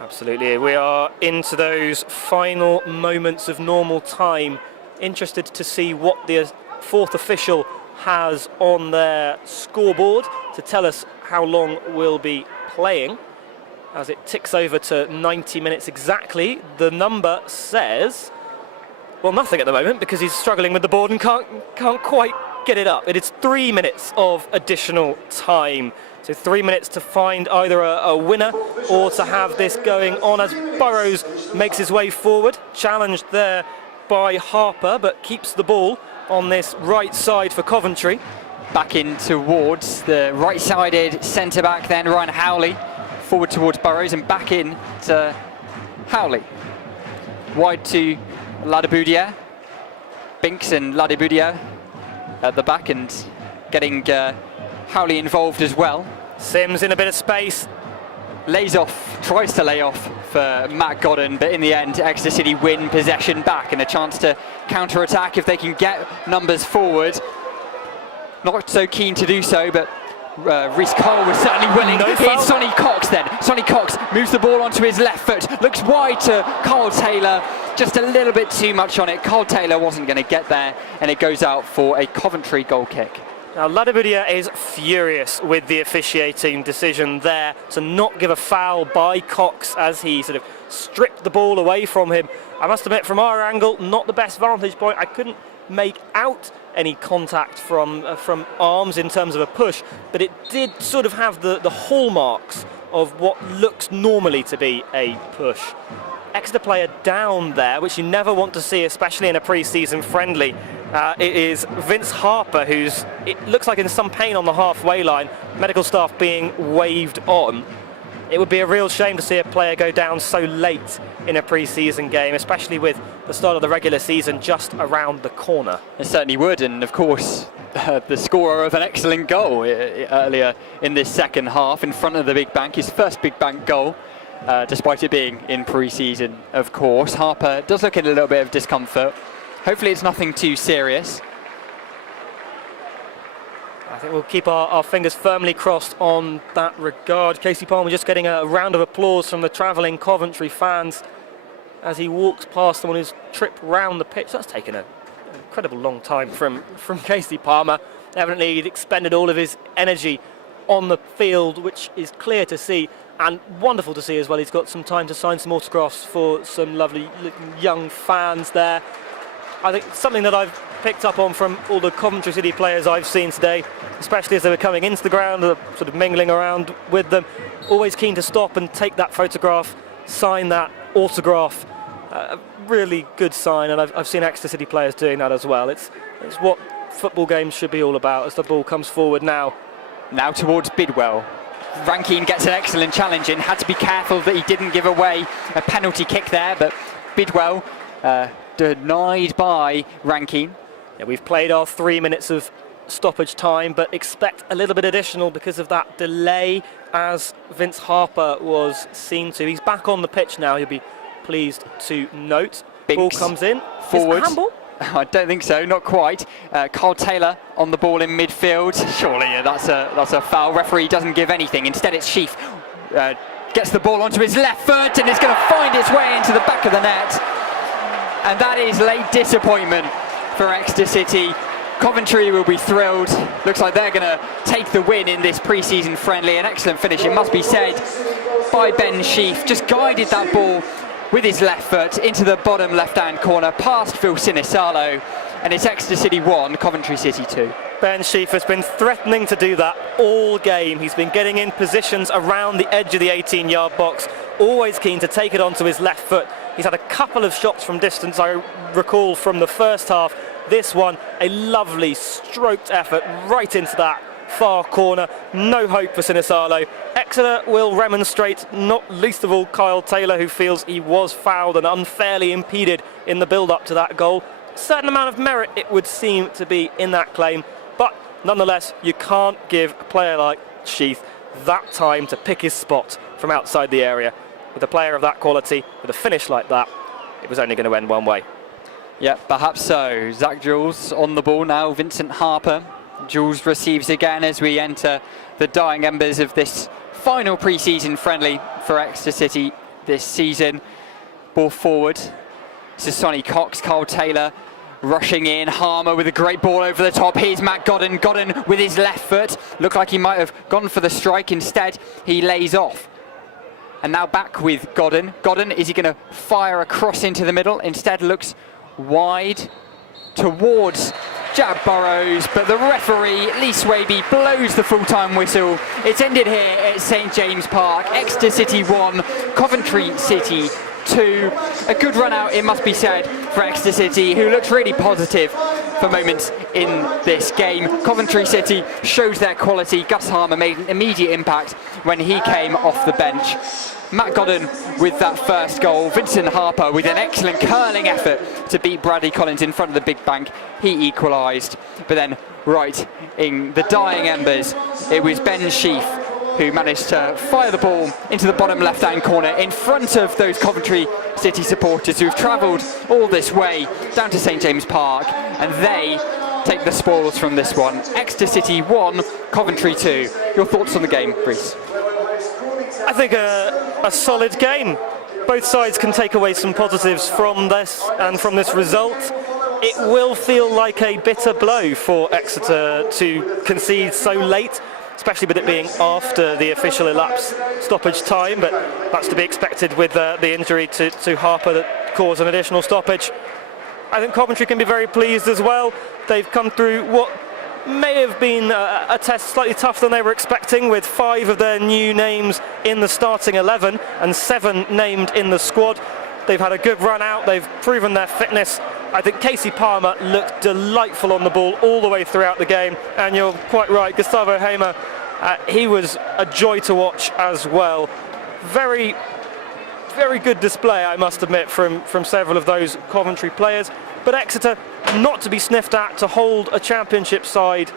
Absolutely, we are into those final moments of normal time. Interested to see what the fourth official has on their scoreboard to tell us how long we'll be playing. As it ticks over to 90 minutes exactly, the number says, well, nothing at the moment because he's struggling with the board and can't quite get it up. It is 3 minutes of additional time. So 3 minutes to find either a winner or to have this going on as Burrows makes his way forward. Challenged there by Harper, but keeps the ball on this right side for Coventry. Back in towards the right-sided centre-back then, Ryan Howley. Forward towards Burrows and back in to Howley. Wide to Ladiboudier. Binks and Ladiboudier at the back and getting Howley involved as well. Sims in a bit of space. Lays off, tries to lay off for Matt Godden, but in the end Exeter City win possession back and a chance to counter-attack if they can get numbers forward. Not so keen to do so, but Rhys Cole was certainly willing. Here's Sonny Cox then. Sonny Cox moves the ball onto his left foot, looks wide to Carl Taylor, just a little bit too much on it. Carl Taylor wasn't going to get there, and it goes out for a Coventry goal kick. Now Ladiboudier is furious with the officiating decision there to not give a foul by Cox as he sort of stripped the ball away from him. I must admit, from our angle, not the best vantage point. I couldn't make out any contact from arms in terms of a push, but it did sort of have the hallmarks of what looks normally to be a push. Exeter player down there, which you never want to see, especially in a pre-season friendly. It is Vince Harper, it looks like in some pain on the halfway line, medical staff being waved on. It would be a real shame to see a player go down so late in a pre-season game, especially with the start of the regular season just around the corner. It certainly would, and of course the scorer of an excellent goal earlier in this second half in front of the Big Bank, his first Big Bank goal, despite it being in pre-season, of course. Harper does look in a little bit of discomfort. Hopefully it's nothing too serious. I think we'll keep our fingers firmly crossed on that regard. Casey Palmer just getting a round of applause from the travelling Coventry fans as he walks past them on his trip round the pitch. That's taken an incredible long time from Casey Palmer. Evidently he'd expended all of his energy on the field, which is clear to see and wonderful to see as well. He's got some time to sign some autographs for some lovely young fans there. I think something that I've picked up on from all the Coventry City players I've seen today, especially as they were coming into the ground, sort of mingling around with them, always keen to stop and take that photograph, sign that autograph. A really good sign, and I've seen Exeter City players doing that as well. It's what football games should be all about as the ball comes forward now. Now towards Bidwell. Rankine gets an excellent challenge in, had to be careful that he didn't give away a penalty kick there, but Bidwell denied by Rankine. Yeah, we've played our 3 minutes of stoppage time, but expect a little bit additional because of that delay, as Vince Harper was seen to. He's back on the pitch now, you'll be pleased to note. Binks ball comes in. forward. Is it handball? I don't think so, not quite. Carl Taylor on the ball in midfield. Surely that's a foul. Referee doesn't give anything. Instead it's Sheaf. Gets the ball onto his left foot and it's going to find its way into the back of the net. And that is late disappointment for Exeter City. Coventry will be thrilled. Looks like they're going to take the win in this pre-season friendly. An excellent finish, it must be said, by Ben Sheaf. Just guided that ball with his left foot into the bottom left-hand corner, past Phil Sinisalo. And it's Exeter City 1, Coventry City 2. Ben Sheaf has been threatening to do that all game. He's been getting in positions around the edge of the 18-yard box, always keen to take it onto his left foot. He's had a couple of shots from distance, I recall, from the first half. This one, a lovely stroked effort right into that far corner. No hope for Sinisalo. Exeter will remonstrate, not least of all Kyle Taylor, who feels he was fouled and unfairly impeded in the build-up to that goal. Certain amount of merit, it would seem to be, in that claim. But nonetheless, you can't give a player like Sheath that time to pick his spot from outside the area. With a player of that quality, with a finish like that, it was only going to end one way. Yeah, perhaps so. Zach Jules on the ball now, Vincent Harper. Jules receives again as we enter the dying embers of this final pre-season friendly for Exeter City this season. Ball forward. This is Sonny Cox, Kyle Taylor rushing in. Harmer with a great ball over the top. Here's Matt Godden. Godden with his left foot. Looked like he might have gone for the strike. Instead, he lays off. And now back with Godden. Godden, is he going to fire across into the middle? Instead looks wide towards Jack Burrows, but the referee, Lee Swaby, blows the full-time whistle. It's ended here at St James Park. Exeter City 1, Coventry City 2. A good run out, it must be said, for Exeter City, who looked really positive for moments in this game. Coventry City shows their quality. Gus Harmer made an immediate impact when he came off the bench. Matt Godden with that first goal. Vincent Harper with an excellent curling effort to beat Bradley Collins in front of the big bank. He equalised. But then, right in the dying embers, it was Ben Sheaf who managed to fire the ball into the bottom left-hand corner in front of those Coventry City supporters who've travelled all this way down to St James Park, and they take the spoils from this one. Exeter City 1, Coventry 2. Your thoughts on the game, Reece? I think a solid game. Both sides can take away some positives from this and from this result. It will feel like a bitter blow for Exeter to concede so late, especially with it being after the official elapsed stoppage time, but that's to be expected with the injury to Harper that caused an additional stoppage. I think Coventry can be very pleased as well. They've come through what may have been a test slightly tougher than they were expecting, with 5 of their new names in the starting 11 and 7 named in the squad. They've had a good run out, they've proven their fitness. I think Casey Palmer looked delightful on the ball all the way throughout the game, and you're quite right, Gustavo Hamer, he was a joy to watch as well. Very, very good display, I must admit, from several of those Coventry players. But Exeter, not to be sniffed at, to hold a championship side,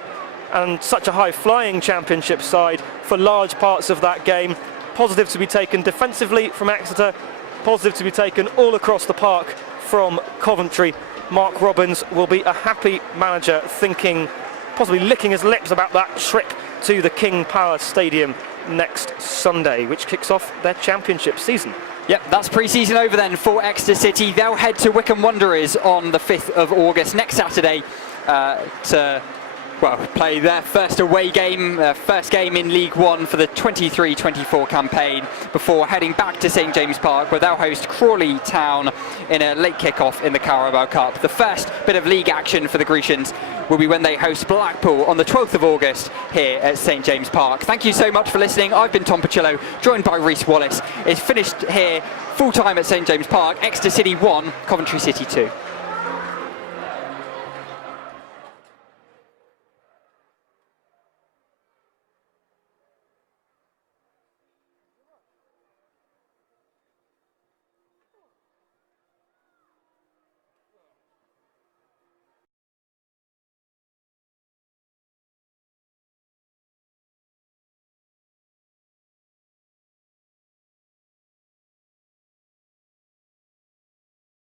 and such a high-flying championship side for large parts of that game. Positive to be taken defensively from Exeter, positive to be taken all across the park from Coventry. Mark Robbins will be a happy manager, thinking, possibly licking his lips about that trip to the King Power Stadium next Sunday, which kicks off their championship season. Yep, that's pre-season over then for Exeter City. They'll head to Wycombe Wanderers on the 5th of August, next Saturday, to play their first away game, first game in League One for the 23-24 campaign, before heading back to St James Park, where they'll host Crawley Town in a late kick-off in the Carabao Cup. The first bit of league action for the Grecians will be when they host Blackpool on the 12th of August here at St James Park. Thank you so much for listening. I've been Tom Pacillo, joined by Reece Wallace. It's finished here full-time at St James Park. Exeter City 1, Coventry City 2.